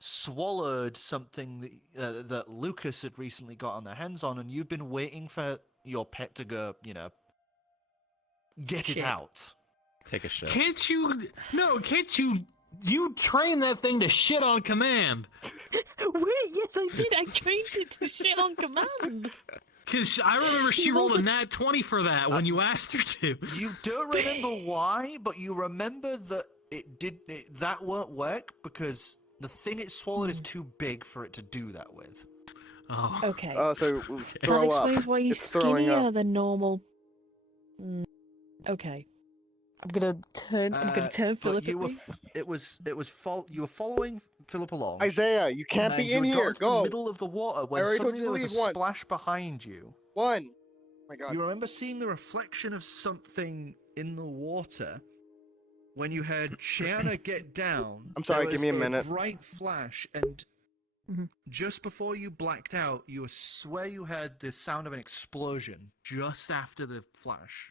swallowed something that Lucas had recently got on their hands on, and you've been waiting for your pet to go, get it Shit. out. Take a shit. Can't you? No, can't you? You train that thing to shit on command. Wait, yes, I did. I trained it to shit on command. Cause I remember she He rolled a wasn't- nat 20 for that when you asked her to. You don't remember why, but you remember that that won't work because the thing it swallowed is too big for it to do that with. Oh. Okay. Oh, so that throw up. explains why he's It's throwing skinnier up. than normal. Okay. I'm gonna turn But Philip you at were, me. you were following Philip along. Isaiah, you can't and be you in had here. gotten to the Go. middle of the water when already told suddenly you to there was a leave one. splash behind you. One. Oh my God. You remember seeing the reflection of something in the water when you heard Shiana get down. I'm sorry, there give me a was minute. Bright flash, and Mhm. just before you blacked out, you Swear you heard the sound of an explosion just after the flash.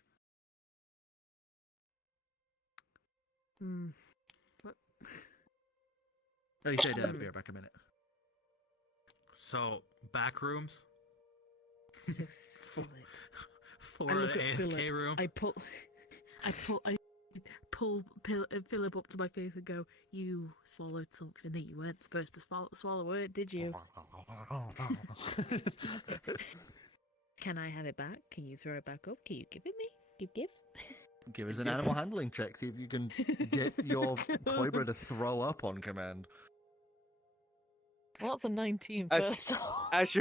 Oh, you said be right back a minute. So back rooms So for, Philip. for I an look at AFK Philip. room. I pull Philip up to my face and go, "You swallowed something that you weren't supposed to swallow it, did you? Can I have it back? Can you throw it back up? Can you give it me? Give? Give us an animal handling check. See if you can get your Koibra to throw up on command. Well, that's a 19 As- first off. As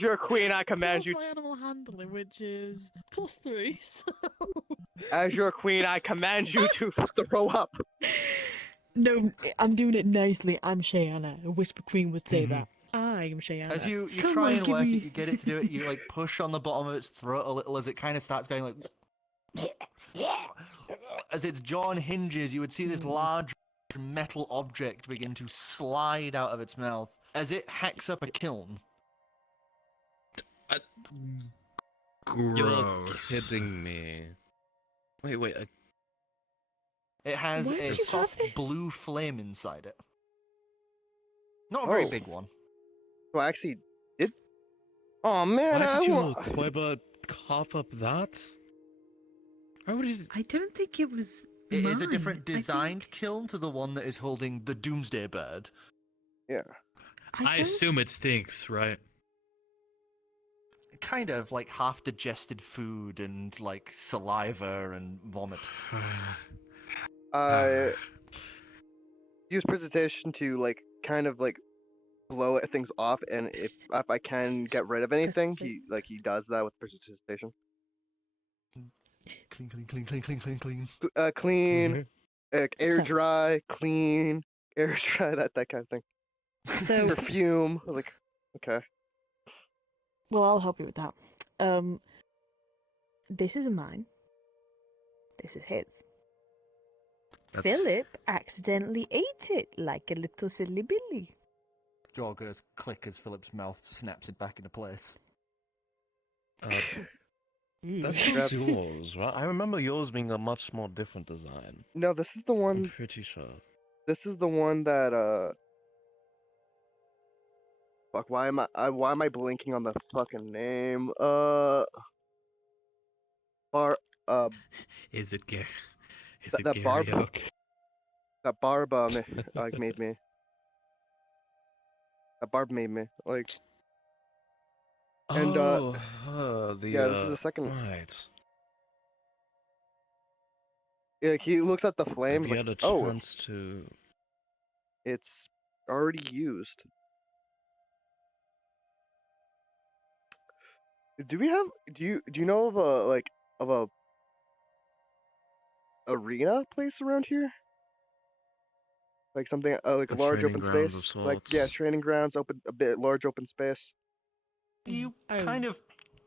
your queen, I command Plus you. my animal handling, which is +3. So As your queen, I command you to throw up. No, I'm doing it nicely. I'm Shayana. A Whisper Queen would say Mhm. that. I am Shayana. As you Come try on, and give work me... it, you get it to do it. You like push on the bottom of its throat a little as it kind of starts going like. As its jaw hinges, you would see this large metal object begin to slide out of its mouth as it hacks up a kiln. You're Gross. kidding me. Wait. It has Why a did you have soft this? blue flame inside it. Not a very Oh. big one. So I actually did. Oh man, Why I did want. your Quiver cough up that? How would it? I don't think it was. It is a mine. different I think- designed kiln to the one that is holding the Doomsday Bird. Yeah. I don't- assume it stinks, right? Kind of like half digested food and like saliva and vomit. Use presentation to like kind of like blow things off, and if I can get rid of anything, he does that with presentation. Clean, clean, clean, clean, clean, clean, clean. Clean, air So- dry, clean, air dry, that kind of thing. So Perfume, like, okay. Well, I'll help you with that. This is mine. This is his. Philip accidentally ate it like a little silly Billy. Jaw goes click as Philip's mouth snaps it back into place. That's Grabs- yours, right? I remember yours being a much more different design. No, this is the I'm one. pretty sure. This is the one that Fuck, why am I blinking on the fucking name? Is it Gary? Is That- it that Gary barb- Oak? That Barb like made me. That Barb made me like. And, the yeah, this is the second. Right. Like he looks at the Have flames you like, had a oh, chance to? it's already used. Do we have? Do you know of a arena place around here? Like something like a A large training open grounds space. of Like yeah, sorts. training grounds, a bit large open space. You Oh. kind of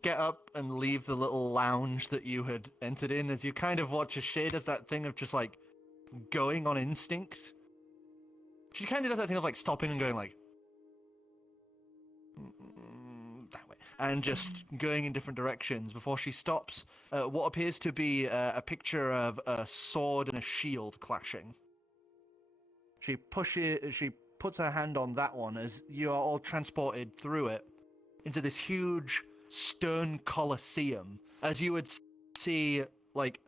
get up and leave the little lounge that you had entered in as you kind of watch as Shay does that thing of just like going on instinct. She kind of does that thing of like stopping and going like that way and just going in different directions before she stops what appears to be a picture of a sword and a shield clashing. She puts her hand on that one as you are all transported through it into this huge stone coliseum, as you would see like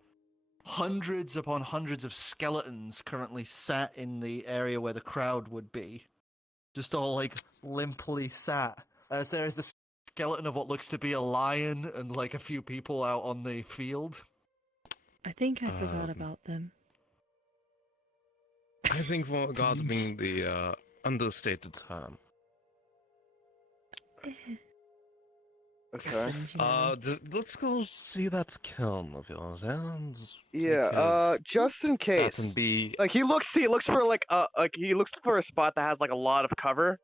hundreds upon hundreds of skeletons currently sat in the area where the crowd would be, just all like limply sat, as there is the skeleton of what looks to be a lion and like a few people out on the field. I think I forgot Um, about them. I think Vrdnd being the understated term. Okay. Let's go see that kiln of yours, and Yeah. Just in case. that and be Like he looks for he looks for a spot that has like a lot of cover.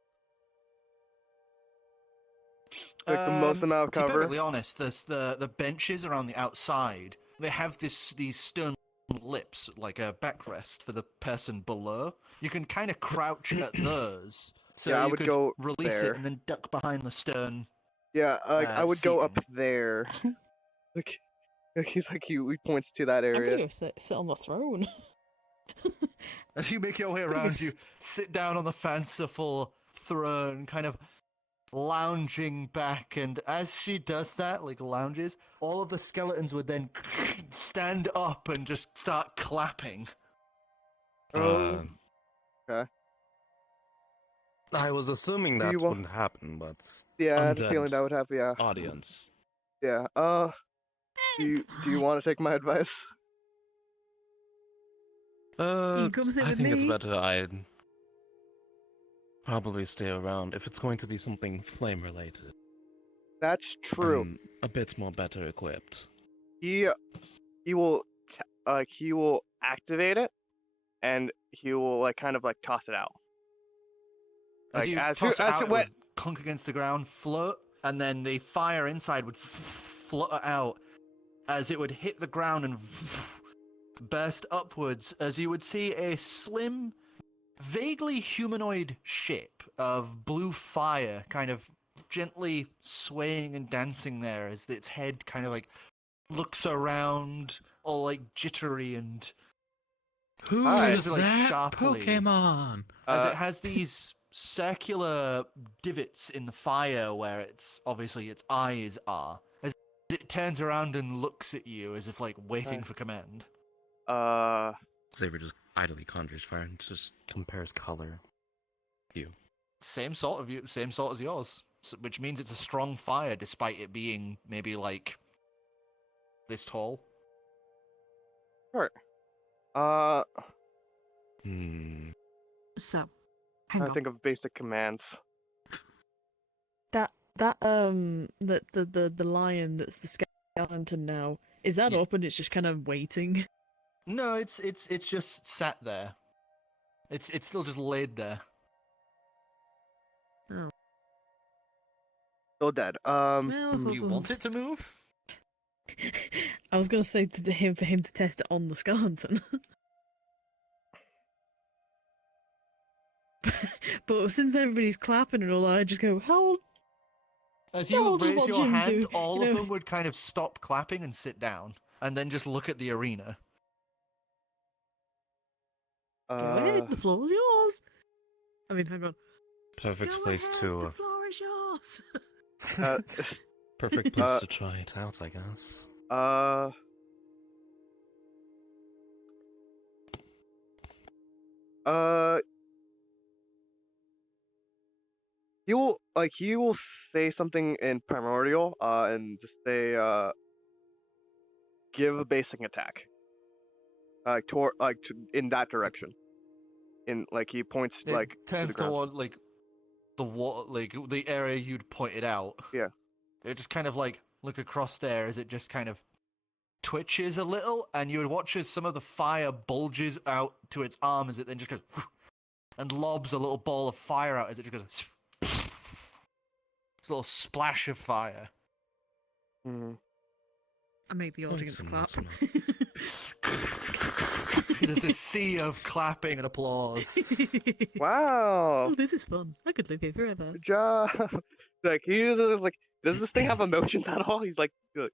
Like the most amount of To be cover. perfectly honest, the benches around the outside, they have these stone lips, like a backrest for the person below. You can kind of crouch at those. So Yeah, I you would could go release there. it and then duck behind the stone. Yeah, I would go up seating. there. Like he's like he points to that I'm gonna area. go sit on the throne. As you make your way around, you sit down on the fanciful throne, kind of lounging back, and as she does that, like lounges, all of the skeletons would then stand up and just start clapping. Oh. Okay. I was assuming Do that you wa- wouldn't happen, but Yeah, I had a Undead. feeling that would happen. Yeah. audience. Yeah. Do you want to take my advice? You come sit I with think it's me. better I'd probably stay around if it's going to be something Flame related. That's true. And a bit more better equipped. He will activate it, and he will like kind of like toss it out. As Like you as toss soon it as out, it it went. would clunk against the ground, float, and then the fire inside would flutter out as it would hit the ground and burst upwards, as you would see a slim, vaguely humanoid shape of blue fire kind of gently swaying and dancing there as its head kind of like looks around, all like jittery and Who Hi. is like, that sharply. Pokemon? as it has these circular divots in the fire where its obviously its eyes are. As it turns around and looks at you as if like waiting for command. Xavier just idly conjures fire and just Compares color. Same sort as yours, which means it's a strong fire despite it being maybe like this tall. Sure. So, hang I on. think of basic commands. The lion that's the skeleton now, is that Yeah. up and it's just kind of waiting? No, it's just sat there. It's still just laid there. Oh. Still dead. Well, Do you want it to move? I was gonna say to him for him to test it on the skeleton. But since everybody's clapping and all, I just go, how? As Yeah, you I'll just raise watch your him hand, do, all you of know. them would kind of stop clapping and sit down, and then just look at the arena. Go ahead, the floor is yours. I mean, hang on. perfect Go place ahead, to the floor is yours. perfect place to try it out, I guess. He will say something in primordial, and just say, give a basic attack. In that direction. In like he points It like to turns the ground. toward like the wall, like the area you'd pointed out. Yeah. It just kind of like look across there as it just kind of twitches a little, and you would watch as some of the fire bulges out to its arm as it then just goes and lobs a little ball of fire out as it just goes. It's a little splash of fire. Mhm. I make the audience clap. There's a sea of clapping and applause. Wow. Oh, this is fun. I could live here forever. Good job. Like he's like, does this thing have emotions at all? He's like, good.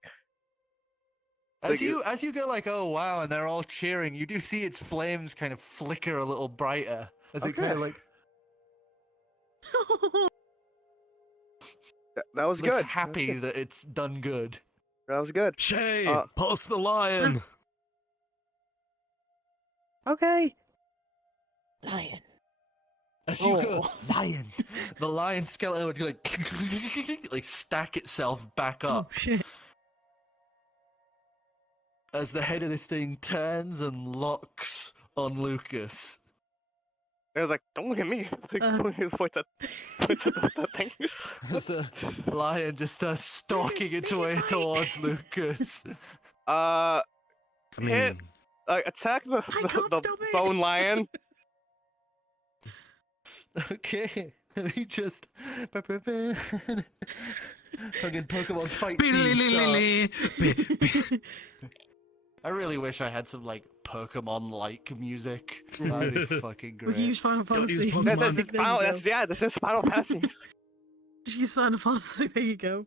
As you go like, oh wow, and they're all cheering, you do see its flames kind of flicker a little brighter as it kind of like That was looks good. happy that it's done good. That was good. Shay, Post the lion! Okay. Lion. As you go, lion, the lion skeleton would like stack itself back Oh up shit. as the head of this thing turns and locks on Lucas. I was like, don't look at me. Like, he points at that thing. As the lion just starts stalking its way towards Lucas. I mean, Hit. Attack the can't stop it. bone lion. Okay, let me just fucking Pokemon fight theme start. I really wish I had some like Pokemon-like music. That'd be fucking We can great. use Final Fantasy. Pokemon. That's There you Final. go. This is Final Fantasy. Just use Final Fantasy. There you go.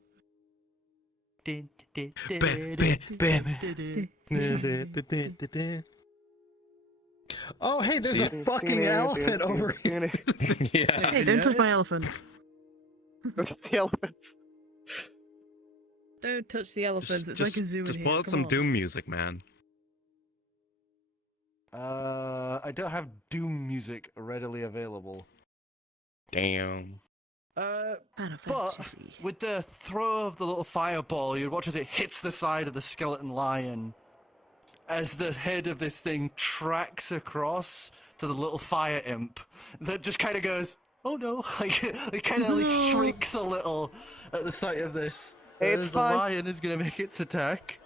Oh, hey, there's a fucking elephant over here. yeah. Hey, don't touch my elephants. The elephants. Don't touch the elephants. It's like a zoo in Just here. pull out Come some on. Doom music, man. I don't have Doom music readily available. Damn. Final But Fantasy. with the throw of the little fireball, you'd watch as it hits the side of the skeleton lion, as the head of this thing tracks across to the little fire imp that just kind of goes, oh no, like it kind of like shrinks a little at the sight of this. Hey, it's As the fine. lion is going to make its attack.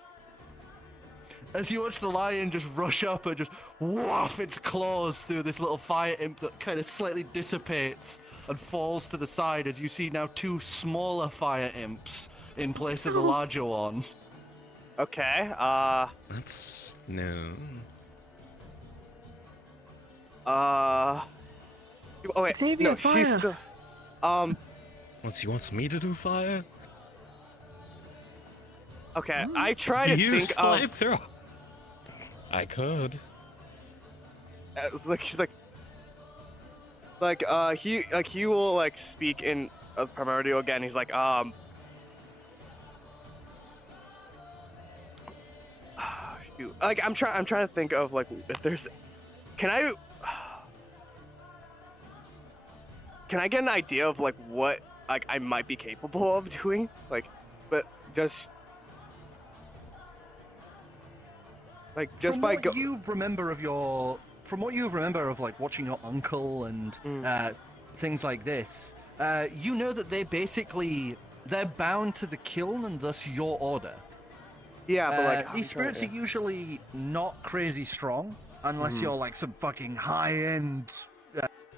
as you watch the lion just rush up and just waft its claws through this little fire imp that kind of slightly dissipates and falls to the side as you see now 2 smaller fire imps in place of the larger one. Okay, That's no. Oh wait, Xavier, no, fire. she's still... Once you want me to do fire? Okay, I try Do to you think of... flamethrower? I could. Like, she's he will, like, speak in Primordial again. He's like, shoot. Like, I'm trying to think of, like, if there's... Can I get an idea of, like, what, like, I might be capable of doing? Like, but just... Like, just From by what you remember of like watching your uncle and things like this, you know that they're bound to the kiln and thus your order. Yeah, but like these spirits are usually not crazy strong unless you're like some fucking high-end,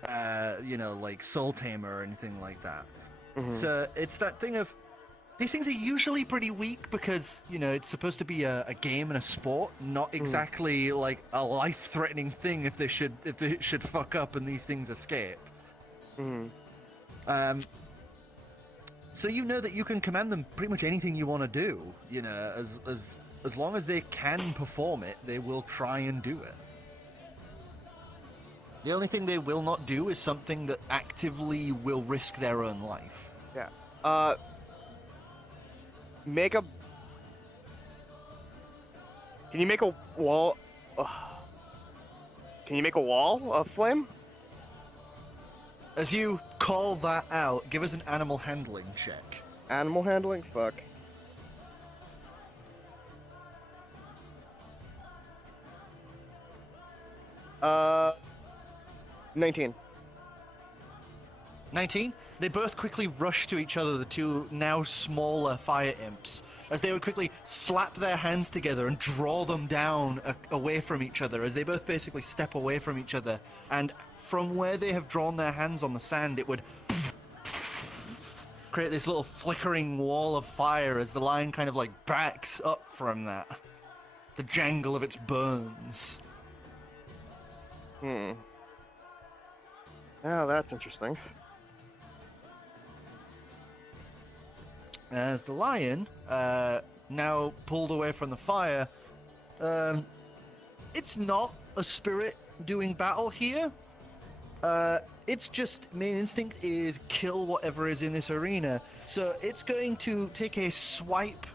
like soul tamer or anything like that. So it's that thing of these things are usually pretty weak because, it's supposed to be a game and a sport, not exactly like a life-threatening thing if they should fuck up and these things escape. So you know that you can command them pretty much anything you want to do. As long as they can perform it, they will try and do it. The only thing they will not do is something that actively will risk their own life. Yeah. Can you make a wall? Can you make a wall of flame? As you call that out, give us an animal handling check. Animal handling? Fuck. Uh, 19. 19? They both quickly rush to each other, the 2 now smaller fire imps, as they would quickly slap their hands together and draw them down away from each other, as they both basically step away from each other, and from where they have drawn their hands on the sand, it would create this little flickering wall of fire as the lion kind of like backs up from that. The jangle of its bones. Oh, that's interesting. As the lion, now pulled away from the fire, it's not a spirit doing battle here. Its just main instinct is kill whatever is in this arena. So it's going to take a swipe,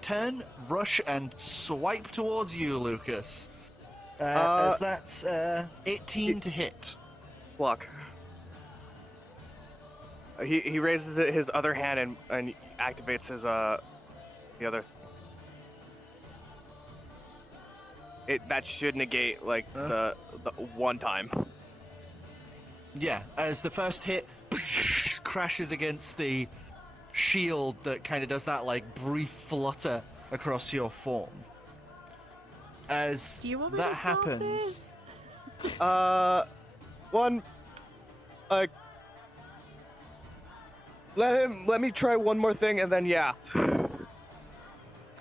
turn, rush, and swipe towards you, Lucas. As that's 18 to hit. Block. He raises his other hand and activates his the other. That should negate like the one time. Yeah, as the first hit crashes against the shield that kind of does that like brief flutter across your form. As Do you want me that to stop happens, this? One, let me try one more thing and then yeah.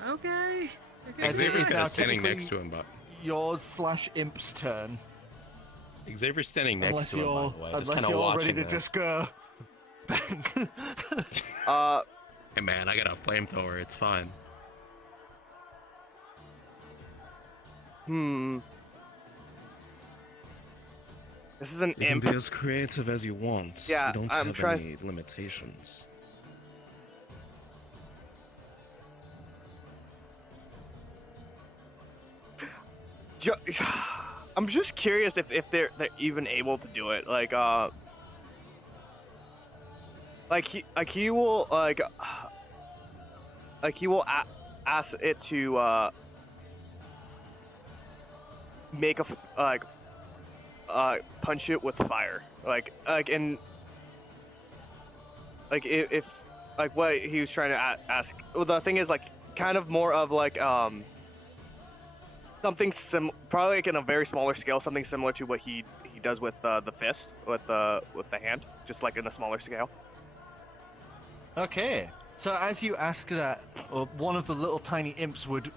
Okay. as it Xavier's is kind now of standing technically next to him, but yours/imp's turn. Xavier's standing next Unless to him, by you're, the way, just unless kind of you're watching ready to this. just go. Bang. Hey man, I got a flamethrower. It's fine. This is an You can imp. be as creative as you want. Yeah, you don't I'm have trying- any limitations. I'm just curious if they're even able to do it. Like he will ask it to make a punch it with fire. If what he was trying to ask. Well, the thing is kind of more of something probably like in a very smaller scale, something similar to what he does with the fist, with the hand, just like in a smaller scale. Okay. So as you ask that, one of the little tiny imps would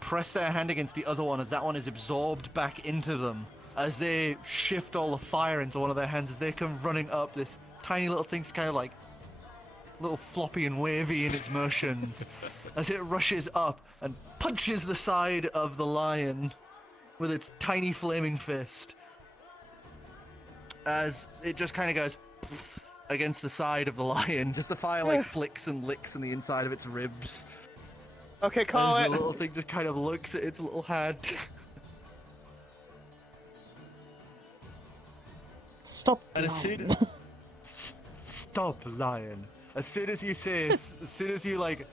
press their hand against the other one as that one is absorbed back into them. As they shift all the fire into one of their hands, as they come running up, this tiny little thing's kind of like little floppy and wavy in its motions as it rushes up and punches the side of the lion with its tiny flaming fist. As it just kind of goes against the side of the lion, just the fire like flicks and licks in the inside of its ribs. Okay, call as it. The little thing just kind of looks at its little head. Stop. And as soon as stop, lion. As soon as you say, as soon as you like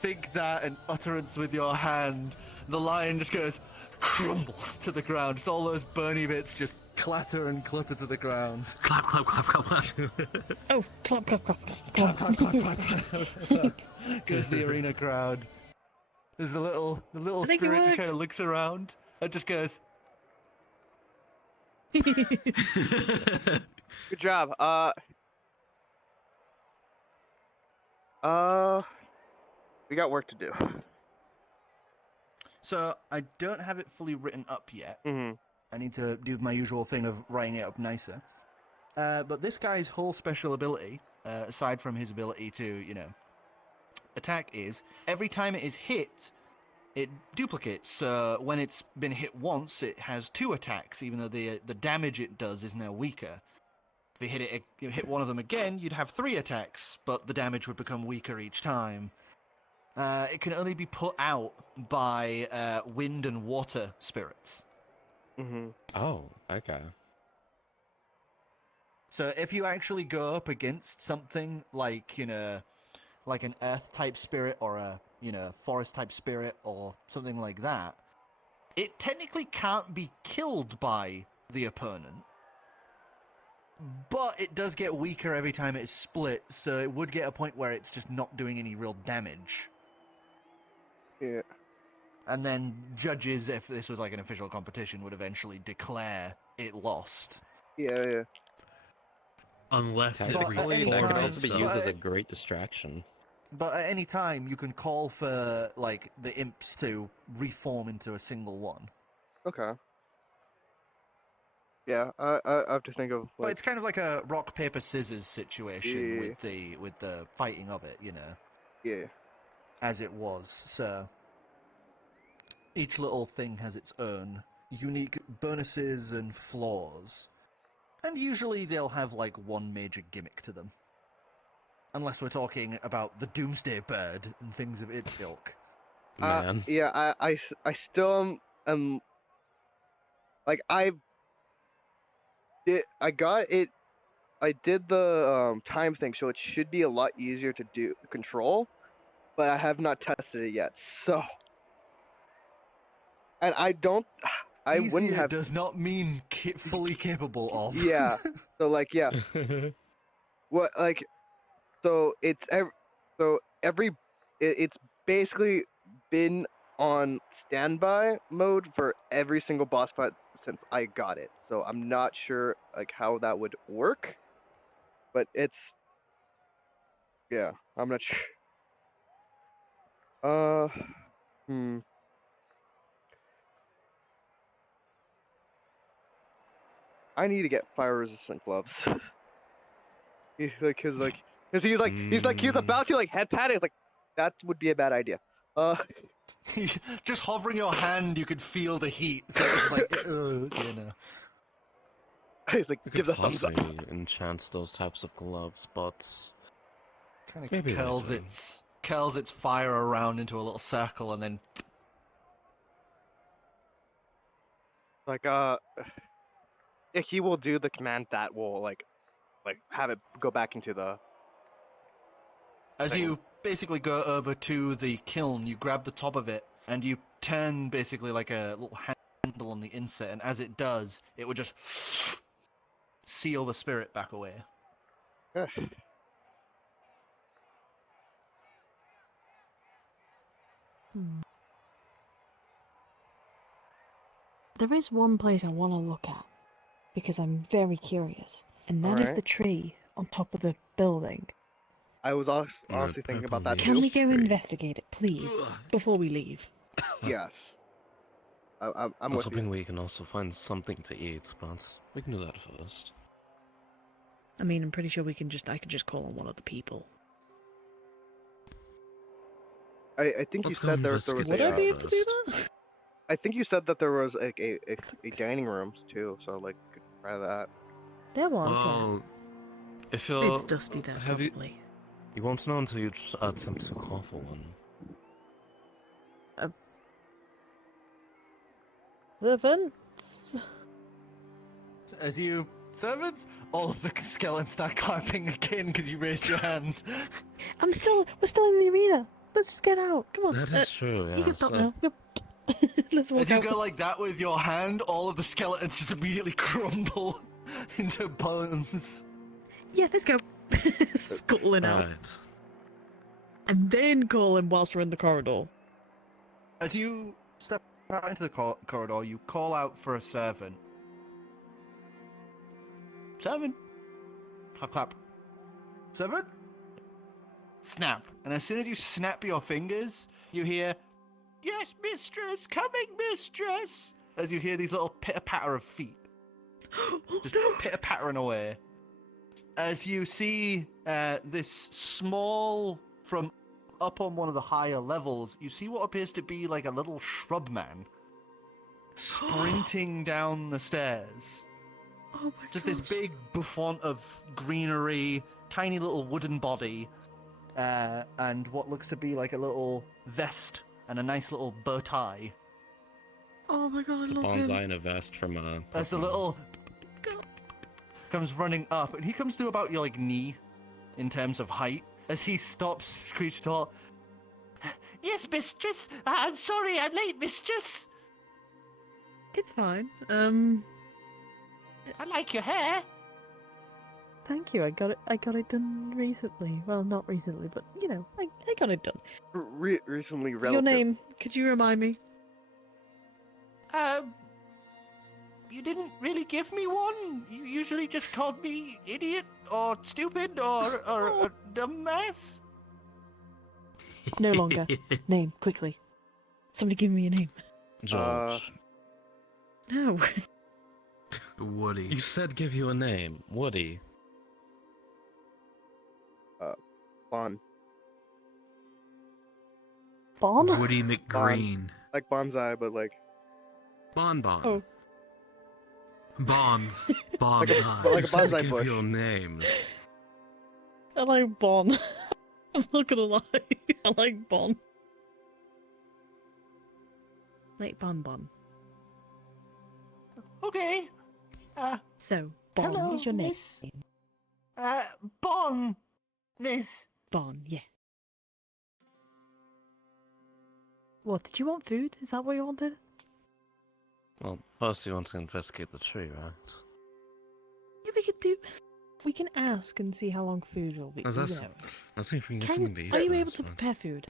think that and utterance with your hand, the lion just goes crumble to the ground. Just all those burny bits just clatter and clutter to the ground. Clap, clap, clap, clap, clap. Oh, clap, clap, clap, clap, clap, clap, clap, clap. Goes the arena crowd. There's the little spirit just kind of looks around and just goes. Good job. We got work to do. So I don't have it fully written up yet. Mm-hmm. I need to do my usual thing of writing it up nicer. But this guy's whole special ability, aside from his ability to, attack, is every time it is hit, it duplicates. So when it's been hit once, it has 2 attacks, even though the damage it does is now weaker. If you hit one of them again, you'd have 3 attacks, but the damage would become weaker each time. It can only be put out by wind and water spirits. Mm-hmm. Oh, okay. So if you actually go up against something like, like an earth type spirit or a, forest type spirit or something like that, it technically can't be killed by the opponent. But it does get weaker every time it's split, so it would get a point where it's just not doing any real damage. Yeah. And then judges, if this was like an official competition, would eventually declare it lost. Yeah. Unless it can reforms also be used as a great distraction. But at any time, you can call for, like, the imps to reform into a single one. Okay. Yeah, I have to think of. Like... But it's kind of like a rock paper scissors situation with the fighting of it, Yeah. As it was. So each little thing has its own unique bonuses and flaws, and usually they'll have like one major gimmick to them. Unless we're talking about the Doomsday Bird and things of its ilk. Man. Yeah, I still am like I got it. I did the time thing, so it should be a lot easier to control, but I have not tested it yet. So, and I wouldn't have. Does not mean fully capable of. Yeah. So like yeah. What like. So it's basically been on standby mode for every single boss fight since I got it. So I'm not sure like how that would work, but it's I'm not sure. I need to get fire resistant gloves. Because he's about to like head pat it. It's like that would be a bad idea. Just hovering your hand, you could feel the heat. So it's like, He's like, You give could the thumbs up. possibly enchant those types of gloves, but kind of maybe curls its fire around into a little circle and then. Like he will do the command that will like have it go back into the. As you basically go over to the kiln, you grab the top of it and you turn basically like a little handle on the insert, and as it does, it would just seal the spirit back away. There is one place I want to look at because I'm very curious, and that is Alright. the tree on top of the building. I was honestly thinking about that Can too. we go investigate it, please, before we leave? Yes. I'm I was with you. hoping we can also find something to eat, but we can do that first. I mean, I'm pretty sure I can just call on one of the people. I think Let's you go said there was investigate a. the tree first. I think you said that there was like a dining rooms too, so like could try that. There was, Well, If you're... It's dusty there, have you... probably. You won't know until you attempt to call for one. Servants? As you servants, all of the skeletons start clapping again because you raised your hand. We're still in the arena. Let's just get out. Come on. That is true, You can stop now. Let's walk As you out. go like that with your hand, all of the skeletons just immediately crumble into bones. Yeah, let's go. Scuttling out. Right. And then call him whilst we're in the corridor. As you step out into the corridor, you call out for a servant. Servant. Clap, clap. Servant. Snap. And as soon as you snap your fingers, you hear, "Yes, mistress, coming, mistress!" As you hear these little pitter-patter of feet. Just pitter-pattering away. As you see this small, from up on one of the higher levels, you see what appears to be like a little shrub man sprinting down the stairs. Oh my Just this big bouffant of greenery, tiny little wooden body, and what looks to be like a little vest and a nice little bow tie. Oh my god, It's a I love bonsai him. and a vest from a. As the little comes running up, and he comes to about your like knee in terms of height. As he stops, screech tall. "Yes, mistress. I'm sorry, I'm late, mistress. It's fine. I like your hair." Thank you. I got it done recently. Well, not recently, but you know, I got it done. Recently, Your relative. name? Could you remind me? You didn't really give me one. You usually just called me idiot or stupid or a dumbass. No longer. Name, quickly. Somebody give me a name. George. No. Woody. You said give you a name. Woody. Bon. Bon? Woody McGreen. Like bonsai, but like Bon Bon. Oh. Bonds. Bonsai. but like a You said bonsai give bush. your names. I like Bon. I'm not gonna lie. I like Bon. Like Bon Bon. Okay. So, Bon Hello, is your name. miss. Bon, miss. Bon, yeah. What, did you want food? Is that what you wanted? Well, first you want to investigate the tree, right? Yeah, we can ask and see how long food will be. Let's you ask- know. Let's see if we can get something to eat. Are you able first, to but- prepare food?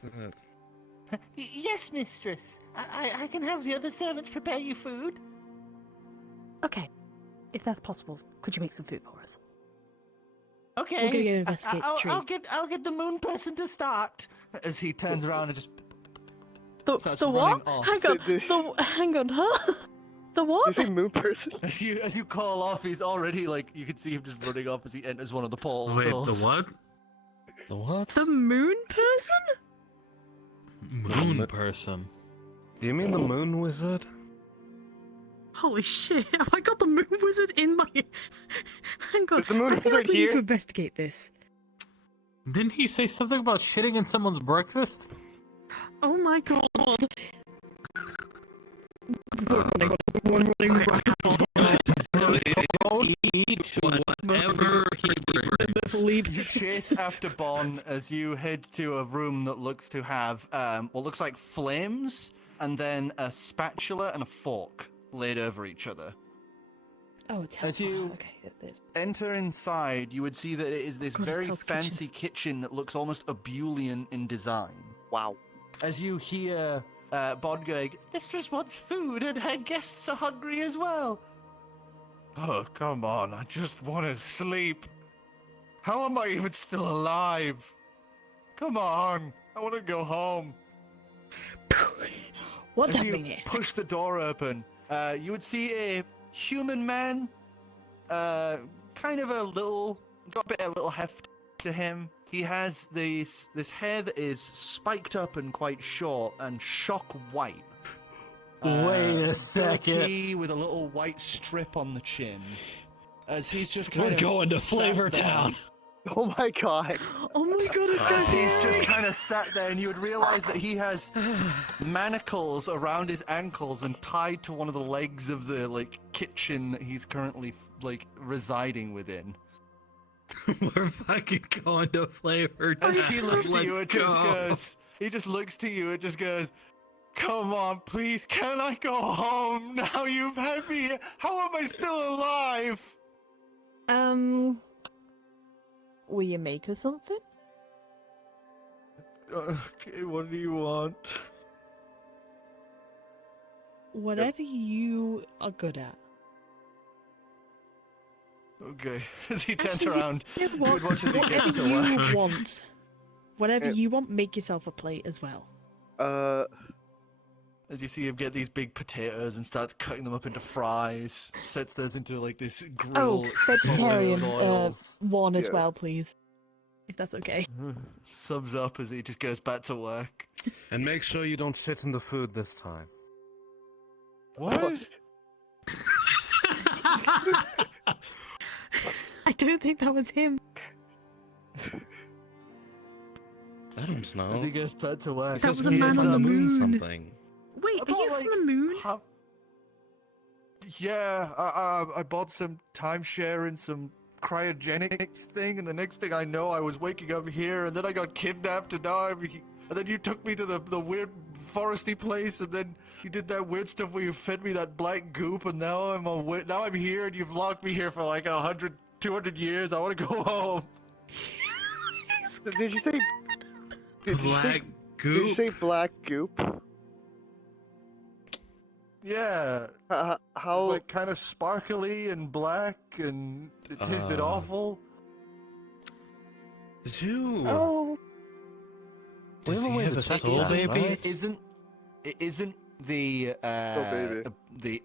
Yes, mistress. I can have the other servants prepare you food. Okay. If that's possible, could you make some food for us? Okay. We're gonna go investigate the tree. I'll get the moon person to start. As he turns around and just The starts the running what? off. Hang on, huh? The what? you say moon person? As you call off, he's already like you can see him just running off as he enters one of the portal Wait, doors. the what? The what? The moon person? Moon person. Do you mean the moon wizard? Holy shit, have I got the moon wizard in my... Hang on, Is the moon I feel wizard like we need here? to investigate this. Didn't he say something about shitting in someone's breakfast? Oh my god. Each whatever he brings. You chase after Bon as you head to a room that looks to have what looks like flames and then a spatula and a fork laid over each other. Oh, it's As helpful. you Okay, there's... enter inside, you would see that it is this God, it's very Hell's fancy kitchen that looks almost ebullient in design. Wow. As you hear Bond going, Mistress wants food and her guests are hungry as well. Oh, come on, I just want to sleep. How am I even still alive? Come on, I want to go home. What's As happening you here? push the door open, you would see a human man, kind of got a little heft to him. He has this hair that is spiked up and quite short and shock white. Wait a second. Goatee with a little white strip on the chin. As he's just kind We're of going to sat Flavor there. Town. Oh my god. Oh my god, it's As going he's just kind of sat there, and you would realize that he has manacles around his ankles and tied to one of the legs of the kitchen that he's currently residing within. We're fucking going to Flavor Town. As he looks to you, Let's it just go. goes. He just looks to you. It just goes. Come on, please. Can I go home now? You've had me here. How am I still alive? Will you make us something? Okay, what do you want? Whatever you are good at. Okay. As he turns Actually, around, you know you what? would watch as he Whatever gets to work. you want. Whatever Yeah. you want, make yourself a plate as well. As you see him get these big potatoes and starts cutting them up into fries, sets those into this grill. Oh, vegetarian oils. one as Yeah. well, please. If that's okay. Sums up as he just goes back to work. And make sure you don't shit in the food this time. What? I don't think that was him. I don't As know. he goes back to work. It That says was a we man live on the moon. something. Wait, are About, you from the moon? Yeah, I bought some timeshare and some cryogenics thing, and the next thing I know, I was waking up here, and then I got kidnapped, and now and then you took me to the weird foresty place, and then you did that weird stuff where you fed me that black goop, and now I'm here, and you've locked me here for like 100, 200 years. I want to go home. Did you say? Did you say? Black Did you goop. say black goop? Yeah, How? like kind of sparkly and black, and it tasted awful. Did you? Oh, Does he Wait, have a check soul that, baby? right? It isn't the baby. the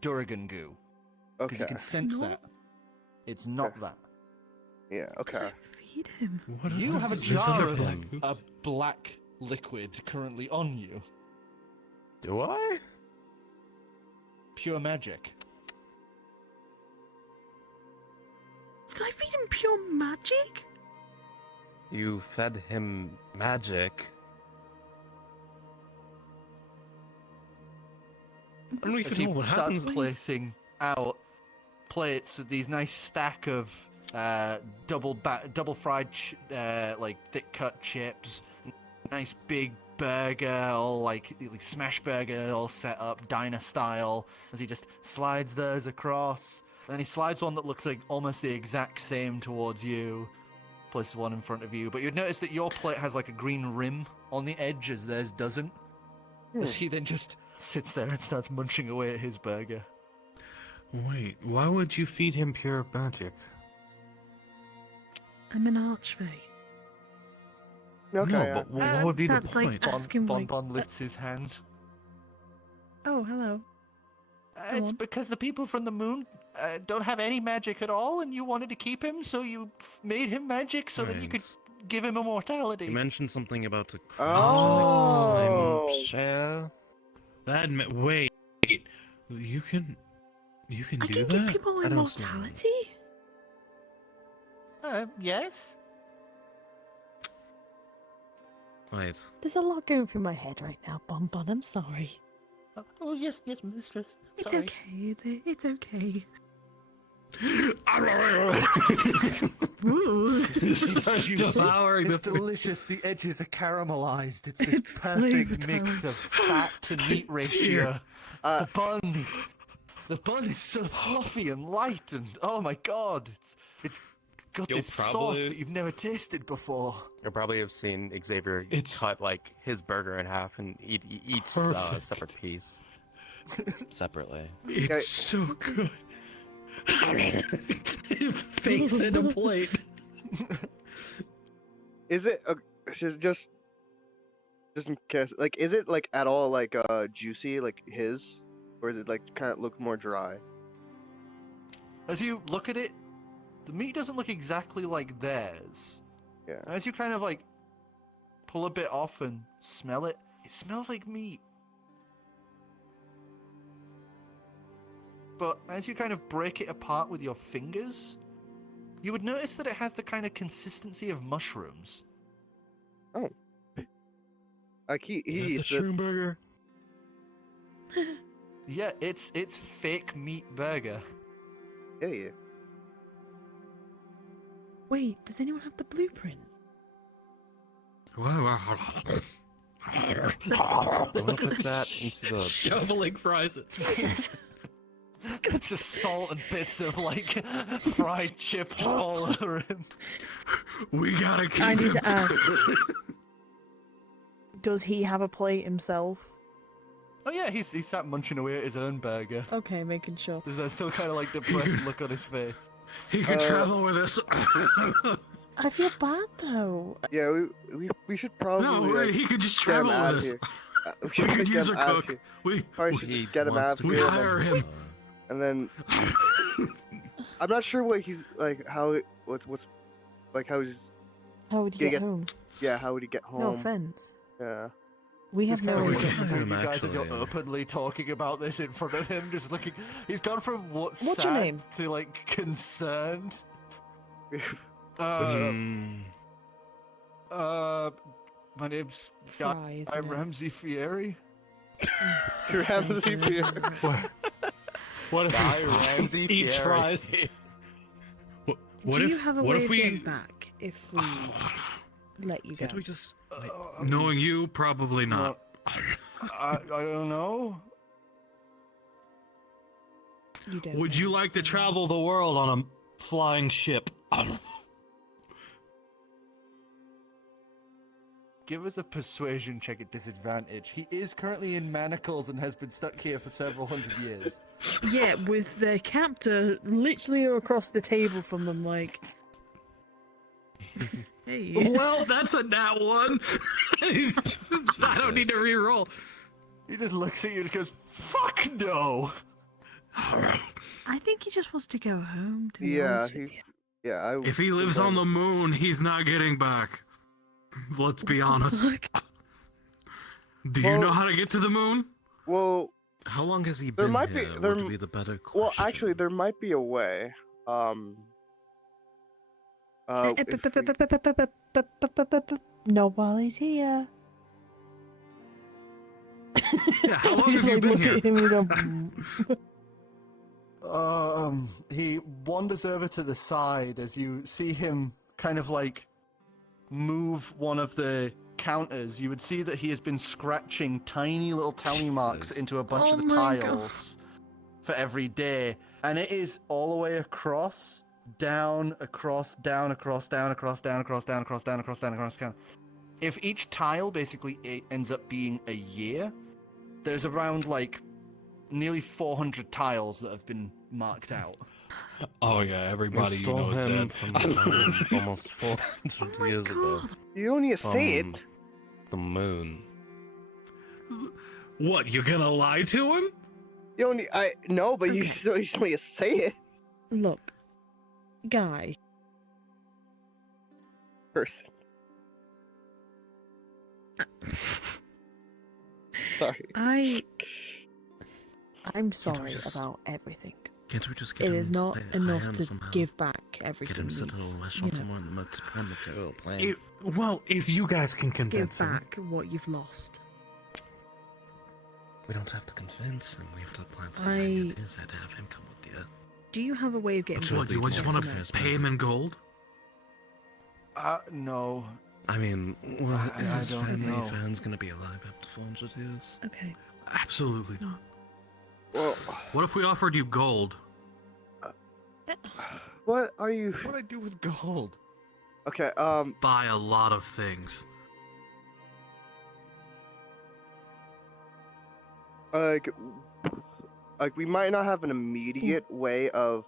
Durgan goo. Because Okay. you can sense not? that. It's not that. Yeah. Okay. Feed him. What You is have a this? There's jar other of black goops. a black liquid currently on you. Do I? Pure magic. Did I feed him pure magic? You fed him magic. And we As can he know what starts happens. placing out plates with these nice stack of double fried thick cut chips, nice big burger, all like smash burger, all set up diner style. As he just slides those across, and then he slides one that looks like almost the exact same towards you. Places one in front of you, but you'd notice that your plate has like a green rim on the edge, as theirs doesn't. As he then just sits there and starts munching away at his burger. Wait, why would you feed him pure magic? I'm an archfey. Okay. No, yeah. but what would be the That's like point? asking Bon like. Bon lifts his hand. Oh, hello. Go It's on. because the people from the moon don't have any magic at all, and you wanted to keep him, so you made him magic so that you could Right. give him immortality. You mentioned something about a Oh. Share? Wait, you can I do can give that? people I don't see immortality. Yes? Wait. there's a lot going through my head right now, Bon Bon. I'm sorry. Oh, yes, mistress. It's Sorry. okay. It's okay. Starts devouring It's the delicious. The edges are caramelized. It's this It's perfect flavor mix town. of fat to meat ratio. Uh, The bun is so fluffy and light, and oh my god, it's got You'll this sauce probably- that you've never tasted before. You'll probably have seen Xavier cut like his burger in half and eat each Perfect. separate piece. Separately. It's so good. Face in a plate. Is it just in case, like, is it like at all like juicy like his, or is it like kind of look more dry? As you look at it, the meat doesn't look exactly like theirs. Yeah. And as you kind of like pull a bit off and smell it, it smells like meat. But as you kind of break it apart with your fingers, you would notice that it has the kind of consistency of mushrooms. Oh. Like he The eats it. shroom burger. Yeah, it's fake meat burger. Yeah. Wait, does anyone have the blueprint? I want to put that into the Shoveling fries it. Jesus. It's just salt and bits of like fried chips all over him. We gotta keep I need him. to ask. Does he have a plate himself? Oh yeah, he's sat munching away at his own burger. Okay, making sure. There's that still kind of like depressed look on his face. He could travel with us. I feel bad though. Yeah, we should probably. No, like, he could just get him travel out with of us. here. We should could get use him a out of cook. here. We Probably should just get him out of we here. hire him. And then I'm not sure what he's like. How what's like how he's. How would he get home? Yeah, how would he get home? No offense. Yeah. We have no Kind of idea. looking at you him, guys as you're actually. openly talking about this in front of him, just looking. He's gone from What's sad your name? to like concerned. Hmm. My name's Guy Fry, isn't it? Ramsey Fieri. Ramsey Fieri. What if Guy Ramsey eats Fieri. fries? What Do if, you have a what way if of getting we... back if we let you go? Can't we just... Knowing you, probably not. I don't know. You don't Would know. you like to travel the world on a flying ship? Give us a persuasion check at disadvantage. He is currently in manacles and has been stuck here for several hundred years. Yeah, with their captor literally across the table from them, like. Hey. Well, that's a nat one. I don't need to re-roll. He just looks at you and goes, "Fuck no!" I think he just wants to go home. To be Yeah, honest with you. yeah. If he lives on the moon, he's not getting back. Let's be honest. Do you know how to get to the moon? Well, How long has he there been might here? be there. Would be the better question. Well, actually, there might be a way. If we- Nobody's here. Yeah, how long Just have you like been look here? at him and go, He wanders over to the side as you see him kind of like move one of the counters. You would see that he has been scratching tiny little tally marks Jesus. into a bunch Oh of the my God. tiles for every day. And it is all the way across, down, across, down, across, down, across, down, across, down, across, down, across, down, across, down. If each tile basically ends up being a year, there's around like nearly 400 tiles that have been marked out. Oh yeah, everybody you know is dead. From the moon almost 400 years ago. You don't need to say it. The moon. What, you gonna lie to him? You don't need. I no, but you still need to say it. Look, Guy. Person. Sorry. I'm sorry just- about everything. Can't we just get It him is not high enough end to somehow? give back Get everything. him set a you've, restaurant you know. somewhere in the prime material plan. Well, if you guys can Give convince him. back what you've lost. We don't have to convince him. We have to plant the I- idea in his head to have him come with you. Do you have a way of getting Sure, What, they you do. just want to Yes, pay him in gold? No. I mean, what, is I his don't family know. fans gonna be alive after 400 years? Okay. Absolutely not. Well, What if we offered you gold? What are you? What do I do with gold? Okay. Buy a lot of things. Like we might not have an immediate way of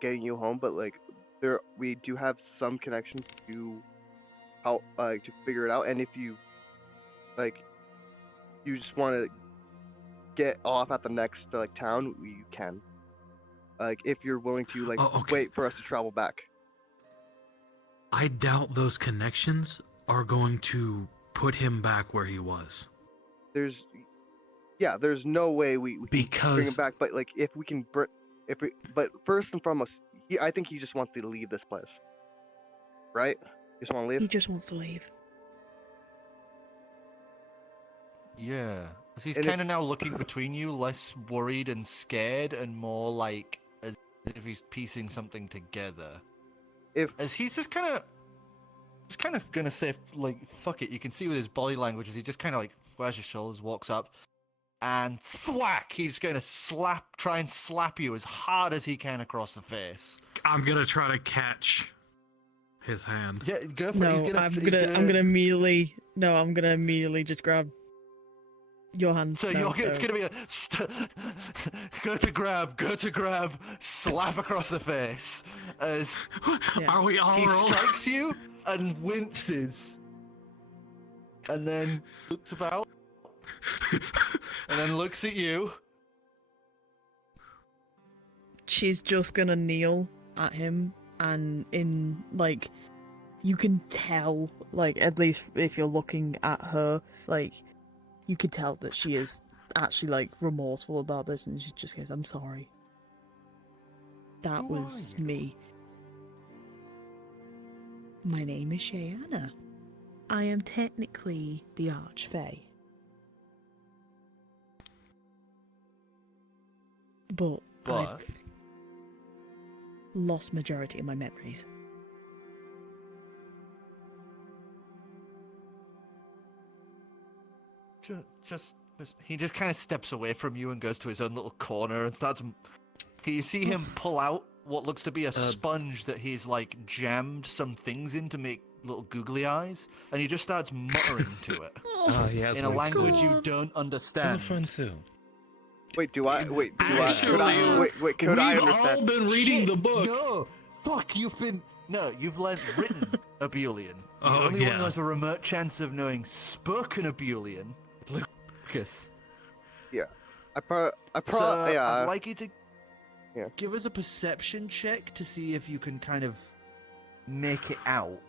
getting you home, but like we do have some connections to how to figure it out. And if you you just want to get off at the next town, you can. If you're willing to wait for us to travel back. I doubt those connections are going to put him back where he was. There's no way we can bring him back. But if we can, but first and foremost, I think he just wants to leave this place. Right? You just want to leave? He just wants to leave. Yeah. He's And kind of now looking between you, less worried and scared, and more like as if he's piecing something together. As he's just kind of gonna say fuck it. You can see with his body language as he just kind of squares his shoulders, walks up, and thwack! He's gonna try and slap you as hard as he can across the face. I'm gonna try to catch his hand. Yeah, go for No, it. I'm gonna immediately just grab your hand. So it's gonna be a go to grab, slap across the face as Are we all he rolled? strikes you and winces, and then looks about, and then looks at you. She's just gonna kneel at him, and you can tell, at least if you're looking at her, you could tell that she is actually remorseful about this, and she just goes, "I'm sorry. That was me. My name is Shayanna. I am technically the Archfey. But I've lost majority of my memories." He just kind of steps away from you and goes to his own little corner and starts. You see him pull out what looks to be a sponge that he's jammed some things in to make little googly eyes, and he just starts muttering to it in a language you don't understand. Those are fun too. Wait, could I We've understand? all been reading the book. No, fuck, you've learned written Abulian. The Oh, only one yeah. who has a remote chance of knowing spoken Abulian is Lucas. Yeah, I'd like you to Yeah. give us a perception check to see if you can kind of make it out.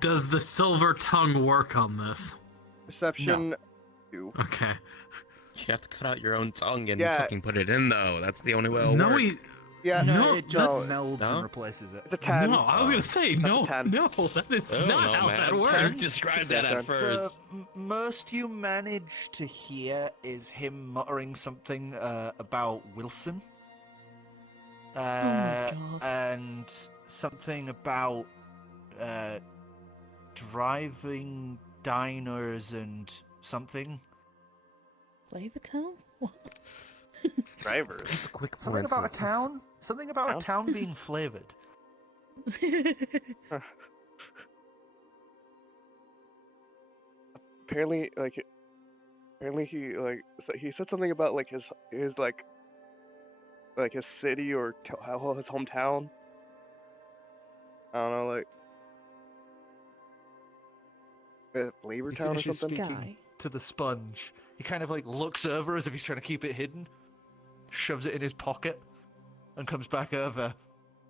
Does the silver tongue work on this? Perception. No. Okay. You have to cut out your own tongue and Yeah. fucking put it in, though. That's the only way it'll No, work. Yeah, No, it just no. melds No? and replaces it. It's a 10. No, I was gonna say no. a 10. No, that is I don't not know, how man. that Can't works. describe that Yeah, at The first. most you manage to hear is him muttering something about Wilson. my God. And something about driving diners and something. Flavortown? What? Drivers. Just a quick Something about a town? Something about a town being flavored. Apparently he said something about his his city or his hometown. I don't know, Flavor He Town or finishes something. speaking Guy. to the sponge. He kind of looks over as if he's trying to keep it hidden, shoves it in his pocket, and comes back over.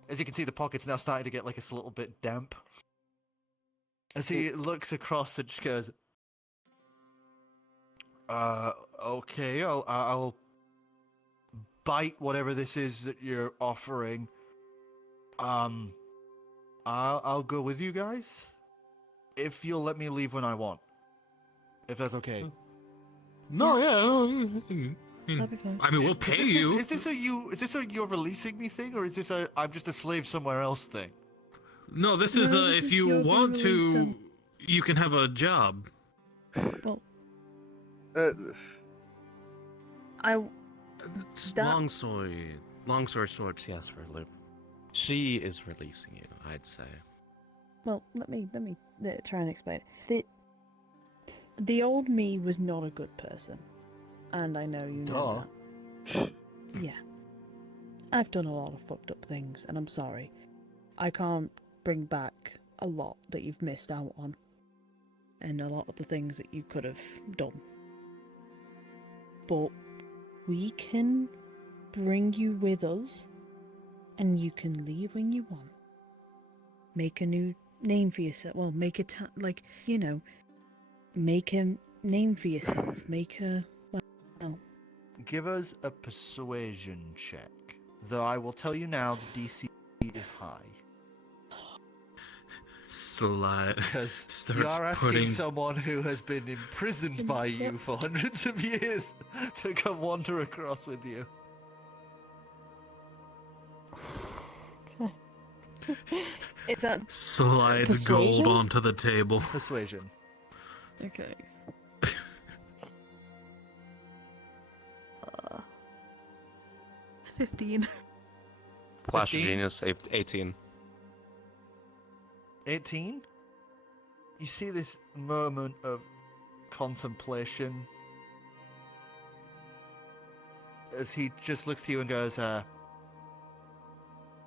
As you can see, the pocket's now starting to get a little bit damp. As he looks across and just goes, okay, I'll bite whatever this is that you're offering. I'll go with you guys if you'll let me leave when I want. If that's okay. No, That'd be fine. I mean, we'll pay you. Is this a you're releasing me thing, or is this a I'm just a slave somewhere else thing? No, this is No, this if is you you're being want released, to, you can have a job. Well, I It's That- long story short, yes, for Luke. She is releasing you, I'd say. Well, let me try and explain. The old me was not a good person, and I know you know that. Yeah. I've done a lot of fucked up things, and I'm sorry. I can't bring back a lot that you've missed out on. And a lot of the things that you could have done. But we can bring you with us, and you can leave when you want. Make a new name for yourself. Well, make a make a name for yourself. Make a Give us a persuasion check. Though I will tell you now, the DC is high. Slide. Because starts you are asking putting... someone who has been imprisoned by you for hundreds of years to come wander across with you. Is that slides persuasion? gold onto the table? Persuasion. Okay. It's 15. Flash of Genius, 18. 18? You see this moment of contemplation as he just looks to you and goes,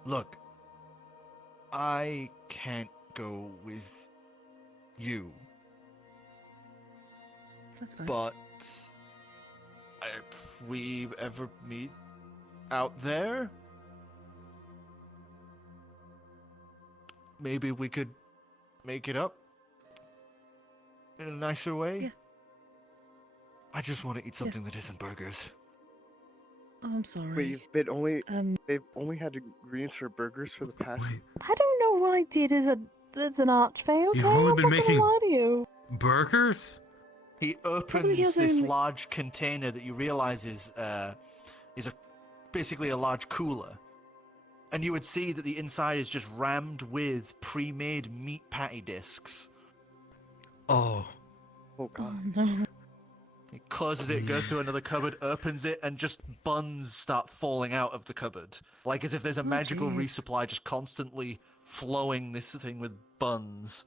look, I can't go with you. That's fine. But if we ever meet out there, maybe we could make it up in a nicer way. Yeah. I just want to eat something that isn't burgers. Oh, I'm sorry. They've only had ingredients for burgers for the past. I don't know what I did as an archfey. Okay, You've only I'm been not making gonna lie to you. burgers? He Probably opens has this only- large container that you realize is basically a large cooler. And you would see that the inside is just rammed with pre-made meat patty discs. Oh. Oh god. Oh, no. He closes it, goes to another cupboard, opens it, and just buns start falling out of the cupboard. Like as if there's a magical jeez. resupply just constantly flowing this thing with buns.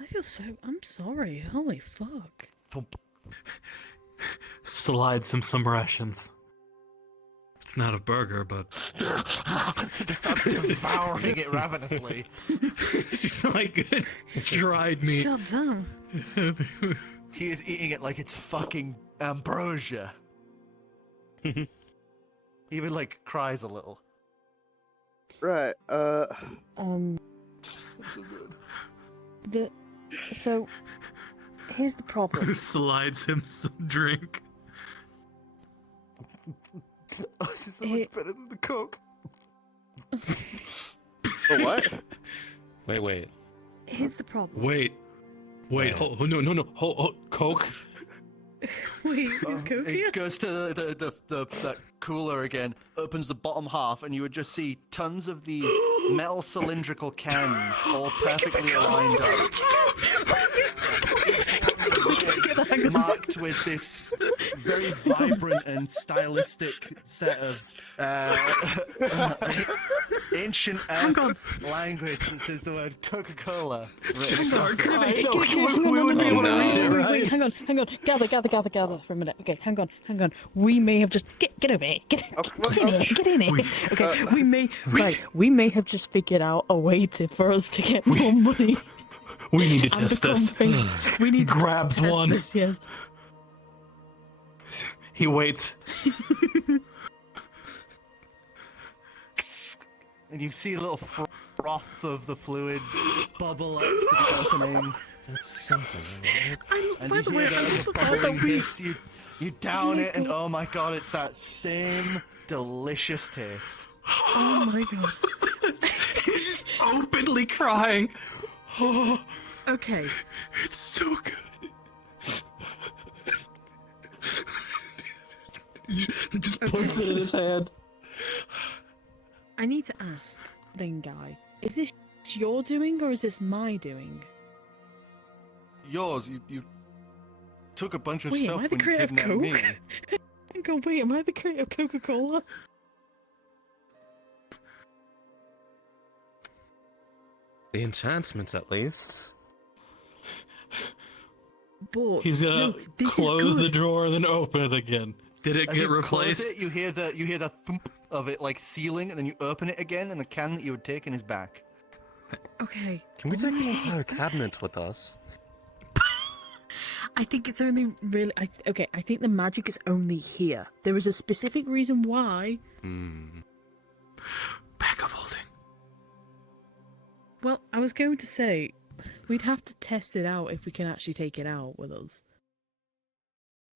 I feel so. I'm sorry. Holy fuck. Thump. Slides him some rations. It's not a burger, but... Just starts devouring it ravenously. It's just like dried meat. God damn. He is eating it like it's fucking ambrosia. He even like cries a little. Right. So here's the problem. Slides him some drink. Oh, this is so much better than the Coke. The what? Wait. Here's the problem. Wait, no, hold, Coke? Wait, Coke He here? goes to that cooler again, opens the bottom half, and you would just see tons of these metal cylindrical cans all perfectly lined up. Marked with this very vibrant and stylistic set of ancient language that says the word Coca-Cola. Start crying. Wait, hang on. Gather for a minute. Okay, hang on. We may have just get over here. Get in here. Okay, we may have just figured out a way for us to get more money. We need to test this. We need to Grabs test one. this, yes. He waits. And you see a little froth of the fluids bubble up to the opening. That's simple, right? And By you the hear way, the bubbling hiss, you down it, and oh my god, it's that same delicious taste. Oh my god. He's just openly crying. Oh, Okay. it's so good. Just puts it in his hand. I need to ask. Then, guy, is this your doing or is this my doing? Yours, you took a bunch of Wait, stuff am I the when you creator of kidnapped me. Coke? Hang on, wait, am I the creator of Coca-Cola? The enchantments, at least. But He's gonna close the drawer and then open it again. Did it As get you close replaced? it, you hear the thump of it like sealing, and then you open it again, and the can that you had taken is back. Okay. Can we take the entire cabinet with us? I think it's only really. I think the magic is only here. There is a specific reason why. Bag of holding. Well, I was going to say, we'd have to test it out if we can actually take it out with us.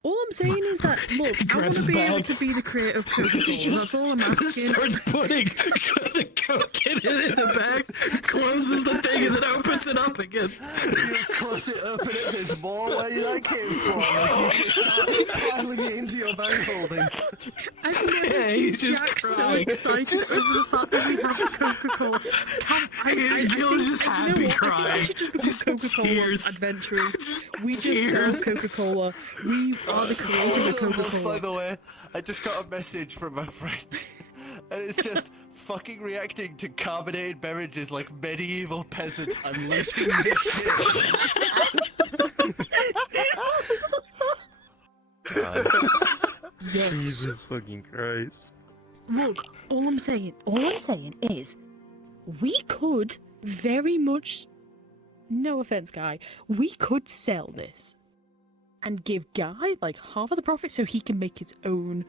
All I'm saying is that, look, I want to be able to be the creator of Coca-Cola. That's all I'm asking. Starts putting the coke in the bag, closes the thing, and then opens it up again. You close it, open it, there's more where that came from. As you just start piling it into your bag holding. I've never Yeah, seen he's just Jack so crying. excited over the fact that we have a Coca-Cola. Gil's just happy you know what? I think crying. I should just become Coca-Cola tears. adventurers. We just Tears. serve Coca-Cola. We are the creators of Also, Coca-Cola. by the way, I just got a message from my friend, and it's just fucking reacting to carbonated beverages like medieval peasants. I'm listing this shit. God. Yes. Jesus fucking Christ. Look, all I'm saying is, we could very much, no offense, Guy, we could sell this and give Guy like half of the profit so he can make his own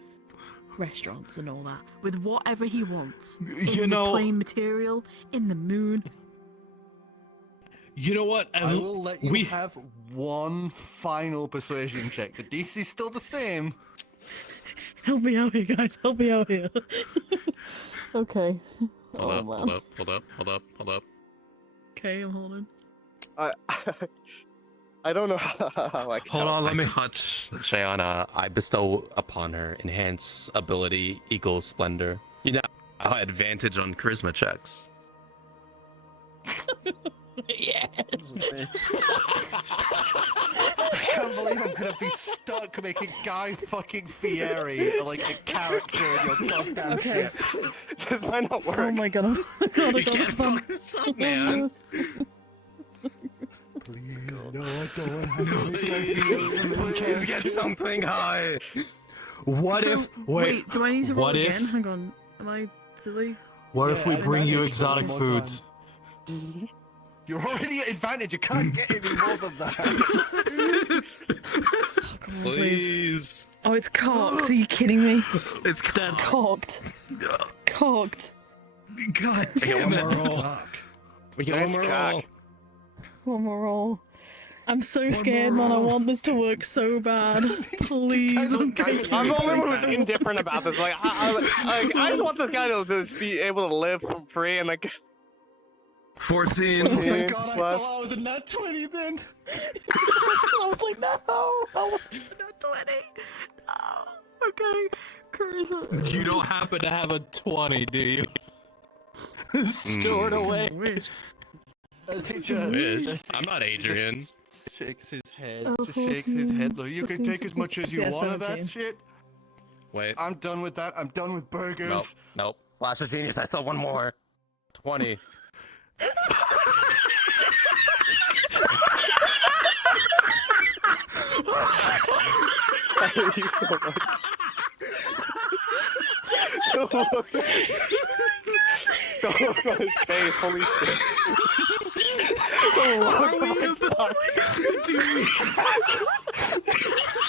restaurants and all that with whatever he wants. In the plain material, in the moon. You know what? I will let you have one final persuasion check. The DC is still the same. Help me out here, guys. Help me out here. Okay. Hold up. Okay, I'm holding. I don't know how I can Hold help. on, let me touch Shayana. I bestow upon her enhance ability equals splendor. You know, advantage on charisma checks. Yes. I can't believe I'm gonna be stuck making Guy fucking Fieri like a character in your goddamn Okay. shit. This might not work. Oh my god, I You can't fuck this up, man. Please, no, I don't want to Please get something high. What So, if? Wait. do I need to roll what if- again? Hang on. Am I silly? What if we Yeah, bring you advantage exotic one more foods? You're already at advantage. You can't get any more than that. Come on, Please. Oh, it's cocked. Are you kidding me? It's Cocked. It's cocked. God damn it! We get one more roll. One more roll. I'm so scared, man. I want this to work so bad. Please, I'm begging. I'm the only one who's indifferent about this. Like, I just want this guy to just be able to live for free and like. 14. Oh my Yeah, god, I plus- thought I was a nat 20 then. I was like, no, I want not 20. No. Okay. You don't happen to have a 20, do you? Stored away. As he Wish. I'm not Adrian. shakes his head. Oh, Just shakes his head. Look, you can 14, take as much as you yeah, want of that 17. shit. Wait. I'm done with that. I'm done with burgers. Nope. Flash of genius. I still have one more. 20. I hate you so much. Don't look at his face, holy shit.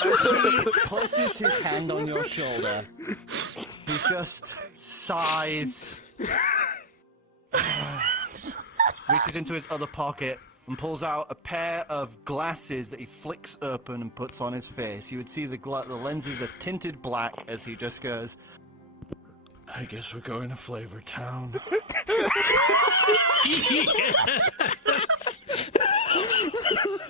As he places his hand on your shoulder, he just sighs, reaches into his other pocket, and pulls out a pair of glasses that he flicks open and puts on his face. You would see the lenses are tinted black as he just goes, I guess we're going to Flavor Town.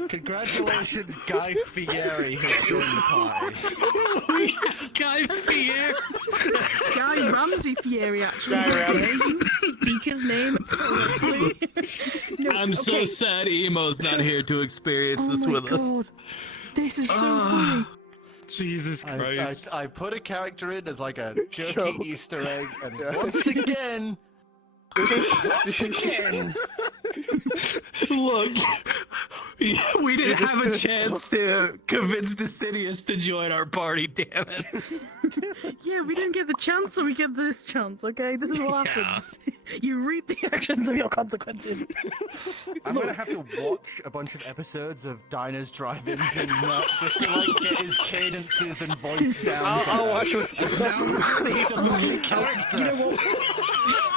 Congratulations, Guy Fieri has joined the party. Guy Fieri. Guy Ramsey Fieri, actually. Guy Ramsey. You speak his name correctly. No, I'm so okay. sad Emo's not here to experience Oh this my with us. god. This is so funny. Jesus Christ. I put a character in as like a jerky Joe. Easter egg, and Yeah. once again, Look, we didn't have a chance to convince Dicidius to join our party, damn it. Yeah, we didn't get the chance, so we get this chance, okay? This is what happens. You reap the actions of your consequences. I'm gonna have to watch a bunch of episodes of Diners, Drive-Ins, and just to like get his cadences and voice down. I'll watch with you. He's a fucking character. You know what?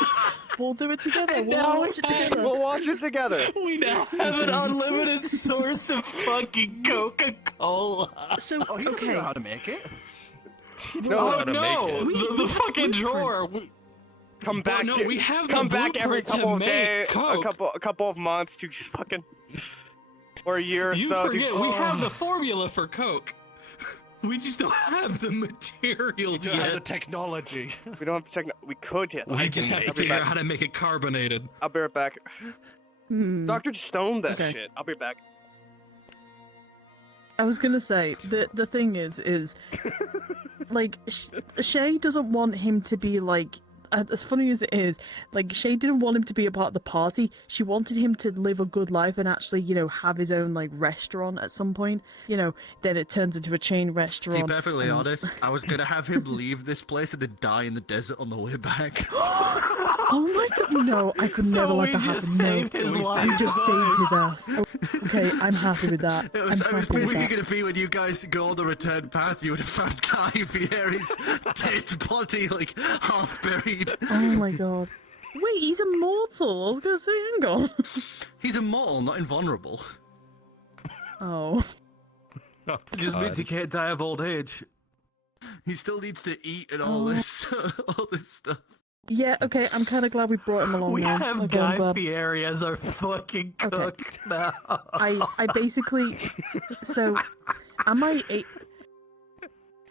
We'll do it together. We'll watch it together. We'll watch it together. We now have an unlimited source of fucking Coca-Cola. So, Oh, he doesn't know how to make it. Oh no, the fucking drawer. Come back. No, we have come the back every blueprint to couple of make days, Coke. a couple of months to just fucking, or a year or You so. forget, we have the formula for Coke. We just don't have the materials You don't have the yet. technology. We don't have the technology. We could yet. We just have to figure out how to make it carbonated. I'll be right back. Dr. Stone that Okay. shit. I'll be back. I was gonna say, the thing is, like, Shay doesn't want him to be, like, as funny as it is, like, Shay didn't want him to be a part of the party. She wanted him to live a good life and actually, you know, have his own, like, restaurant at some point. You know, then it turns into a chain To restaurant. be perfectly honest, I was gonna have him leave this place and then die in the desert on the way back. Oh my god, no, I could never let that happen. No, you just saved his ass. Okay, I'm happy with that. It was I'm happy with basically that. going to be when you guys go on the return path, you would have found Guy Fieri's dead body, like, half buried. Oh my god. Wait, he's immortal. I was gonna say, hang on. He's immortal, not invulnerable. Oh. Just means he can't die of old age. He still needs to eat and all this, all this stuff. Yeah, okay, I'm kind of glad we brought him along We now. have Okay, I'm Guy glad. Fieri as our fucking cook now. I basically... So, am I...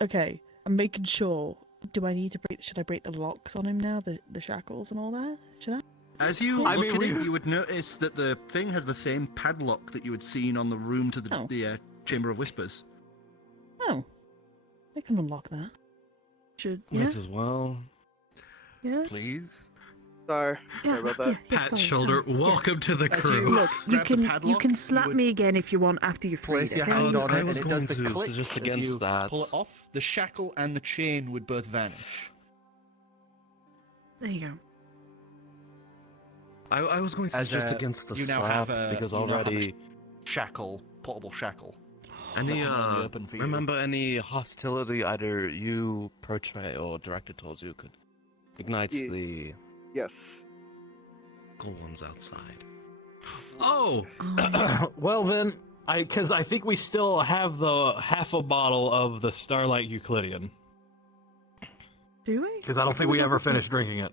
Okay, I'm making sure... Do I need to break... Should I break the locks on him now? The shackles and all that? Should I? As you look at it, you would notice that the thing has the same padlock that you had seen on the room to the Chamber of Whispers. Oh. I can unlock that. Should... Yeah? Might as well. Yeah? Please? Sorry. Sorry about that. Pat shoulder, welcome to the As crew. you Look, you grab the can padlock, slap you would me again if you want after you're freed. place your Okay? hand on I it, was and it does the going to click suggest as against you that. pull it off. The shackle and the chain would both vanish. There you go. I was going to suggest against the you now slap have a, because you now have a already. shackle, portable shackle. Any that can only open for you. remember any hostility either you portray or director told you could ignite the Yes. golems outside. Oh! Well then, because I think we still have the half a bottle of the Starlight Euclidean. Do we? Because I don't think we ever finished drinking it.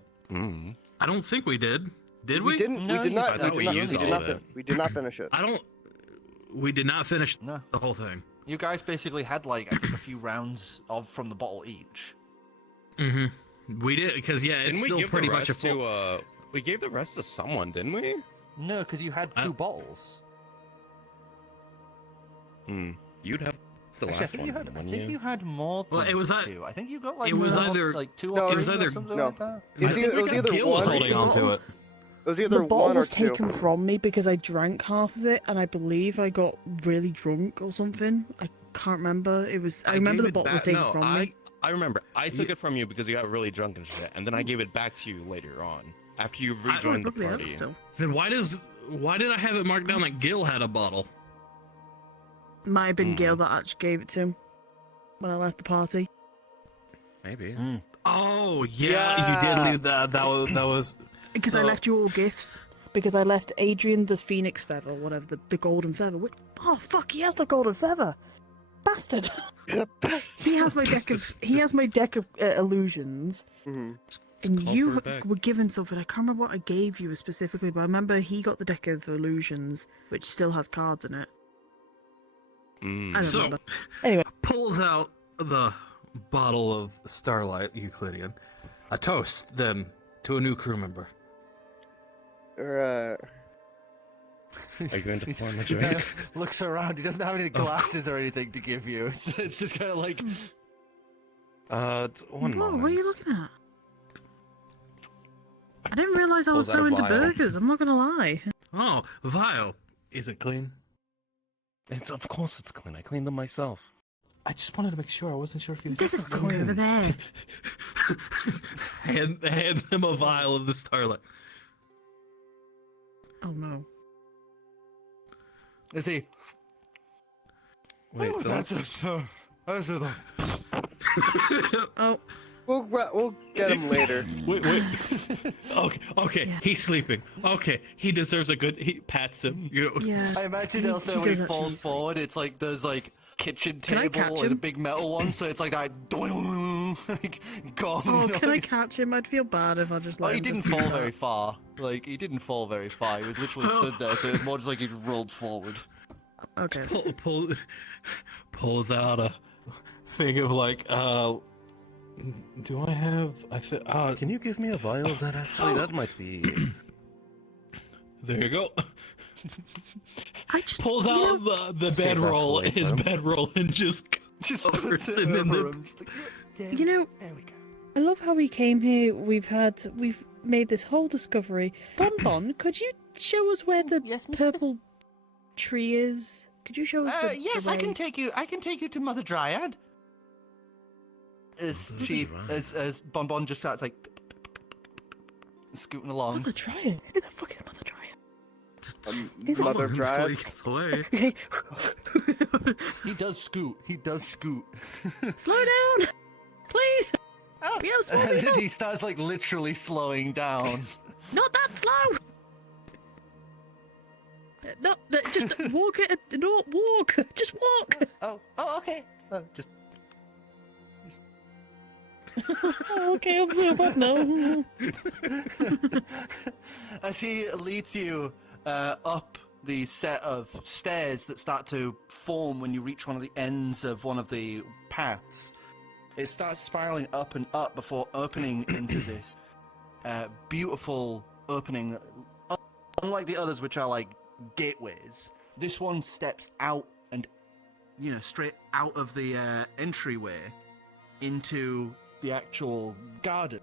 I don't think we did. Did we? We didn't. We did not. I thought we used all of it. We did not finish it. I don't. We did not finish No. the whole thing. You guys basically had like I think a few rounds of from the bottle each. Mm-hmm. We did because yeah, it's Didn't we still give pretty the much a rest full. to we gave the rest to someone, didn't we? No, because you had two bottles. You'd have the Actually, I last think one, you had. I wouldn't think you? you had more than Well, it was two. I think you got like it was more, either- like two No, or it was three either- or something no. like that. It was either Gil was one. holding on to it. It was either The bottle one or was two. taken from me because I drank half of it, and I believe I got really drunk or something. I can't remember. It was. I remember gave the it bottle was back- taken no, from me. I remember. I took it from you because you got really drunk and shit, and then I gave it back to you later on after you rejoined the Probably have it party. still. Then why did I have it marked down that Gil had a bottle? Might have been Gil that actually gave it to him when I left the party. Maybe. Oh yeah, You did leave that. That was. Because I left you all gifts. Because I left Adrian the Phoenix Feather, whatever, the golden feather. Oh fuck, he has the golden feather, bastard. He has my deck of illusions. And you were given something. I can't remember what I gave you specifically, but I remember he got the deck of illusions, which still has cards in it. I don't So, remember. Anyway, Pulls out the bottle of Starlight Euclidean. A toast, then, to a new crew member. Right. Are you going to pour him a He drink? kind of looks around. He doesn't have any glasses or anything to give you. It's just kind of like. One whoa, moment. what are you looking at? I didn't realise I was Pulls out so a into vial. burgers. I'm not gonna lie. Oh, vial. Is it clean? Of course it's clean. I cleaned them myself. I just wanted to make sure. I wasn't sure if you. There's a sword over there. hand him a vial of the starlight. Oh no. Is he? Wait, That's a Oh. We'll get him later. Wait. Okay. Yeah. He's sleeping. Okay, he deserves a good. He pats him. You know. Yeah. I imagine also when he falls forward, it's like there's like kitchen table with a big metal one, so it's like that like gone. Oh, can I noise. catch him? I'd feel bad if I just let Oh, he him didn't just fall do very that. far. Like he didn't fall very far. He was literally stood there, so it's more just like he rolled forward. Okay. Pulls out a thing of like, do I have? Can you give me a vial of that? Actually, that might be. There you go. I just pulls out the bedroll, his bedroll, and just covers him in the. You know, I love how we came here. We've made this whole discovery. Bonbon, could you show us where the purple tree is? Could you show us the Yes, the I can way? take you. I can take you to Mother Dryad. As she, as Bonbon just starts like scooting along. Mother Dryad. Who the fuck is Mother Dryad? Mother Dryad. Before he gets away. He does scoot. He does scoot. Slow down, please. We have small And then people. he starts like literally slowing down. Not that slow. No, just walk it. No, walk. Just walk. Oh, okay. Just. Okay, I'm blue, but no. As he leads you up the set of stairs that start to form when you reach one of the ends of one of the paths, it starts spiraling up and up before opening into this beautiful opening. Unlike the others, which are like gateways, this one steps out and, straight out of the entryway into the actual garden.